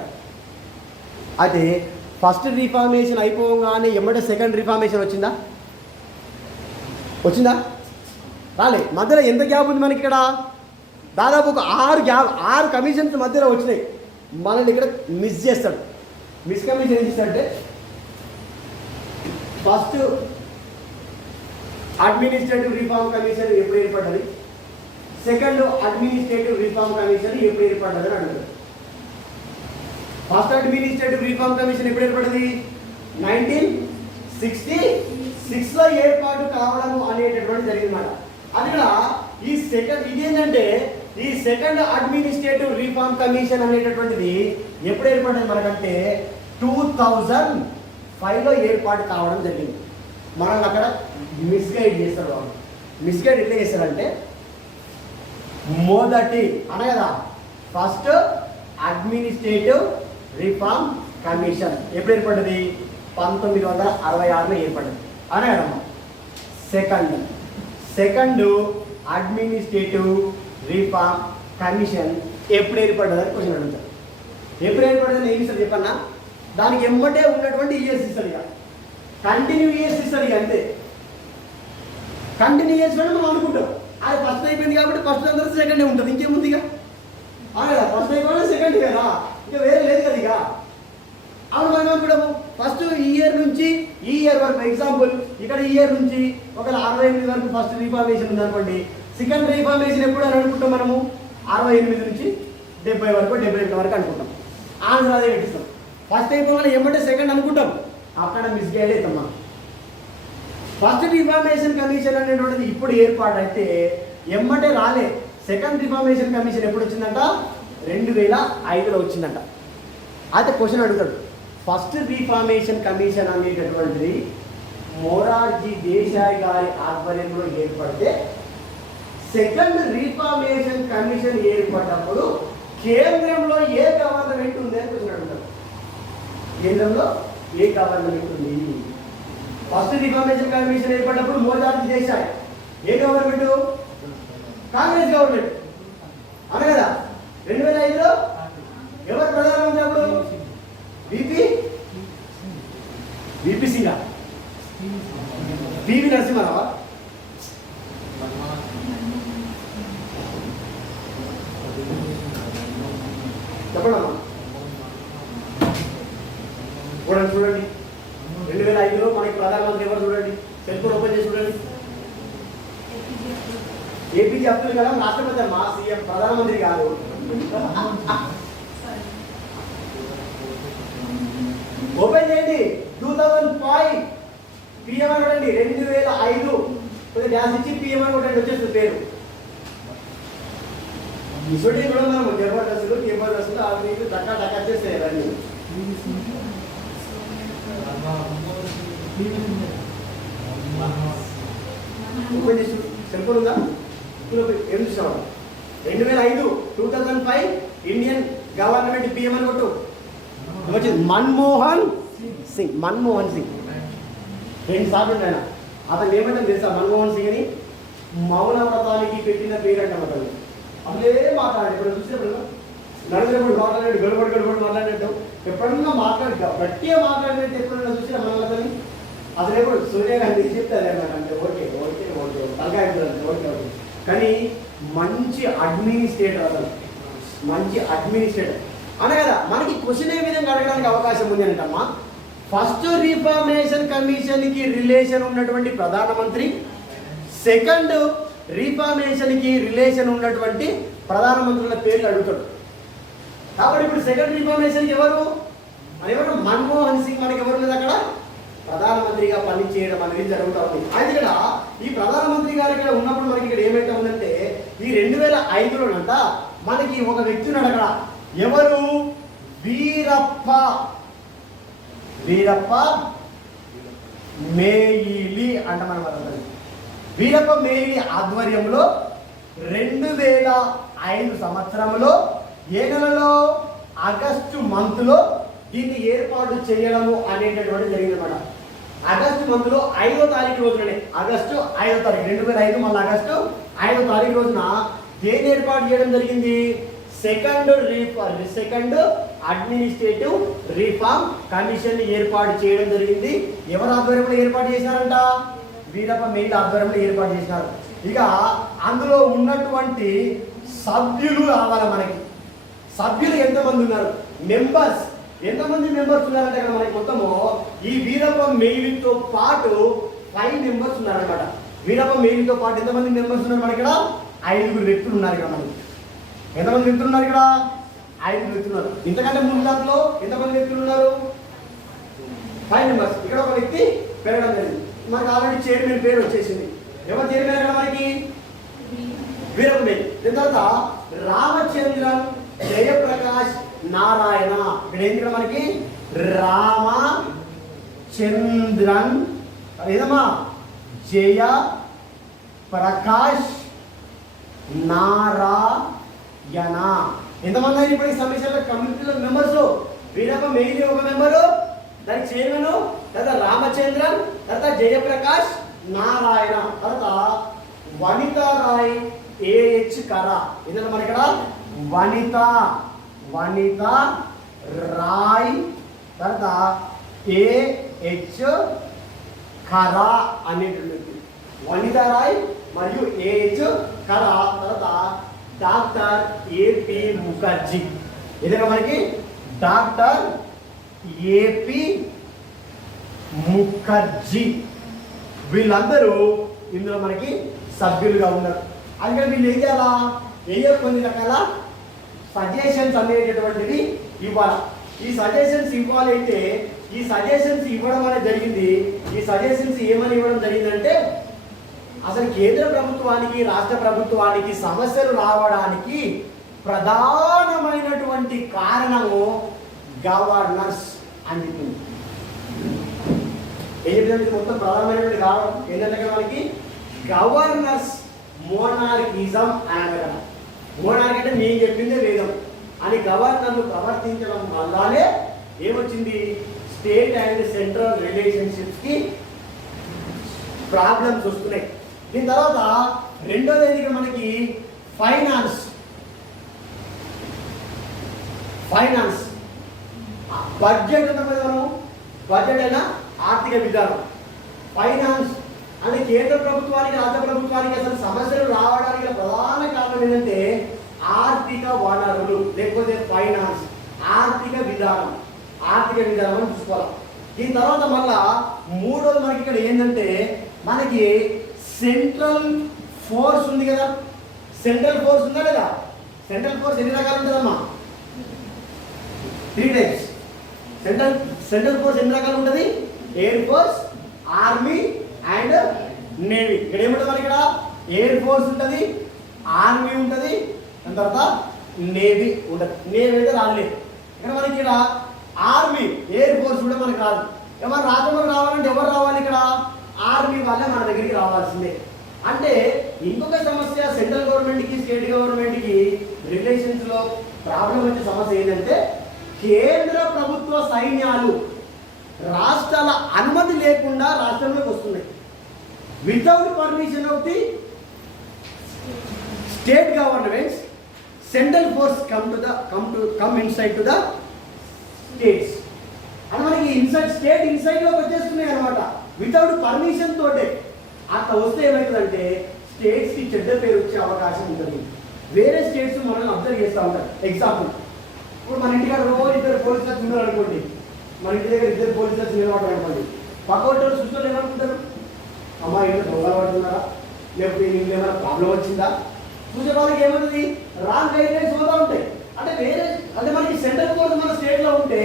అయితే ఫస్ట్ రిఫార్మేషన్ అయిపోగానే ఎమ్మటే సెకండ్ రిఫార్మేషన్ వచ్చిందా? రాలే. మధ్యలో ఎంత గ్యాప్ ఉంది మనకి? ఇక్కడ దాదాపు ఒక 6 కమిషన్స్ మధ్యలో వచ్చినాయి. మనల్ని ఇక్కడ మిస్ చేస్తాడు. మిస్ కమిషన్ ఏం చేస్తాడంటే, ఫస్ట్ అడ్మినిస్ట్రేటివ్ రిఫార్మ్ కమిషన్ ఎప్పుడు ఏర్పడ్డది, సెకండ్ అడ్మినిస్ట్రేటివ్ రిఫార్మ్ కమిషన్ ఎప్పుడు ఏర్పడ్డది అని అడుగుతారు. ఫస్ట్ అడ్మినిస్ట్రేటివ్ రిఫార్మ్ కమిషన్ ఎప్పుడు ఏర్పడింది? 1966లో ఏర్పాటు కావడము అనేటటువంటి జరిగిందన్నమాట. అది కూడా ఈ సెకండ్ ఇదేంటంటే ఈ సెకండ్ అడ్మినిస్ట్రేటివ్ రిఫార్మ్ కమిషన్ అనేటటువంటిది ఎప్పుడు ఏర్పడింది మనకంటే 2005లో ఏర్పాటు కావడం జరిగింది. మనల్ని అక్కడ మిస్గైడ్ చేస్తారు. వాళ్ళు మిస్గైడ్ ఎట్లా చేస్తారంటే, మొదటి అనగా ఫస్ట్ అడ్మినిస్ట్రేటివ్ రిఫార్మ్ కమిషన్ ఎప్పుడు ఏర్పడింది? 1966లో ఏర్పడింది అనగదమ్మా. సెకండ్ అడ్మినిస్ట్రేటివ్ రిఫార్మ్ కమిషన్ ఎప్పుడు ఏర్పడ్డదని క్వశ్చన్ అడుగుతారు. ఎప్పుడు ఏర్పడ్డదని ఏమి ఇస్తారు చెప్పన్నా? దానికి ఎమ్మటే ఉన్నటువంటి ఇయర్స్ ఇస్తారు. ఇక కంటిన్యూ ఇయర్స్ ఇస్తారు. ఇక అంతే కంటిన్యూ ఇయర్స్ మనం అనుకుంటాం. అది ఫస్ట్ అయిపోయింది కాబట్టి ఫస్ట్ అందరూ సెకండ్ ఉంటుంది. ఇంకేముంది ఇక? కదా, ఫస్ట్ అయిపోయినా సెకండ్ కదా, ఇంకా వేరే లేదు కదా. ఇక అవును మనం అనుకుంటాము ఫస్ట్ ఈ ఇయర్ నుంచి ఈ ఇయర్ వరకు. ఎగ్జాంపుల్ ఇక్కడ ఈ ఇయర్ నుంచి ఒక 68 వరకు ఫస్ట్ రిఫార్మేషన్ ఉందనుకోండి. సెకండ్ రిఫార్మేషన్ ఎప్పుడు అని అనుకుంటాం మనము? 68 నుంచి 70 వరకు 78 వరకు అనుకుంటాం. ఆన్సర్ అదే పెట్టిస్తాం. ఫస్ట్ అయిపోగానే ఏమంటే సెకండ్ అనుకుంటాం, అక్కడ మిస్గైడ్ అవుతాం మనం. ఫస్ట్ రిఫార్మేషన్ కమిషన్ అనేటువంటిది ఇప్పుడు ఏర్పాటు అయితే ఎమ్మటే రాలే. సెకండ్ రిఫార్మేషన్ కమిషన్ ఎప్పుడు వచ్చిందంట? 2005లో వచ్చిందంట. అయితే క్వశ్చన్ అడుగుతాడు, ఫస్ట్ రీఫార్మేషన్ కమిషన్ అనేటటువంటిది మొరార్జీ దేశాయ్ గారి ఆధ్వర్యంలో ఏర్పడితే, సెకండ్ రీఫార్మేషన్ కమిషన్ ఏర్పడినప్పుడు కేంద్రంలో ఏ గవర్నమెంట్ ఉంది అని క్వశ్చన్ అడుగుతాడు. కేంద్రంలో ఏ గవర్నమెంట్ ఉంది? ఫస్ట్ రిఫార్మేషన్ కమిషన్ ఏర్పడినప్పుడు మొరార్జీ దేశాయ్ ఏ గవర్నమెంట్? కాంగ్రెస్ గవర్నమెంట్ అనే కదా. 2005లో ఎవరు ప్రధానమంత్రి అప్పుడు? విపి సింగ్, పివి నరసింహారావు. చెప్పండి చూడండి 2005లో మనకి ప్రధానమంత్రి ఎవరు చూడండి, సెల్ ఫోన్ ఓపెన్ చేసి చూడండి. ఏపీజే అబ్దుల్ కలాం రాష్ట్రపతి అమ్మా, సీఎం, ప్రధానమంత్రి కాదు. ఓపెన్ చేయండి 2005 పిఎం అని కొట్టండి. 2005 కొద్దిగా డ్యాన్స్ ఇచ్చి పిఎం అని కొట్టండి, వచ్చేస్తుంది పేరు. ఇటువంటి కూడా మనం జబర్దస్తులు ఆ మీకు టక్కా చేస్తాయి అవన్నీ. ఓపెన్ చేసి సెల్ ఫోన్ ఉందా? ఏం చూసావు? 2005 2005 ఇండియన్ గవర్నమెంట్ పిఎం అని కొట్టు, వచ్చింది మన్మోహన్ సింగ్. 2 సార్లు ఆయన. అతను ఏమంటే తెలుసా? మన్మోహన్ సింగ్ అని మౌన వ్రతానికి పెట్టిన పేరు అంటే అతను అదే మాట్లాడాడు. ఇప్పుడు చూసినప్పుడు నడిచినప్పుడు మాట్లాడాడు, గడబడి మాట్లాడినట్టు ఎప్పుడన్నా మాట్లాడి గట్టిగా మాట్లాడినట్టు ఎప్పుడన్నా చూసినా మన అతని అసలు ఎప్పుడు సూర్యగాంధీ చెప్తారు అంటే ఓకే తలకాయ ఓకే. కానీ మంచి అడ్మినిస్ట్రేటర్, అతను మంచి అడ్మినిస్ట్రేటర్ అనే కదా. మనకి క్వశ్చన్ ఏ విధంగా అడగడానికి అవకాశం ఉంది అంటమ్మా, ఫస్ట్ రీఫార్మేషన్ కమిషన్కి రిలేషన్ ఉన్నటువంటి ప్రధానమంత్రి, సెకండ్ రీఫార్మేషన్కి రిలేషన్ ఉన్నటువంటి ప్రధానమంత్రుల పేర్లు అడుగుతాడు. కాబట్టి ఇప్పుడు సెకండ్ రీఫార్మేషన్కి ఎవరు? మన్మోహన్ సింగ్ మనకి ఎవరు మీద అక్కడ ప్రధానమంత్రిగా పనిచేయడం అనేది జరుగుతూ ఉంది. అయితే ఇక్కడ ఈ ప్రధానమంత్రి గారు ఇక్కడ ఉన్నప్పుడు మనకి ఇక్కడ ఏమైతే ఉందంటే, ఈ 2005లోనంట మనకి ఒక వ్యక్తిని అడగడ, ఎవరు? వీరప్ప మేయిలి అంట మన వాళ్ళందరూ. వీరప్ప మేయిలి ఆధ్వర్యంలో 2005 సంవత్సరంలో ఏ నెలలో? ఆగస్టు మంత్లో దీన్ని ఏర్పాటు చేయడము అనేటటువంటి జరిగిందన్నమాట. ఆగస్టు మంత్లో 5వ తారీఖు రోజుననే, ఆగస్టు 5వ తారీఖు 2005 మళ్ళీ ఆగస్టు 5వ తారీఖు రోజున దేన్ని ఏర్పాటు చేయడం జరిగింది? సెకండ్ అడ్మినిస్ట్రేటివ్ రిఫార్మ్ కమిషన్ ఏర్పాటు చేయడం జరిగింది. ఎవరు ఆధ్వర్యంలో ఏర్పాటు చేశారంట? వీరప్ప మెయిల్ ఆధ్వర్యంలో ఏర్పాటు చేసినారు. ఇక అందులో ఉన్నటువంటి సభ్యులు రావాలి మనకి. సభ్యులు ఎంతమంది ఉన్నారు? మెంబర్స్ ఎంతమంది మెంబర్స్ ఉన్నారంటే ఇక్కడ మనకి మొత్తము ఈ వీరప్ప మెయిల్తో పాటు 5 మెంబర్స్ ఉన్నారనమాట. వీరప్ప మెయిల్తో పాటు ఎంతమంది మెంబర్స్ ఉన్నారు? మనకి ఇక్కడ 5 వ్యక్తులు ఉన్నారు. ఇక్కడ మనకి ఎంతమంది వ్యక్తులు ఉన్నారు? ఇక్కడ 5 వ్యక్తులు ఉన్నారు. ఇంతకంటే ముందు దాంట్లో ఎంతమంది వ్యక్తులు ఉన్నారు? 5 మెంబర్స్. ఇక్కడ ఒక వ్యక్తి పెరగడం జరిగింది. మనకు ఆల్రెడీ చైర్మన్ పేరు వచ్చేసింది. ఎవరు చైర్మన్ అక్కడ మనకి? వీరప్ప మెయిల్. దీని తర్వాత రామచంద్రన్ జయప్రకాష్ నారాయణ. ఇక్కడ ఏంటి? ఇక్కడ మనకి రామచంద్రన్ ఏదమ్మా జయ ప్రకాష్ నారాయణ. ఎంతమంది అయినా ఇప్పుడు ఈ సమిషన్లో కమిటీలో మెంబర్స్? వీరప్ప మెయిల్ ఒక మెంబరు, దానికి చైర్మన్, తర్వాత రామచంద్రన్, తర్వాత జయప్రకాష్ నారాయణ, తర్వాత వనితా రాయ్ ఏహెచ్ కరా. ఏంటంటే మన ఇక్కడ వనిత రాయ్, తర్వాత ఏహెచ్ కరా అనేటువంటి వనితా రాయ్ మరియు ఏహెచ్ కరా, తర్వాత డాక్టర్ ఏపీ ముఖర్జీ. ఏదైనా మనకి డాక్టర్ ఏపీ ముఖర్జీ. వీళ్ళందరూ ఇందులో మనకి సభ్యులుగా ఉన్నారు. అందుకని వీళ్ళు ఏం చేయాలా? కొన్ని రకాల సజెషన్స్ అనేటటువంటివి ఇవ్వాలి. ఈ సజెషన్స్ ఇవ్వాలి అంటే ఈ సజెషన్స్ ఇవ్వడం అనేది జరిగింది. ఈ సజెషన్స్ ఏమని ఇవ్వడం జరిగిందంటే, అసలు కేంద్ర ప్రభుత్వానికి రాష్ట్ర ప్రభుత్వానికి సమస్యలు రావడానికి ప్రధానమైనటువంటి కారణము గవర్నర్స్ అని చెప్పింది. ఏం చెప్పింది? మొత్తం ప్రధానమైనటువంటి కారణం ఏంటంటే మనకి గవర్నర్స్ మోనార్కిజం అని కదా. మోనార్కి అంటే నేను చెప్పిందే వేదం అని గవర్నర్లు ప్రవర్తించడం వల్లనే ఏమొచ్చింది? స్టేట్ అండ్ సెంట్రల్ రిలేషన్షిప్స్కి ప్రాబ్లమ్స్ వస్తున్నాయి. దీని తర్వాత రెండోది ఏంటి మనకి? ఫైనాన్స్. బడ్జెట్ అంటే మనం బడ్జెట్ అయినా ఆర్థిక విధానం. ఫైనాన్స్ అంటే కేంద్ర ప్రభుత్వానికి రాష్ట్ర ప్రభుత్వానికి అసలు సమస్యలు రావడానికి ప్రధాన కారణం ఏంటంటే ఆర్థిక వనరులు, లేకపోతే ఫైనాన్స్, ఆర్థిక విధానం అని చూసుకోవాలి. దీని తర్వాత మళ్ళా మూడోది మనకి ఇక్కడ ఏంటంటే మనకి సెంట్రల్ ఫోర్స్ ఉంది కదా. సెంట్రల్ ఫోర్స్ ఉందా లేదా? సెంట్రల్ ఫోర్స్ ఎన్ని రకాలు ఉంటుందమ్మా? 3 టైప్స్. సెంట్రల్ ఫోర్స్ ఎన్ని రకాలు ఉంటుంది? Air force, army and navy. ఇక్కడ ఏముంటుంది మనకి? ఇక్కడ ఎయిర్ ఫోర్స్ ఉంటుంది, ఆర్మీ ఉంటుంది, దాని తర్వాత నేవీ ఉంటుంది. నేవీ అయితే రాలేదు. ఇక్కడ మనకి ఇక్కడ ఆర్మీ, ఎయిర్ ఫోర్స్ కూడా మనకి రాదు. ఎవరు రాజ్యంలోకి రావాలంటే ఎవరు రావాలి? ఇక్కడ ఆర్మీ వాళ్ళే మన దగ్గరికి రావాల్సిందే. అంటే ఇంకొక సమస్య, సెంట్రల్ గవర్నమెంట్కి స్టేట్ గవర్నమెంట్కి రిలేషన్స్లో ప్రాబ్లం వచ్చే సమస్య ఏంటంటే కేంద్ర ప్రభుత్వ సైన్యాలు రాష్ట్రాల అనుమతి లేకుండా రాష్ట్రంలోకి వస్తున్నాయి. Without permission of the state governments, central force come inside to the states. అని మనకి స్టేట్ ఇన్సైడ్లోకి వచ్చేస్తున్నాయి అనమాట, వితౌట్ పర్మిషన్ తోటే. అట్లా వస్తే ఏమవుతుందంటే స్టేట్స్కి చెడ్డ పేరు వచ్చే అవకాశం ఉంటుంది. వేరే స్టేట్స్ మనల్ని అబ్జర్వ్ చేస్తూ ఉంటారు. ఎగ్జాంపుల్, ఇప్పుడు మన ఇంటికాడ రోజు 2 పోలీసులు ఉన్నారు అనుకోండి, మన ఇంటి దగ్గర 2 పోలీసులు నిలబడ్డారు అనుకోండి, పక్క వాళ్ళు చూసుకొని ఏమనుకుంటారు? అమ్మా ఇంట్లో దొంగలు పడుతున్నారా, లేకపోతే ఇంట్లో ఏమైనా ప్రాబ్లం వచ్చిందా? చూసే వాళ్ళకి ఏమవుతుంది? రాంగ్ గైడ్లైన్స్ పోతూ ఉంటాయి. అంటే మనకి సెంట్రల్ ఫోర్స్ మన స్టేట్లో ఉంటే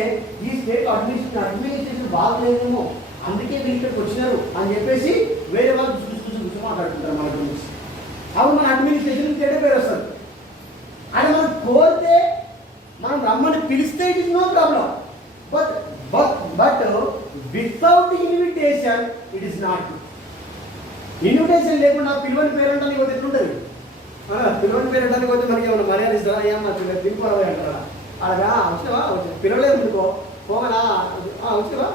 ఈ స్టేట్ అడ్మినిస్ట్రేషన్ బాగలేదేమో, అందుకే వీళ్ళు ఇక్కడికి వచ్చినారు అని చెప్పేసి వేరే వాళ్ళు చూసి మాట్లాడుతుంటారు మన గురించి. అప్పుడు మన అడ్మినిస్ట్రేషన్ చెడ్డ పేరు వస్తుంది. అని మనం కోరితే, మనం రమ్మని పిలిస్తే it is no problem. But without invitation it is not. Invitation లేకుండా పిలువని పేరు అంటే నీకు ఎట్లుంటుంది? పిలువని పేరు అంటే పోతే మనకి ఏమన్నా మర్యాద ఇస్తారా? ఏమన్నా పిలుపురావాలి అంటారా? అలాగా వచ్చినవా, పిలవలేదు అనుకో, పోగలా వచ్చినవా,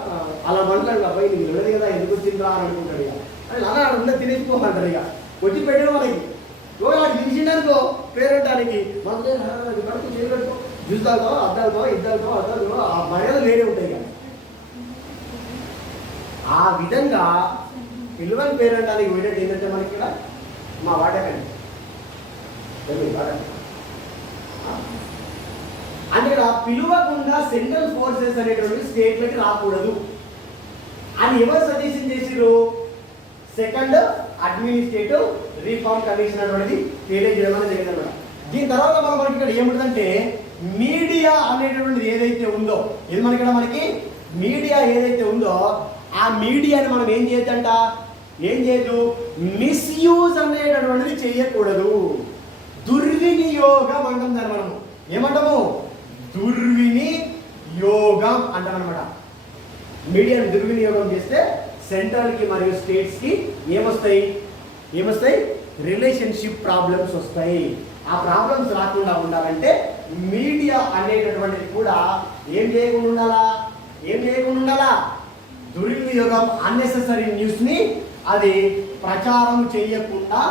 అలా మాట్లాడు అబ్బాయి నీకు వెళ్ళదు కదా, ఎందుకు వచ్చిందా అని అనుకుంటాడు. ఇక అని అలా ఉండే తినేసిపోమంటారు. ఇక వచ్చి పెట్టిన వాళ్ళకి వాడు పిలిచిండనుకో పేరెంటానికి మనకు కడుపు చేయబెట్టుకో, చూస్తాకో అద్దాలతో ఇద్దరితో అద్దాలతో ఆ మర్యాద వేరే ఉంటాయి. కానీ ఆ విధంగా పిలువని పేరెంటానికి వెళ్ళేది ఏంటంటే మనకి ఇక్కడ మా వాడకండి అంటే ఇక్కడ పిలువకుండా సెంట్రల్ ఫోర్సెస్ అనేటువంటి స్టేట్లకి రాకూడదు అని ఎవరు సజెషన్ చేసిరు? సెకండ్ అడ్మినిస్ట్రేటివ్ రిఫార్మ్ కమిషన్ అనేటువంటిది తెలియజేయడం అనేది జరిగిందన్నమాట. దీని తర్వాత మనకి ఇక్కడ ఏముంటుందంటే మీడియా అనేటటువంటిది ఏదైతే ఉందో, ఇది మనకి ఇక్కడ మనకి మీడియా ఏదైతే ఉందో ఆ మీడియాని మనం ఏం చేయొద్దంట, ఏం చేయదు, మిస్యూజ్ అనేటటువంటిది చేయకూడదు. దుర్వినియోగం అంటాం దాన్ని మనము. ఏమంటాము? దుర్వినియోగం అంటాం అనమాట. మీడియాని దుర్వినియోగం చేస్తే సెంట్రల్కి మరియు స్టేట్స్కి ఏమొస్తాయి? రిలేషన్షిప్ ప్రాబ్లమ్స్ వస్తాయి. ఆ ప్రాబ్లమ్స్ రాకుండా ఉండాలంటే మీడియా అనేటటువంటిది కూడా ఏం చేయకుండా ఉండాలా? దుర్వినియోగం, అన్నెసెసరీ న్యూస్ని అది ప్రచారం చేయకుండా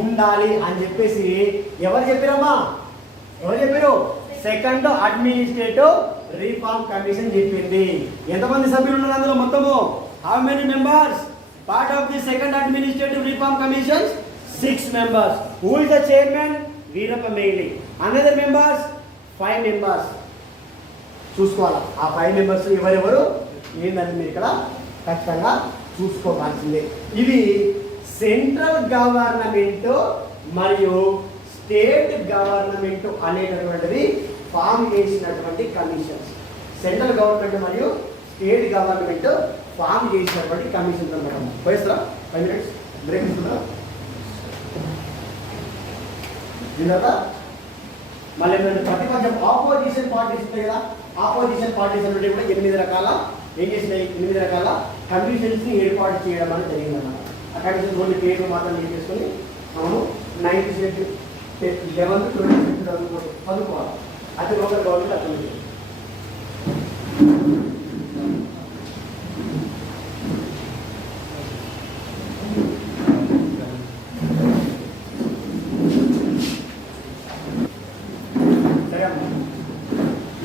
ఉండాలి అని చెప్పేసి ఎవరు చెప్పారమ్మా? ఎవరు చెప్పారు? సెకండ్ అడ్మినిస్ట్రేటివ్ రిఫార్మ్ కమిషన్ చెప్పింది. ఎంతమంది సభ్యులు ఉన్నారు అందులో మొత్తము? How many members? Part of the second administrative reform commission 6 members. Who is the chairman? Veerappa Moily. Another members 5 members. చూసుకోవాలి. ఆ 5 members ఎవరెవరు ఏందని మీరు ఇక్కడ ఖచ్చితంగా చూసుకోవాల్సిందే. ఇవి సెంట్రల్ గవర్నమెంట్ మరియు స్టేట్ గవర్నమెంట్ అనేటటువంటిది ఫామ్ చేసినటువంటి కమిషన్స్. సెంట్రల్ గవర్నమెంట్ మరియు స్టేట్ గవర్నమెంట్ ఫామ్ చేసినటువంటి కమిషన్స్ అన్నమాట. పోయిస్తారా 5 minutes బ్రేక్ ఇస్తున్నారా? దీని తర్వాత మళ్ళీ ఏంటంటే ప్రతిపక్షం ఆపోజిషన్ పార్టీస్ ఉంటాయి కదా, ఆపోజిషన్ పార్టీస్ అంటే కూడా 8 రకాల ఏం చేసినాయి, 8 రకాల కమిషన్స్ని ఏర్పాటు చేయడం అనేది జరిగిందన్నమాట. ఆ కమిషన్ కొన్ని పేర్లు మాత్రం ఏం చేసుకొని మనము 9th షెడ్యూల్ 11th 20th చదువుకోవాలి. అది లోకల్ గవర్నమెంట్ అర్థం.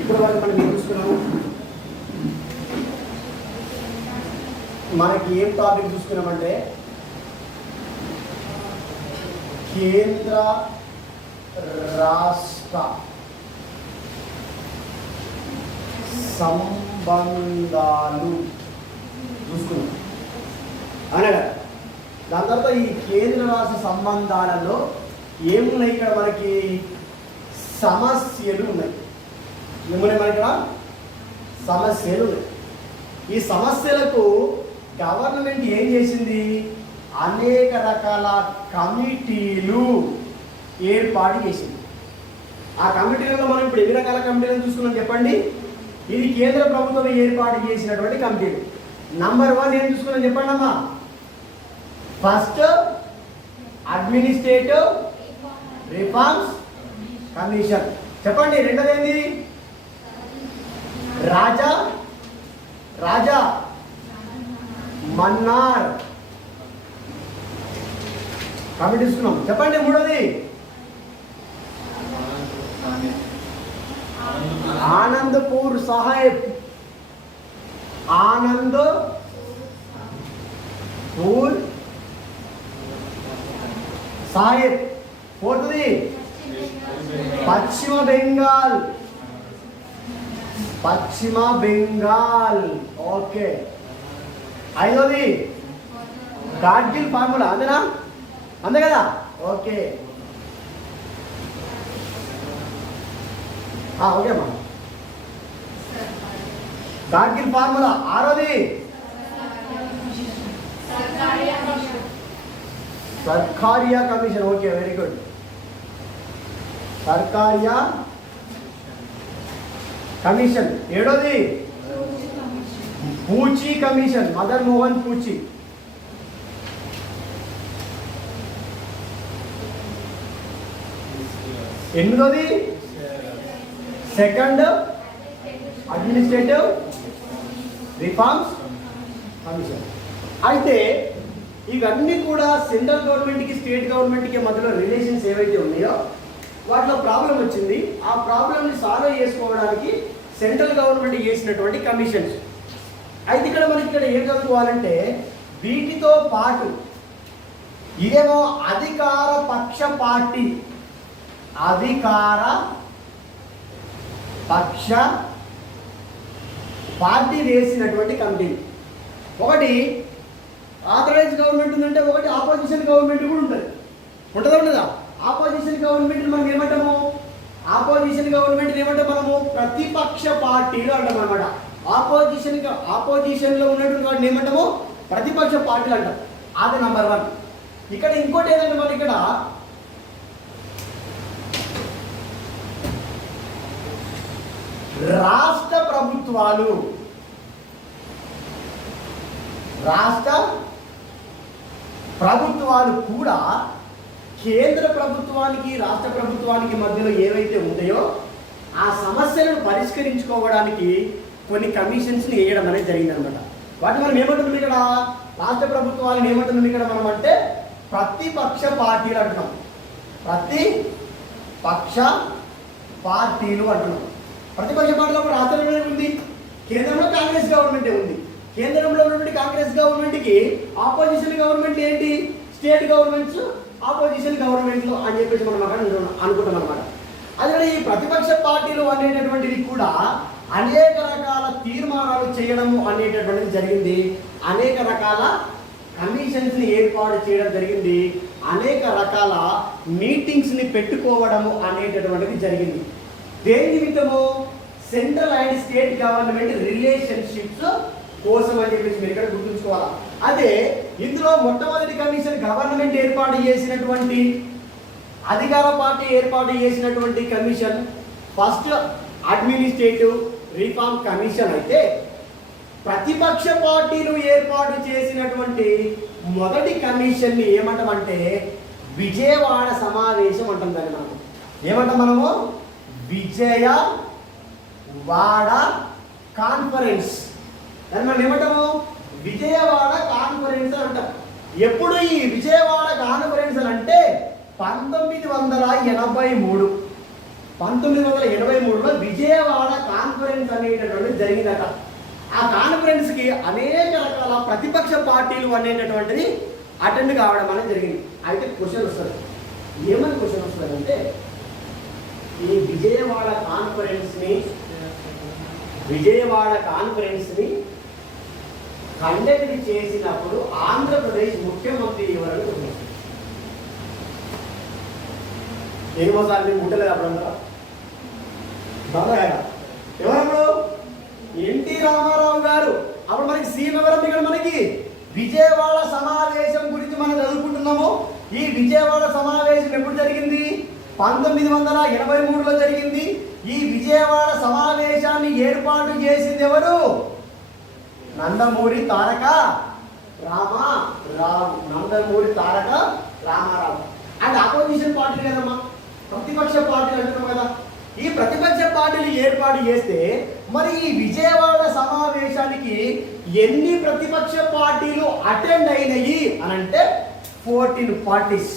ఇప్పుడు వరకు మనం ఏం చూసుకున్నాము, మనకి ఏం టాపిక్ చూసుకున్నామంటే కేంద్ర రాష్ట్ర సంబంధాలు చూసుకున్నాం అవునా కదా. దాని తర్వాత ఈ కేంద్ర రాష్ట్ర సంబంధాలలో ఏమున్నాయి, ఇక్కడ మనకి సమస్యలు ఉన్నాయి. ఏమున్నాయి మనకి ఇక్కడ సమస్యలు ఉన్నాయి. ఈ సమస్యలకు గవర్నమెంట్ ఏం చేసింది, అనేక రకాల కమిటీలు ఏర్పాటు చేసింది. ఆ కమిటీలలో మనం ఇప్పుడు ఎన్ని రకాల కమిటీలను చూసుకున్నాం చెప్పండి. ఇది కేంద్ర ప్రభుత్వం ఏర్పాటు చేసినటువంటి కమిటీలు. నంబర్ 1 ఏం చూసుకున్నాం చెప్పండి అమ్మా. ఫస్ట్ అడ్మినిస్ట్రేటివ్ రిఫార్మ్స్ కమిషన్ చెప్పండి. రెండోది ఏంది, రాజా మన్నార్ కమిటీ తీసుకున్నాం చెప్పండి. మూడోది ఆనందపూర్ సాహెబ్ సాహెబ్. ఫోర్త్ది పశ్చిమ బెంగాల్. ఓకే. ఐదోది గాడ్గిల్ ఫార్ములా, అంతేనా, అంతే కదా. ఓకే ఓకే అమ్మా, గాడ్గిల్ ఫార్ములా. ఆరోది Sarkaria commission. Okay, very good. Sarkaria commission. ఏడోది పూచి కమిషన్, మదన్ మోహన్ పూచి. ఎనిమిదోది సెకండ్ అడ్మినిస్ట్రేటివ్ రిఫార్మ్స్ కమిషన్. అయితే ఇవన్నీ కూడా సెంట్రల్ గవర్నమెంట్కి స్టేట్ గవర్నమెంట్కి మధ్యలో రిలేషన్స్ ఏవైతే ఉన్నాయో వాటిలో ప్రాబ్లం వచ్చింది. ఆ ప్రాబ్లమ్ని సాల్వ్ చేసుకోవడానికి సెంట్రల్ గవర్నమెంట్ చేసినటువంటి కమిషన్స్. అయితే ఇక్కడ మనకి ఇక్కడ ఏం చదువుకోవాలంటే వీటితో పాటు ఇదేమో అధికార పక్ష పార్టీ వేసినటువంటి కమిటీ. ఒకటి ఆథరైజ్ గవర్నమెంట్ ఉందంటే ఒకటి ఆపోజిషన్ గవర్నమెంట్ కూడా ఉంటుంది. ఉంటుందా ఉండదా? ఆపోజిషన్ గవర్నమెంట్ మనం ఏమంటాము, మనము ప్రతిపక్ష పార్టీలు అంటాం అనమాట. ఆపోజిషన్లో ఉన్నటువంటి వాటిని ఏమంటాము, ప్రతిపక్ష పార్టీలు అంటాం. అది నంబర్ 1. ఇక్కడ ఇంకోటి ఏంటంటే మనకి ఇక్కడ రాష్ట్ర ప్రభుత్వాలు కూడా కేంద్ర ప్రభుత్వానికి రాష్ట్ర ప్రభుత్వానికి మధ్యలో ఏవైతే ఉంటాయో ఆ సమస్యలను పరిష్కరించుకోవడానికి కొన్ని కమిషన్స్ని వేయడం అనేది జరిగిందనమాట. వాటిని మనం ఏమంటున్నాం ఇక్కడ, రాష్ట్ర ప్రభుత్వాలను ఏమంటున్నాం ఇక్కడ మనం అంటే ప్రతిపక్ష పార్టీలు అంటున్నాం. ప్రతిపక్ష పార్టీలు అంటున్నాం. ప్రతిపక్ష పార్టీలో రాష్ట్రంలో ఉంది, కేంద్రంలో కాంగ్రెస్ గవర్నమెంటే ఉంది. కేంద్రంలో ఉన్నటువంటి కాంగ్రెస్ గవర్నమెంట్కి ఆపోజిషన్ గవర్నమెంట్ ఏంటి, స్టేట్ గవర్నమెంట్స్ ఆపోజిషన్ గవర్నమెంట్లు అని చెప్పేసి మనం అక్కడ అనుకుంటాం అనమాట. అదే ఈ ప్రతిపక్ష పార్టీలు అనేటటువంటిది కూడా అనేక రకాల తీర్మానాలు చేయడము అనేటటువంటిది జరిగింది. అనేక రకాల కమిషన్స్ని ఏర్పాటు చేయడం జరిగింది. అనేక రకాల మీటింగ్స్ని పెట్టుకోవడము అనేటటువంటిది జరిగింది. దేని నిమిత్తము, central and state government relationships కోసం అని చెప్పేసి మీరు ఇక్కడ గుర్తుంచుకోవాలి. అదే ఇందులో మొట్టమొదటి కమిషన్ గవర్నమెంట్ ఏర్పాటు చేసినటువంటి అధికార పార్టీ ఏర్పాటు చేసినటువంటి commission first administrative reform commission అయితే, ప్రతిపక్ష పార్టీలు ఏర్పాటు చేసినటువంటి మొదటి కమిషన్ని ఏమంటామంటే విజయవాడ సమావేశం అంటాం. దాన్ని మనం ఏమంటాం? మనము విజయవాడ కాన్ఫరెన్స్. దాన్ని మనం ఏమంటాము? విజయవాడ కాన్ఫరెన్స్ అని అంటాం. ఎప్పుడు ఈ విజయవాడ కాన్ఫరెన్స్ అంటే 1983. 1983లో విజయవాడ కాన్ఫరెన్స్ అనేటటువంటిది జరిగిందట. ఆ కాన్ఫరెన్స్కి అనేక రకాల ప్రతిపక్ష పార్టీలు అనేటటువంటిది అటెండ్ కావడం అనేది జరిగింది. అయితే క్వశ్చన్ వస్తుంది, ఏమని క్వశ్చన్ వస్తుందంటే, ఈ విజయవాడ కాన్ఫరెన్స్ని కండక్ట్ చేసినప్పుడు ఆంధ్రప్రదేశ్ ముఖ్యమంత్రి ఎవరని క్వశ్చన్ వస్తుంది. ఏమోసారి మేము ముట్టలేదు అప్పుడంతా ఎవరప్పుడు? ఎన్టీ రామారావు గారు. అప్పుడు మనకి సీఎం ఎవరు? ఇక్కడ మనకి విజయవాడ సమావేశం గురించి మనం చదువుకుంటున్నాము. ఈ విజయవాడ సమావేశం ఎప్పుడు జరిగింది? 1983లో జరిగింది. ఈ విజయవాడ సమావేశాన్ని ఏర్పాటు చేసింది ఎవరు? నందమూరి తారక రామారావు. అది అపోజిషన్ పార్టీ కదమ్మా, ప్రతిపక్ష పార్టీలు అంటున్నాం కదా. ఈ ప్రతిపక్ష పార్టీలు ఏర్పాటు చేస్తే మరి ఈ విజయవాడ సమావేశానికి ఎన్ని ప్రతిపక్ష పార్టీలు అటెండ్ అయినాయి అని అంటే 14 parties.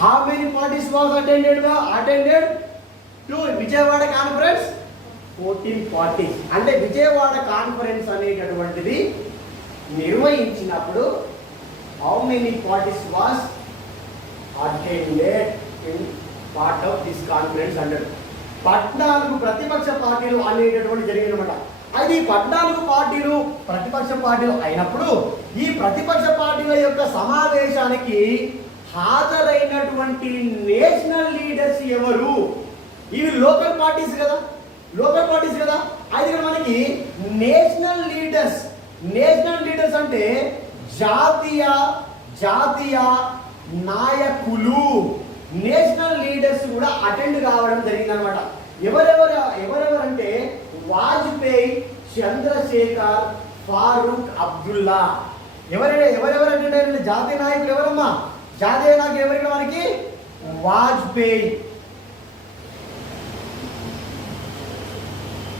How many parties was attended to Vijayawada conference? 14 parties. అంటే విజయవాడ కాన్ఫరెన్స్ అనేటటువంటిది నిర్వహించినప్పుడు how many parties was attended in part of this conference అంటారు. 14 ప్రతిపక్ష పార్టీలు అనేటటువంటి జరిగిందన్నమాట. అది 14 పార్టీలు ప్రతిపక్ష పార్టీలు అయినప్పుడు ఈ ప్రతిపక్ష పార్టీల యొక్క సమావేశానికి హాజరైనటువంటి నేషనల్ లీడర్స్ ఎవరు? ఇవి లోకల్ పార్టీస్ కదా. అయితే మనకి నేషనల్ లీడర్స్ అంటే జాతీయ నాయకులు, నేషనల్ లీడర్స్ కూడా అటెండ్ కావడం జరిగిందనమాట. ఎవరెవరంటే వాజ్పేయి, చంద్రశేఖర్, ఫారూక్ అబ్దుల్లా. ఎవరెవరు అటెండ్ అయ్యారంటే జాతీయ నాయకులు ఎవరమ్మా? జాతీయ నాయకులు ఎవరికి? మనకి వాజ్పేయి.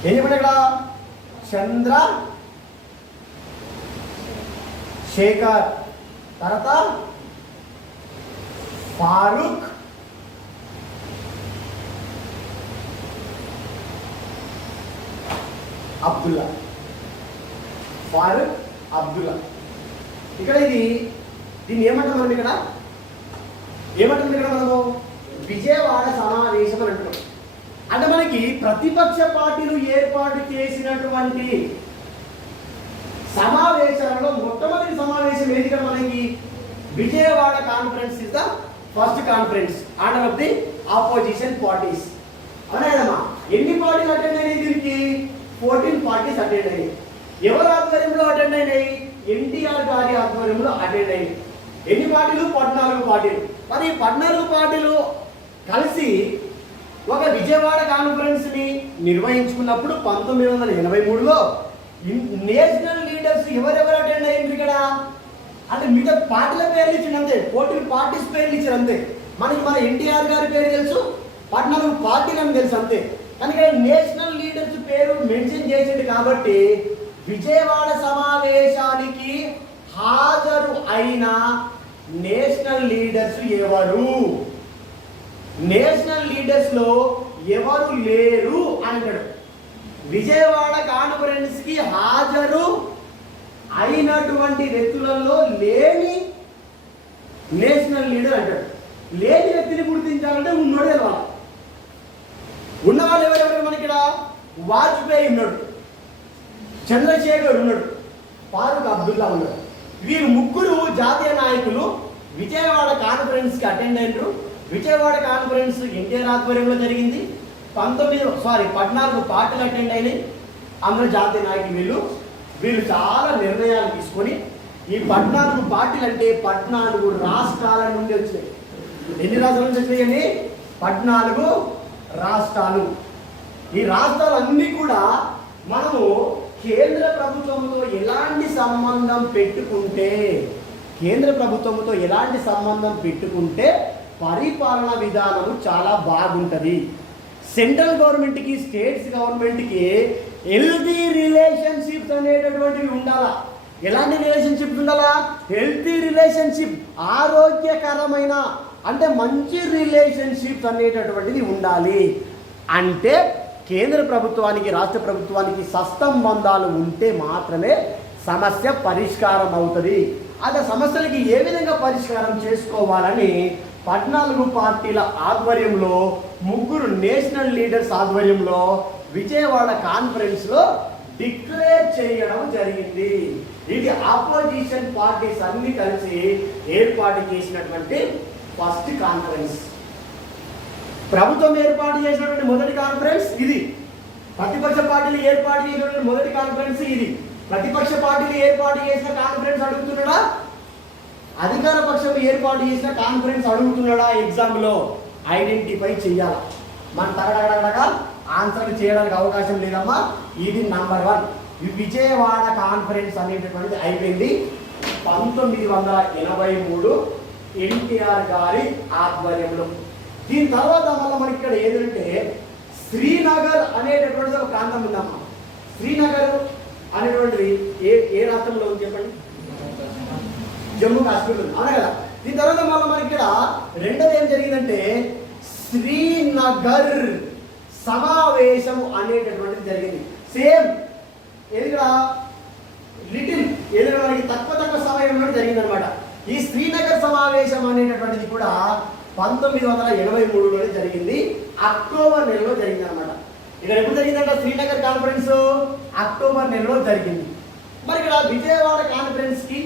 ఏం చెప్పండి ఇక్కడ? చంద్రశేఖర్, తర్వాత ఫారూక్ అబ్దుల్లా. ఇక్కడ దీన్ని ఏమంటాం మనం? ఇక్కడ మనము విజయవాడ సమావేశం అని అంటున్నాం. అంటే మనకి ప్రతిపక్ష పార్టీలు ఏర్పాటు చేసినటువంటి సమావేశాలలో మొట్టమొదటి సమావేశం ఏది? ఇక్కడ మనకి Vijayawada conference is the first conference under of the opposition parties. అవునా కదమ్మా? ఎన్ని పార్టీలు అటెండ్ అయినాయి దీనికి? 14 పార్టీస్ అటెండ్ అయినాయి. ఎవరి ఆధ్వర్యంలో అటెండ్ అయినాయి? ఎన్టీఆర్ గారి ఆధ్వర్యంలో అటెండ్ అయినాయి. ఎన్ని పార్టీలు? 14 పార్టీలు. మరి 14 పార్టీలు కలిసి ఒక విజయవాడ కాన్ఫరెన్స్ ని నిర్వహించుకున్నప్పుడు 1983లో నేషనల్ లీడర్స్ ఎవరెవరు అటెండ్ అయ్యింది ఇక్కడ అంటే మిగతా పార్టీల పేర్లు ఇచ్చింది అంతే. 14 పార్టీస్ పేర్లు ఇచ్చారు అంతే. మన ఎన్టీఆర్ గారి పేరు తెలుసు, 14 పార్టీలు అని తెలుసు అంతే. కానీ ఇక్కడ నేషనల్ లీడర్స్ పేరు మెన్షన్ చేసింది కాబట్టి విజయవాడ సమావేశానికి హాజరు అయిన నేషనల్ లీడర్స్ ఎవరు? నేషనల్ లీడర్స్ లో ఎవరు లేరు అంటాడు. విజయవాడ కాన్ఫరెన్స్ కి హాజరు అయినటువంటి వ్యక్తులలో లేని నేషనల్ లీడర్ అంటాడు. లేని వ్యక్తిని గుర్తించాలంటే ఉన్నోడు తెలవాలి. ఉన్నవాళ్ళు ఎవరెవరు? మనకి ఇక్కడ వాజ్పేయి ఉన్నాడు, చంద్రశేఖర్ ఉన్నాడు, ఫారూక్ అబ్దుల్లా ఉన్నాడు. వీరు ముగ్గురు జాతీయ నాయకులు విజయవాడ కాన్ఫరెన్స్ కి అటెండ్ అయినారు. విజయవాడ కాన్ఫరెన్స్ ఎన్టీఆర్ ఆధ్వర్యంలో జరిగింది. 14 పార్టీలు అటెండ్ అయినాయి. అందులో జాతీయ నాయకులు వీళ్ళు చాలా నిర్ణయాలు తీసుకొని ఈ 14 పార్టీలు అంటే 14 రాష్ట్రాల నుండి వచ్చినాయి. ఎన్ని రాష్ట్రాల నుంచి వచ్చినాయండి? 14 రాష్ట్రాలు. ఈ రాష్ట్రాలన్నీ కూడా మనము కేంద్ర ప్రభుత్వంతో ఎలాంటి సంబంధం పెట్టుకుంటే పరిపాలన విధానము చాలా బాగుంటుంది. సెంట్రల్ గవర్నమెంట్కి స్టేట్స్ గవర్నమెంట్కి హెల్తీ రిలేషన్షిప్స్ అనేటటువంటివి ఉండాలా. ఎలాంటి రిలేషన్షిప్స్ ఉండాలా? హెల్తీ రిలేషన్షిప్, ఆరోగ్యకరమైన అంటే మంచి రిలేషన్షిప్స్ అనేటటువంటిది ఉండాలి. అంటే కేంద్ర ప్రభుత్వానికి రాష్ట్ర ప్రభుత్వానికి సత్సంబంధాలు ఉంటే మాత్రమే సమస్య పరిష్కారం అవుతుంది. అదే సమస్యలకి ఏ విధంగా పరిష్కారం చేసుకోవాలని 14 పార్టీల ఆధ్వర్యంలో 3 నేషనల్ లీడర్స్ ఆధ్వర్యంలో విజయవాడ కాన్ఫరెన్స్లో డిక్లేర్ చేయడం జరిగింది. ఇది ఆపోజిషన్ పార్టీస్ అన్ని కలిసి ఏర్పాటు చేసినటువంటి ఫస్ట్ కాన్ఫరెన్స్. ప్రభుత్వం ఏర్పాటు చేసినటువంటి మొదటి కాన్ఫరెన్స్ ఇది. ప్రతిపక్ష పార్టీలు ఏర్పాటు చేసినటువంటి మొదటి కాన్ఫరెన్స్ ఇది. ప్రతిపక్ష పార్టీలు ఏర్పాటు చేసిన కాన్ఫరెన్స్ అడుగుతున్నాడా? అధికార పక్షం ఏర్పాటు చేసిన కాన్ఫరెన్స్ అడుగుతున్నాడా? ఎగ్జామ్లో ఐడెంటిఫై చేయాలి. మనం తగడగడగా ఆన్సర్లు చేయడానికి అవకాశం లేదమ్మా. ఇది నంబర్ 1. ఈ విజయవాడ కాన్ఫరెన్స్ అనేటటువంటిది అయిపోయింది 1983 ఎన్టీఆర్ గారి ఆధ్వర్యంలో. దీని తర్వాత మళ్ళీ మనకి ఇక్కడ ఏదంటే శ్రీనగర్ అనేటటువంటిది ఒక ప్రాంతం ఉందమ్మా. శ్రీనగర్ అనేటువంటిది ఏ రాష్ట్రంలో ఉంది చెప్పండి? జమ్మూ కాశ్మీర్ ఉంది, అదే కదా. దీని తర్వాత మళ్ళీ మనకి ఇక్కడ రెండోది ఏం జరిగిందంటే శ్రీనగర్ సమావేశం అనేటటువంటిది జరిగింది. సేమ్ ఏదిగా లిటిల్ ఏదైనా మనకి తక్కువ సమయంలో జరిగిందనమాట. ఈ శ్రీనగర్ సమావేశం అనేటటువంటిది కూడా 1983లోనే జరిగింది. అక్టోబర్ నెలలో జరిగింది అనమాట. ఇక్కడ ఎప్పుడు జరిగిందంటే శ్రీనగర్ కాన్ఫరెన్స్ అక్టోబర్ నెలలో జరిగింది. మరి ఇక్కడ విజయవాడ కాన్ఫరెన్స్ కి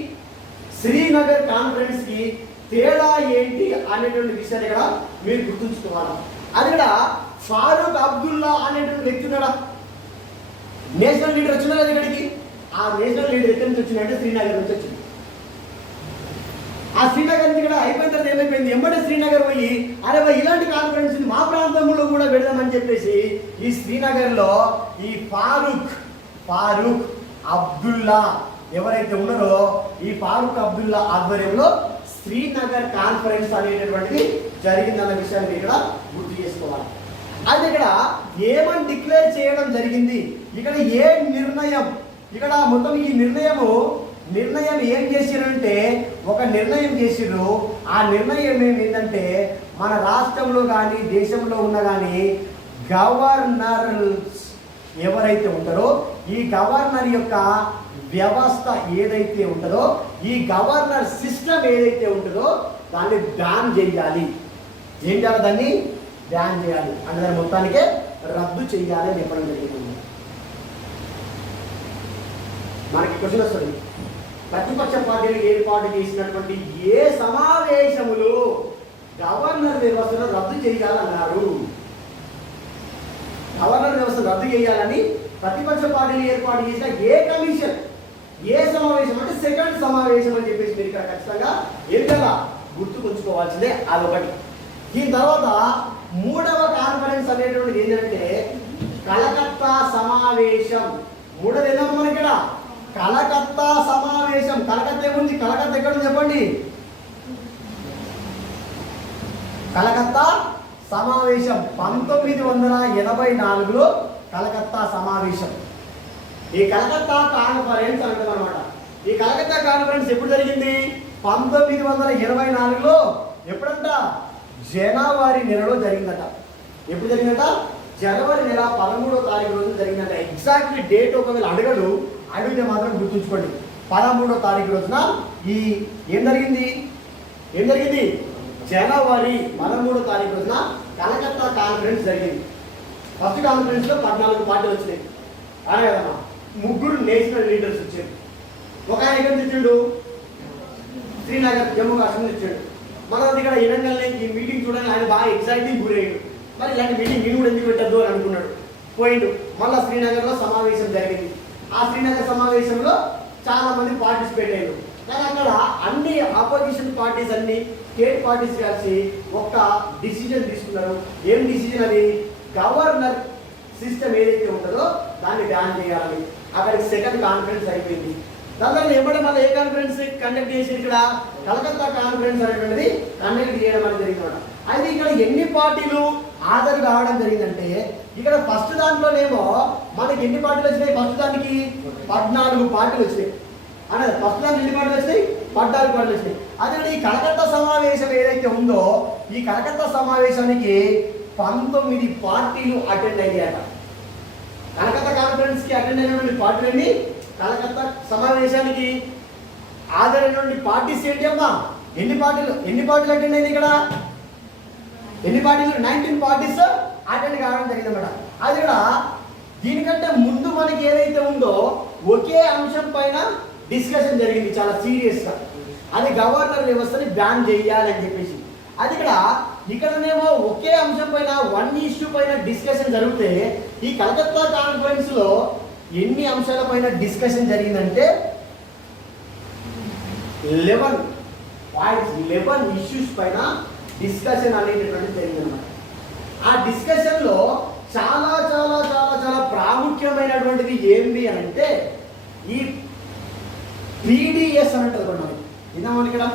శ్రీనగర్ కాన్ఫరెన్స్ కి తేడా ఏంటి అనేటువంటి విషయాన్ని ఇక్కడ మీరు గుర్తుంచుకోవాలి. అది ఇక్కడ ఫారూక్ అబ్దుల్లా అనేటువంటి వ్యక్తి ఉన్నాడా? నేషనల్ లీడర్ వచ్చినా కదా ఇక్కడికి. ఆ నేషనల్ లీడర్ ఎక్కడి నుంచి వచ్చిందంటే శ్రీనగర్ నుంచి వచ్చింది. ఆ శ్రీనగర్ నుంచి ఇక్కడ అయిపోయిన తర్వాత ఏమైపోయింది, ఎంబడే శ్రీనగర్ పోయి అరే ఇలాంటి కాన్ఫరెన్స్ మా ప్రాంతంలో కూడా పెడదామని చెప్పేసి ఈ శ్రీనగర్లో ఈ ఫారూక్ అబ్దుల్లా ఎవరైతే ఉన్నారో ఈ ఫారూక్ అబ్దుల్లా ఆధ్వర్యంలో శ్రీనగర్ కాన్ఫరెన్స్ అనేటటువంటిది జరిగిందన్న విషయాన్ని ఇక్కడ గుర్తు చేసుకోవాలి. అది ఇక్కడ ఏమని డిక్లేర్ చేయడం జరిగింది, ఇక్కడ ఏ నిర్ణయం, ఇక్కడ మొత్తం ఈ నిర్ణయం ఏం చేసిరంటే ఒక నిర్ణయం చేసిర్రు. ఆ నిర్ణయం ఏంటంటే మన రాష్ట్రంలో కానీ దేశంలో ఉన్న కానీ గవర్నర్స్ ఎవరైతే ఉంటారో ఈ గవర్నర్ యొక్క వ్యవస్థ ఏదైతే ఉంటుందో ఈ గవర్నర్ సిస్టమ్ ఏదైతే ఉంటుందో దాన్ని బ్యాన్ చేయాలి. ఏం చేయాలి? దాన్ని బ్యాన్ చేయాలి అంటే దాని మొత్తానికే రద్దు చేయాలి అని చెప్పడం జరిగింది. మనకి క్వశ్చన్ వస్తుంది, ప్రతిపక్ష పార్టీలు ఏర్పాటు చేసినటువంటి ఏ సమావేశములు గవర్నర్ వ్యవస్థను రద్దు చేయాలన్నారు? గవర్నర్ వ్యవస్థను రద్దు చేయాలని ప్రతిపక్ష పార్టీలు ఏర్పాటు చేసిన ఏ కమిషన్, ఏ సమావేశం అంటే సెకండ్ సమావేశం అని చెప్పేసి మీరు ఇక్కడ ఖచ్చితంగా ఎందుకలా గుర్తుకుంచుకోవాల్సిందే. అదొకటి. దీని తర్వాత 3వ కాన్ఫరెన్స్ అనేటువంటిది ఏంటంటే కలకత్తా సమావేశం. 3వ ఏదమ్మా మనకి ఇక్కడ కలకత్తా సమావేశం. కలకత్తా ఏముంది? కలకత్తా ఎక్కడ ఉంది చెప్పండి? కలకత్తా సమావేశం 1984లో కలకత్తా సమావేశం. ఈ కలకత్తా కాన్ఫరెన్స్ అంటాం అనమాట. ఈ కలకత్తా కాన్ఫరెన్స్ ఎప్పుడు జరిగింది? 1984లో. ఎప్పుడంట? జనవరి నెలలో జరిగిందట. ఎప్పుడు జరిగిందట? జనవరి నెల 13వ తారీఖు రోజు జరిగిందట. ఎగ్జాక్ట్లీ డేట్ ఒకవేళ అడిగితే మాత్రం గుర్తుంచుకోండి. 13వ తారీఖు రోజున ఈ ఏం జరిగింది? జనవరి 13వ తారీఖు రోజున కలకత్తా కాన్ఫరెన్స్ జరిగింది. ఫస్ట్ కాన్ఫరెన్స్ లో 14 పార్టీలు వచ్చినాయి. అదే కదమ్మా, 3 నేషనల్ లీడర్స్ వచ్చారు. ఒక ఆయన ఎక్కడ తెచ్చాడు? శ్రీనగర్ జమ్మూ కాశ్మీర్ తెచ్చాడు. మన ఇక్కడ ఇనంగానే ఈ మీటింగ్ చూడండి ఆయన బాగా ఎక్సైటింగ్ గురయ్యాడు. మరి ఇలాంటి మీటింగ్ నేను కూడా ఎందుకు పెట్టద్దు అని అనుకున్నాడు. పోయిండు. మళ్ళీ శ్రీనగర్లో సమావేశం జరిగింది. ఆ శ్రీనగర్ సమావేశంలో చాలా మంది పార్టిసిపేట్ అయ్యారు. కానీ అక్కడ అన్ని ఆపోజిషన్ పార్టీస్ అన్ని స్టేట్ పార్టీస్ కలిసి ఒక డిసిజన్ తీసుకున్నారు. ఏం డిసిజన్ అది? గవర్నర్ సిస్టమ్ ఏదైతే ఉంటుందో దాన్ని బ్యాన్ చేయాలని. అక్కడికి సెకండ్ కాన్ఫరెన్స్ అయిపోయింది. దాని తర్వాత ఎప్పుడైనా మళ్ళీ ఏ కాన్ఫరెన్స్ కండక్ట్ చేసి ఇక్కడ కలకత్తా కాన్ఫరెన్స్ అనేటువంటిది కండక్ట్ చేయడం అనేది జరిగింది. అయితే ఇక్కడ ఎన్ని పార్టీలు హాజరు కావడం జరిగిందంటే ఇక్కడ ఫస్ట్ దాంట్లోనేమో మనకి ఎన్ని పార్టీలు వచ్చినాయి? ఫస్ట్ దానికి 14 పార్టీలు వచ్చినాయి అనేది. ఫస్ట్ దానికి ఎన్ని పార్టీలు వచ్చినాయి? 14 పార్టీలు వచ్చినాయి. అదే ఈ కలకత్తా సమావేశం ఏదైతే ఉందో ఈ కలకత్తా సమావేశానికి 19 పార్టీలు అటెండ్ అయ్యాట. కలకత్తా కాన్ఫరెన్స్ కి అటెండ్ అయినటువంటి పార్టీలన్నీ కలకత్తా సమావేశానికి హాజరైనటువంటి పార్టీస్ ఏంటి అమ్మా? ఎన్ని పార్టీలు అటెండ్ అయింది? ఇక్కడ ఎన్ని పార్టీలు? 19 పార్టీస్ అటెండ్ కావడం జరిగింది అన్నమాట. అది కూడా దీనికంటే ముందు మనకి ఏదైతే ఉందో ఒకే అంశం పైన డిస్కషన్ జరిగింది చాలా సీరియస్గా. అది గవర్నర్ వ్యవస్థని బ్యాన్ చేయాలని చెప్పేసి. అది ఇక్కడనేమో ఒకే అంశం పైన వన్ ఇష్యూ పైన డిస్కషన్ జరిగితే ఈ కలకత్తా కాన్ఫరెన్స్ లో ఎన్ని అంశాల పైన డిస్కషన్ జరిగిందంటే 11 ఇష్యూస్ పైన డిస్కషన్ అనేటటువంటి జరిగిందన్నమాట. ఆ డిస్కషన్ లో చాలా చాలా చాలా చాలా ప్రాముఖ్యమైనటువంటిది ఏంటి అని అంటే ఈ పీడిఎస్ అని అంటారు మనకి. విన్నామని ఇక్కడ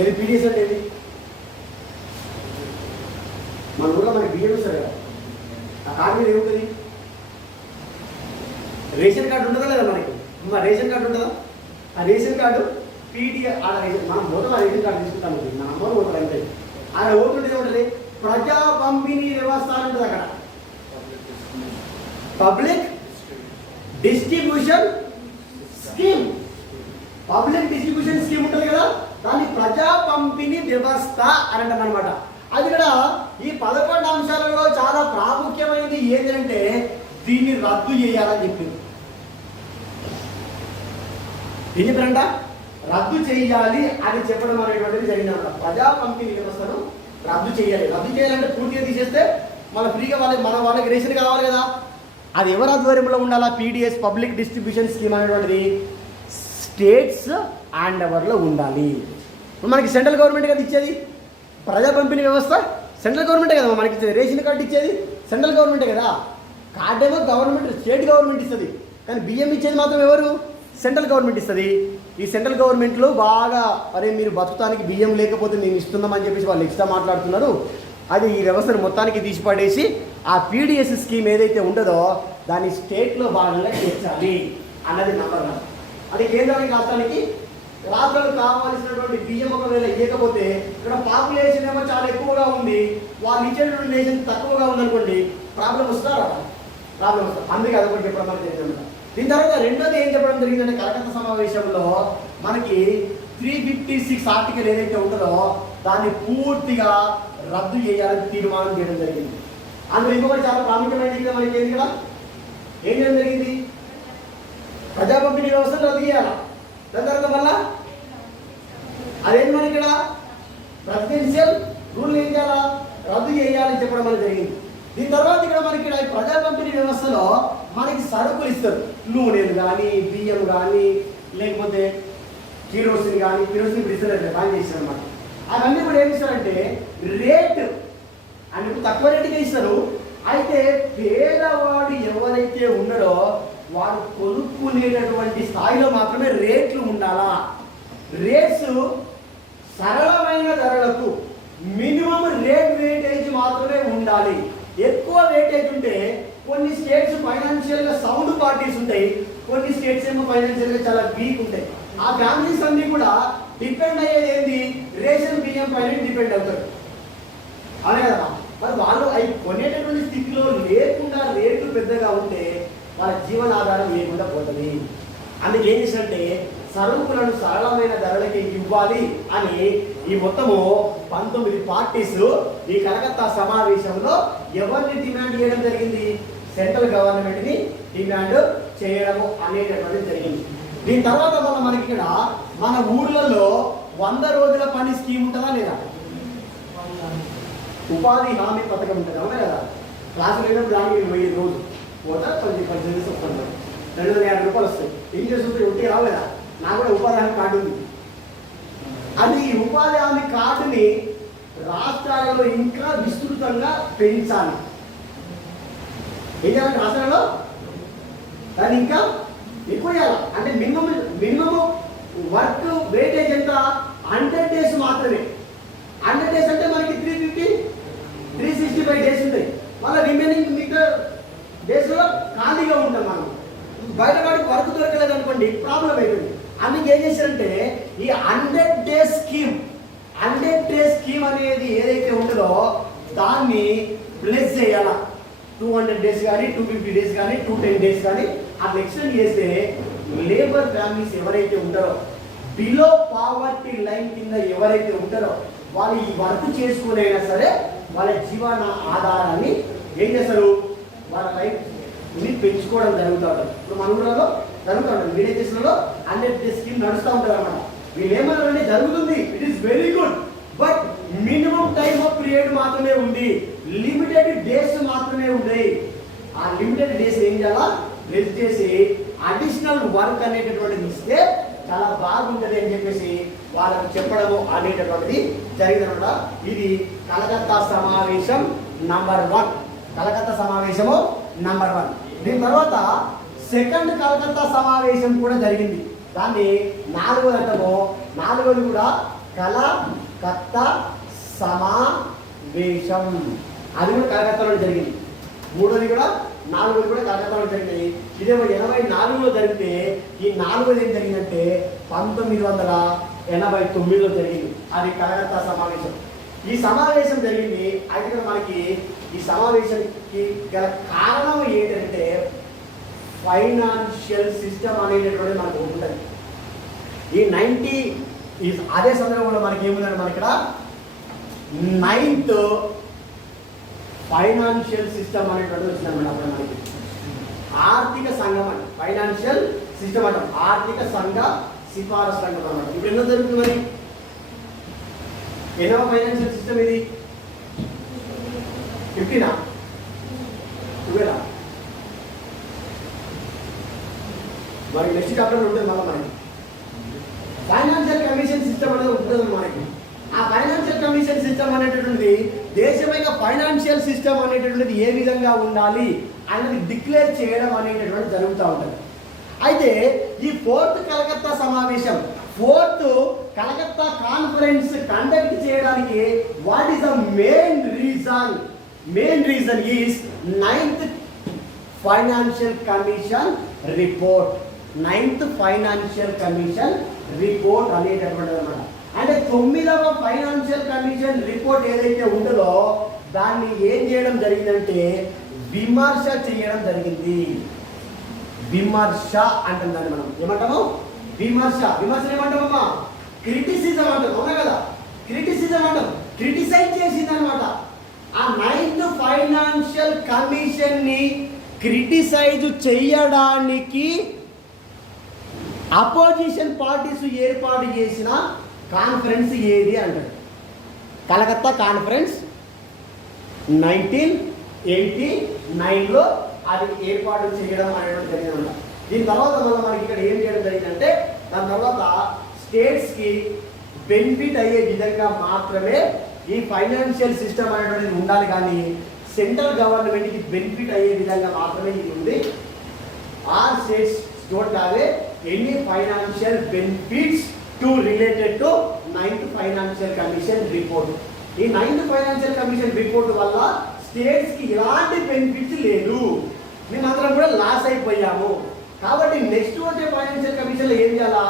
ఏది పీడిఎస్ అంటే ఏది? మన ఊళ్ళో మనకి బియ్యం ఇస్తారు కదా, ఆ కార్డు మీద ఏముంటుంది? రేషన్ కార్డు ఉంటుందా లేదా మనకి? మా రేషన్ కార్డు ఉంటుందా? ఆ రేషన్ కార్డు పీడిఎస్ ఆడ రేషన్ మనం మొదట రేషన్ కార్డు తీసుకుంటాము. మన అమ్మరు ఓటర్ అయితే ఆడ ఓటుంటే ఏముంటుంది? ప్రజా పంపిణీ వ్యవస్థ అని ఉంటుంది. అక్కడ పబ్లిక్ డిస్ట్రిబ్యూషన్ స్కీమ్ ఉంటుంది కదా, దాన్ని ప్రజా పంపిణీ వ్యవస్థ అని అంటాం అనమాట. అది కూడా ఈ 11 అంశాలలో చాలా ప్రాముఖ్యమైనది ఏంటంటే దీన్ని రద్దు చేయాలని చెప్పింది. ఏం చెప్పారంట? రద్దు చేయాలి అని చెప్పడం అనేటువంటిది జరిగిందన్నమాట. ప్రజా పంపిణీ వ్యవస్థను రద్దు చేయాలంటే పూర్తిగా తీసేస్తే మన ఫ్రీగా మన వాళ్ళకి రేషన్ కావాలి కదా. అది ఎవరి ఆధ్వర్యంలో ఉండాలా? పీడిఎస్ పబ్లిక్ డిస్ట్రిబ్యూషన్ స్కీమ్ అనేటువంటిది స్టేట్స్ హ్యాండ్ ఓవర్లో ఉండాలి. మనకి సెంట్రల్ గవర్నమెంట్ కదా ఇచ్చేది ప్రజా పంపిణీ వ్యవస్థ. సెంట్రల్ గవర్నమెంటే కదా మనకి ఇచ్చేది. రేషన్ కార్డు ఇచ్చేది సెంట్రల్ గవర్నమెంటే కదా. కార్డు ఏమో గవర్నమెంట్ స్టేట్ గవర్నమెంట్ ఇస్తుంది, కానీ బియ్యం ఇచ్చేది మాత్రం ఎవరు? సెంట్రల్ గవర్నమెంట్ ఇస్తుంది. ఈ సెంట్రల్ గవర్నమెంట్లో బాగా అరే మీరు బతుకుతానికి బియ్యం లేకపోతే మేము ఇస్తున్నామని చెప్పేసి వాళ్ళు ఎక్స్ట్రా మాట్లాడుతున్నారు. అది ఈ వ్యవస్థను మొత్తానికి తీసిపడేసి ఆ పీడిఎస్ స్కీమ్ ఏదైతే ఉంటుందో దాన్ని స్టేట్లో భాగంగా చేర్చాలి అన్నది నమ్మకం. అది కేంద్రానికి రాష్ట్రానికి రాష్ట్రాలకు కావాల్సినటువంటి బియ్యం ఒకవేళ ఇవ్వకపోతే ఇక్కడ పాపులేషన్ ఏమో చాలా ఎక్కువగా ఉంది, వాళ్ళు ఇచ్చేటువంటి రేషన్ తక్కువగా ఉందనుకోండి, ప్రాబ్లం వస్తారా? ప్రాబ్లం వస్తారు. అందుకే అదొకటి చెప్పడం మనకి తెలియదు. దీని తర్వాత రెండోది ఏం చెప్పడం జరిగిందంటే కలకత్తా సమావేశంలో మనకి 356 ఆర్టికల్ ఏదైతే ఉంటుందో దాన్ని పూర్తిగా రద్దు చేయాలని తీర్మానం చేయడం జరిగింది. అందులో ఇంకొకటి చాలా ప్రాముఖ్యమైనది మనకి ఏంటి కదా, ఏం చేయడం జరిగింది? ప్రజా పంపిణీ వ్యవస్థను రద్దు చేయాలా. దాని తర్వాత మళ్ళా అదేంటి మనకి ఇక్కడ ప్రెసిడెన్షియల్ రూల్ ఏం చేయాలా? రద్దు చేయాలని చెప్పడం మనకి జరిగింది. దీని తర్వాత ఇక్కడ మనకి ఇక్కడ ప్రజా పంపిణీ వ్యవస్థలో మనకి సరుకులు ఇస్తారు. నూనెలు కానీ బియ్యం కానీ లేకపోతే కిరోసిన్ కానీ, కిరోసిన్ ఇప్పుడు ఇస్తారు బాగా చేస్తారు అనమాట. అవన్నీ కూడా ఏమి ఇస్తారంటే రేటు అని తక్కువ రేటుగా ఇస్తారు. అయితే పేదవాడు ఎవరైతే ఉన్నాడో వాడు కొనుక్కునేటటువంటి స్థాయిలో మాత్రమే రేట్లు ఉండాలా. రేట్స్ సరళమైన ధరలకు మినిమం రేట్ వెయిటేజ్ మాత్రమే ఉండాలి. ఎక్కువ వెయిటేజ్ ఉంటే కొన్ని స్టేట్స్ ఫైనాన్షియల్గా సౌండ్ పార్టీస్ ఉంటాయి, కొన్ని స్టేట్స్ ఏమో ఫైనాన్షియల్గా చాలా వీక్ ఉంటాయి. ఆ ఫ్యామిలీస్ అన్నీ కూడా డిపెండ్ అయ్యేది ఏంది? రేషన్ బియ్యం పైన డిపెండ్ అవుతారు. అదే కదా, మరి వాళ్ళు అవి కొనేటటువంటి స్థితిలో లేకుండా రేట్లు పెద్దగా ఉంటే వాళ్ళ జీవనాధారం లేకుండా పోతుంది. అందుకే ఏం చేసినట్టే సరుకులను సరళమైన ధరలకి ఇవ్వాలి అని ఈ మొత్తము 19 పార్టీస్ ఈ కలకత్తా సమావేశంలో ఎవరిని డిమాండ్ చేయడం జరిగింది? సెంట్రల్ గవర్నమెంట్ని డిమాండ్ చేయడము అనేటటువంటిది జరిగింది. దీని తర్వాత మనకి ఇక్కడ మన ఊర్లలో 100 రోజుల పని స్కీమ్ ఉంటుందా లేదా? ఉపాధి హామీ పథకం ఉంటుంది, అవునా కదా? క్లాసులు వెళ్ళినప్పుడు దానికి 5 రోజులు పోతా కొంచెం పర్సెంటేజ్ వస్తుంది, 250 రూపాయలు వస్తాయి. ఏం చేస్తుంది, ఉంటే రావు కదా. నాకు కూడా ఉపాధి హామీ కార్డు ఉంది. అది ఉపాధి హామీ కార్డుని రాష్ట్రాలలో ఇంకా విస్తృతంగా పెంచాలి. ఏం చేయాలంటే రాష్ట్రాలలో దాన్ని ఇంకా ఎక్కువ చేయాలి. అంటే మినిమం వర్క్ వెయిటేజ్ ఎంత, 100 డేస్ మాత్రమే. 100 డేస్ అంటే మనకి 365 డేస్ ఉంటాయి. మళ్ళీ రిమైనింగ్ మిగతా డేస్లో ఖాళీగా ఉంటాం. మనం బయట వాడికి వర్క్ దొరకలేదు అనుకోండి, ప్రాబ్లం అవుతుంది. అందుకే ఏం చేశారంటే ఈ 100 డేస్ స్కీమ్ అనేది ఏదైతే ఉంటుందో దాన్ని ప్లస్ చేయాల. 200 డేస్ కానీ 250 డేస్ కానీ 210 డేస్ కానీ అట్లా ఎక్స్టెండ్ చేస్తే లేబర్ ఫ్యామిలీస్ ఎవరైతే ఉంటారో, బిలో పావర్టీ లైన్ కింద ఎవరైతే ఉంటారో వాళ్ళు ఈ వర్క్ చేసుకునైనా సరే వాళ్ళ జీవన ఆధారాన్ని ఏం చేస్తారు, వాళ్ళ లైఫ్ ఇది పెంచుకోవడం జరుగుతుంది. ఇప్పుడు మన ఊళ్ళలో జరుగుతూ ఉంటుంది, విలేజెస్లలో 100 డేస్ స్కీమ్ నడుస్తూ ఉంటారు అన్నమాట. వీళ్ళు ఏమన్నారంటే జరుగుతుంది, it is very good, but minimum time of period మాత్రమే ఉంది, లిమిటెడ్ డేస్ మాత్రమే ఉన్నాయి. ఆ లిమిటెడ్ డేస్ ఏం చేయాలా, రెస్ట్ చేసి అడిషనల్ వర్క్ అనేటటువంటిది ఇస్తే చాలా బాగుంటుంది అని చెప్పేసి వాళ్ళకు చెప్పడము అనేటటువంటిది జరిగిందన్నమాట. ఇది కలకత్తా సమావేశం నంబర్ 1. కలకత్తా సమావేశము నంబర్ 1. దీని తర్వాత సెకండ్ కలకత్తా సమావేశం కూడా జరిగింది. దాన్ని 4వ అంటము. 4వది కూడా కలకత్తా సమావేశం, అది కూడా కలకత్తాలో జరిగింది. 3వది కూడా 4వది కూడా కలకత్తాలో జరిగింది. ఇదేమో 84లో జరిగితే ఈ 4వది ఏం జరిగిందంటే 1989లో జరిగింది. అది కలకత్తా సమావేశం. ఈ సమావేశం జరిగింది. అయితే మనకి ఈ సమావేశానికి గల కారణం ఏంటంటే ఫైనాన్షియల్ సిస్టమ్ అనేటటువంటిది మనకు ఉంటుంది. ఈ అదే సందర్భంలో మనకి ఏముందంటే మన ఇక్కడ 9th ఫైనాన్షియల్ సిస్టమ్ అనేటువంటిది వచ్చిందన్నమాట. అప్పుడు మనకి ఆర్థిక సంఘం అంటే ఫైనాన్షియల్ సిస్టమ్ అంటాం, ఆర్థిక సంఘ సిఫారసు సంఘం అన్నమాట. ఇప్పుడు ఎన్నో జరుగుతుంది మరి, ఎన్నో ఫైనాన్షియల్ సిస్టమ్ ఇది 15 12 మరి నెక్స్ట్ చాప్టర్ ఉంటుంది. మళ్ళీ మనకి ఫైనాన్షియల్ కమిషన్ సిస్టమ్ అనేది ఉంటుంది మనకి. ఆ ఫైనాన్షియల్ కమిషన్ సిస్టమ్ అనేటటువంటిది దేశమైన ఫైనాన్షియల్ సిస్టమ్ అనేటటువంటిది ఏ విధంగా ఉండాలి అనేది డిక్లేర్ చేయడం అనేటటువంటి జరుగుతూ ఉంటుంది. అయితే ఈ 4th కలకత్తా సమావేశం, 4th కలకత్తా కాన్ఫరెన్స్ కండక్ట్ చేయడానికి what is the main reason is 9th financial commission report. 9th financial commission report అనేటటువంటిది అన్నమాట. అంటే 9వ ఫైనాన్షియల్ కమిషన్ రిపోర్ట్ ఏదైతే ఉంటుందో దాన్ని ఏం చేయడం జరిగిందంటే విమర్శ చేయడం జరిగింది. విమర్శ అంటాం దాన్ని మనం ఏమంటాము, విమర్శ ఏమంటామమ్మా, క్రిటిసిజం అంటాం, అవునా కదా. క్రిటిసిజం అంటాం, క్రిటిసైజ్ చేసింది అనమాట. ఆ 9th ఫైనాన్షియల్ కమిషన్ ని క్రిటిసైజ్ చేయడానికి అపోజిషన్ పార్టీస్ ఏర్పాటు చేసిన కాన్ఫరెన్స్ ఏది అంటాడు. కలకత్తా కాన్ఫరెన్స్ 1989లో అది ఏర్పాటు చేయడం అనేది జరిగిందన్నమాట. దీని తర్వాత మనకి ఇక్కడ ఏం చేయడం జరిగిందంటే దాని తర్వాత స్టేట్స్కి బెనిఫిట్ అయ్యే విధంగా మాత్రమే ఈ ఫైనాన్షియల్ సిస్టమ్ అనేటువంటిది ఉండాలి, కానీ సెంట్రల్ గవర్నమెంట్కి బెనిఫిట్ అయ్యే విధంగా మాత్రమే ఇది ఉంది. All states don't have any financial benefits to related to 9th financial commission report. ఈ 9th ఫైనాన్షియల్ కమిషన్ రిపోర్ట్ వల్ల స్టేట్స్కి ఎలాంటి బెనిఫిట్స్ లేదు, మేమందరం కూడా లాస్ అయిపోయాము. కాబట్టి నెక్స్ట్ వచ్చే ఫైనాన్షియల్ కమిషన్లో ఏం చేయాలా,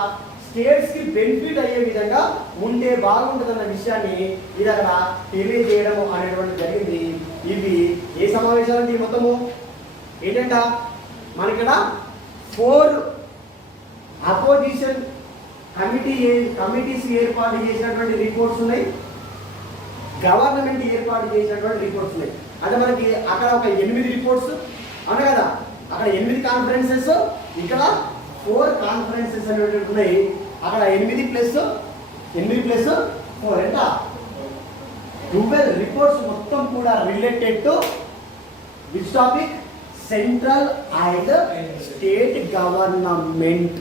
స్టేట్స్కి బెనిఫిట్ అయ్యే విధంగా ఉంటే బాగుంటుందన్న విషయాన్ని ఇది అక్కడ తెలియజేయడం అనేటువంటి జరిగింది. ఇవి ఏ సమావేశాలు మొత్తము ఏంటంట, మనకిక్కడ 4 అపోజిషన్ కమిటీస్ ఏర్పాటు చేసినటువంటి రిపోర్ట్స్ ఉన్నాయి, గవర్నమెంట్ ఏర్పాటు చేసినటువంటి రిపోర్ట్స్ ఉన్నాయి. అంటే మనకి అక్కడ ఒక 8 రిపోర్ట్స్ అవునా కదా, అక్కడ 8 కాన్ఫరెన్సెస్, ఇక్కడ 4 కాన్ఫరెన్సెస్ అనేవి ఉన్నాయి. అక్కడ 8 ప్లస్ 4 ఎంత 12 రిపోర్ట్స్ మొత్తం కూడా related to which topic, central and state government.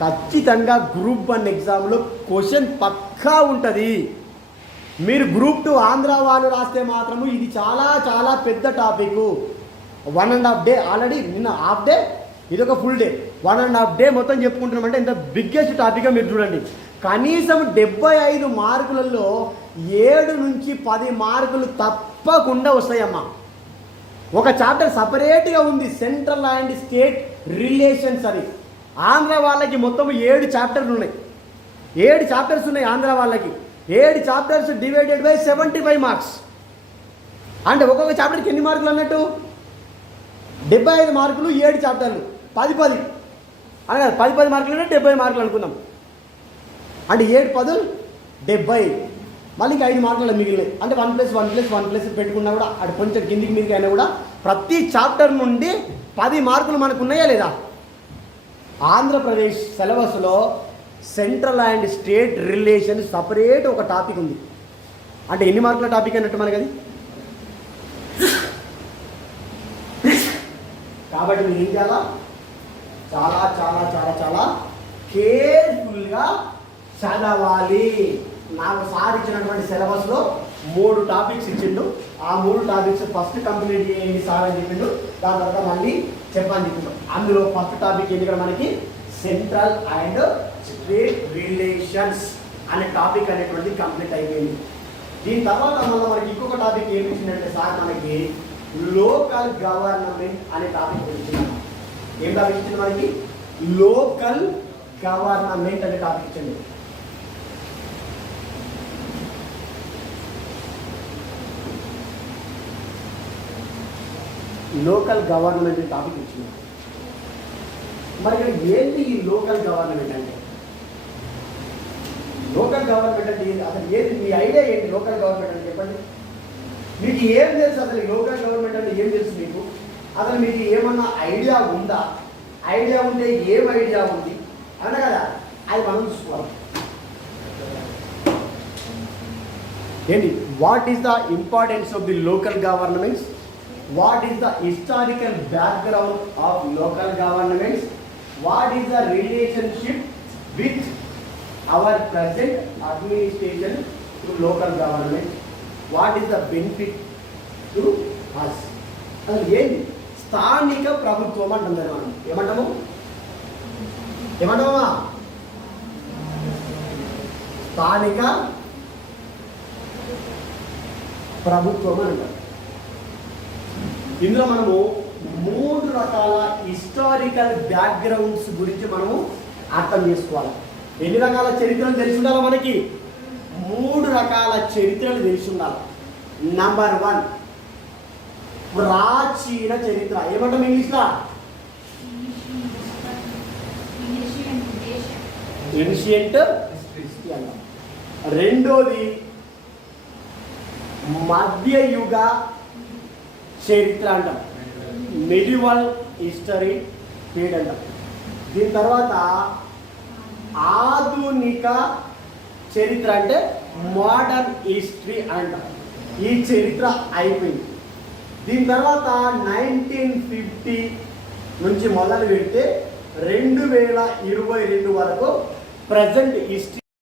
ఖచ్చితంగా గ్రూప్ 1 ఎగ్జామ్లో క్వశ్చన్ పక్కా ఉంటుంది. మీరు గ్రూప్ 2 ఆంధ్ర వాళ్ళు రాస్తే మాత్రము ఇది చాలా చాలా పెద్ద టాపిక్. 1.5 డే ఆల్రెడీ, నిన్న హాఫ్ డే, ఇది ఒక ఫుల్ డే, 1.5 డే మొత్తం చెప్పుకుంటున్నామంటే ఇంత బిగ్గెస్ట్ టాపిక్గా మీరు చూడండి. కనీసం 75 మార్కులలో 7 నుంచి 10 మార్కులు తప్పకుండా వస్తాయమ్మా. ఒక చాప్టర్ సపరేట్గా ఉంది, సెంట్రల్ అండ్ స్టేట్ రిలేషన్స్ అని. ఆంధ్ర వాళ్ళకి మొత్తం 7 చాప్టర్లు ఉన్నాయి. 7 చాప్టర్స్ ఉన్నాయి ఆంధ్ర వాళ్ళకి. 7 చాప్టర్స్ డివైడెడ్ బై 75 మార్క్స్. అంటే ఒక్కొక్క చాప్టర్కి ఎన్ని మార్కులు అన్నట్టు? 75 మార్కులు, 7 చాప్టర్లు, 10 అనగా 10 మార్కులు అంటే 70 మార్కులు అనుకుందాం. అంటే 7 10 70, మళ్ళీ ఇంకా 5 మార్కులు మిగిలినాయి. అంటే 1+1+1+ పెట్టుకున్నా కూడా అటు కొంచెం కిందికి మీదకి అయినా కూడా ప్రతి చాప్టర్ నుండి 10 మార్కులు మనకు ఉన్నాయా లేదా? ఆంధ్రప్రదేశ్ సిలబస్లో central and state relation separate ఒక టాపిక్ ఉంది. అంటే ఎన్ని మార్కుల టాపిక్ అన్నట్టు మనకి అది. కాబట్టి మీరు ఏం చేయాలా? చాలా చాలా చాలా చాలా కేర్ఫుల్గా చదవాలి. నాకు సార్ ఇచ్చినటువంటి సిలబస్లో 3 టాపిక్స్ ఇచ్చిండు. ఆ 3 టాపిక్స్ ఫస్ట్ కంప్లీట్ చేయండి సార్ అని చెప్పిండు. దాని తర్వాత మళ్ళీ చెప్పని చెప్పిండు. అందులో ఫస్ట్ టాపిక్ ఏంటి ఇక్కడ మనకి? సెంట్రల్ అండ్ స్టేట్ రిలేషన్స్ అనే టాపిక్ అనేటువంటి కంప్లీట్ అయిపోయింది. దీని తర్వాత మళ్ళీ మనకి ఇంకొక టాపిక్ ఏమి ఇచ్చిందంటే సార్ మనకి లోకల్ గవర్నమెంట్ అనే టాపిక్ ఇచ్చింది. ఏం టాపిక్ ఇచ్చింది మనకి? లోకల్ గవర్నమెంట్ అనే టాపిక్ ఇచ్చింది. లోకల్ గవర్నమెంట్ టాపిక్ ఇచ్చింది. మరి ఇక్కడ ఏంటి ఈ లోకల్ గవర్నమెంట్ అంటే? లోకల్ గవర్నమెంట్ అంటే అసలు ఏంటి? మీ ఐడియా ఏంటి లోకల్ గవర్నమెంట్ అంటే చెప్పండి. మీకు ఏం తెలుసు అసలు ఈ లోకల్ గవర్నమెంట్ అంటే ఏం తెలుసు మీకు? అసలు మీకు ఏమన్నా ఐడియా ఉందా? ఐడియా ఉంటే ఏం ఐడియా ఉంది అన్న కదా, అది మనం చూసుకోవాలి. ఏంటి? What is the importance of the local governments? What is the historical background of local governments? What is the relationship with our present administration to local government? What is the benefit to us? అసలు ఏంటి స్థానిక ప్రభుత్వం అంటుంది మనం. ఏమంటాము? ఏమంటామా? స్థానిక ప్రభుత్వం అని అంటారు. ఇందులో మనము 3 రకాల హిస్టారికల్ బ్యాక్గ్రౌండ్స్ గురించి మనము అర్థం చేసుకోవాలి. ఎన్ని రకాల చరిత్రలు తెలిసి ఉండాలి మనకి? 3 రకాల చరిత్రలు తెలిసి ఉండాలి. నంబర్ 1 ప్రాచీన చరిత్ర. ఏమంటాం ఇంగ్లీష్లో? ఏన్షియంట్ హిస్టరీ అంటాం. రెండోది మధ్యయుగ చరిత్ర అంటాం, మెడివల్ హిస్టరీ పీరియడ్ అంటాం. దీని తర్వాత ఆధునిక చరిత్ర అంటే మోడర్న్ హిస్టరీ అంటాం. ఈ చరిత్ర అయిపోయింది. దీని తర్వాత 1950 నుంచి మొదలు పెడితే 2022 వరకు ప్రజెంట్ హిస్టరీ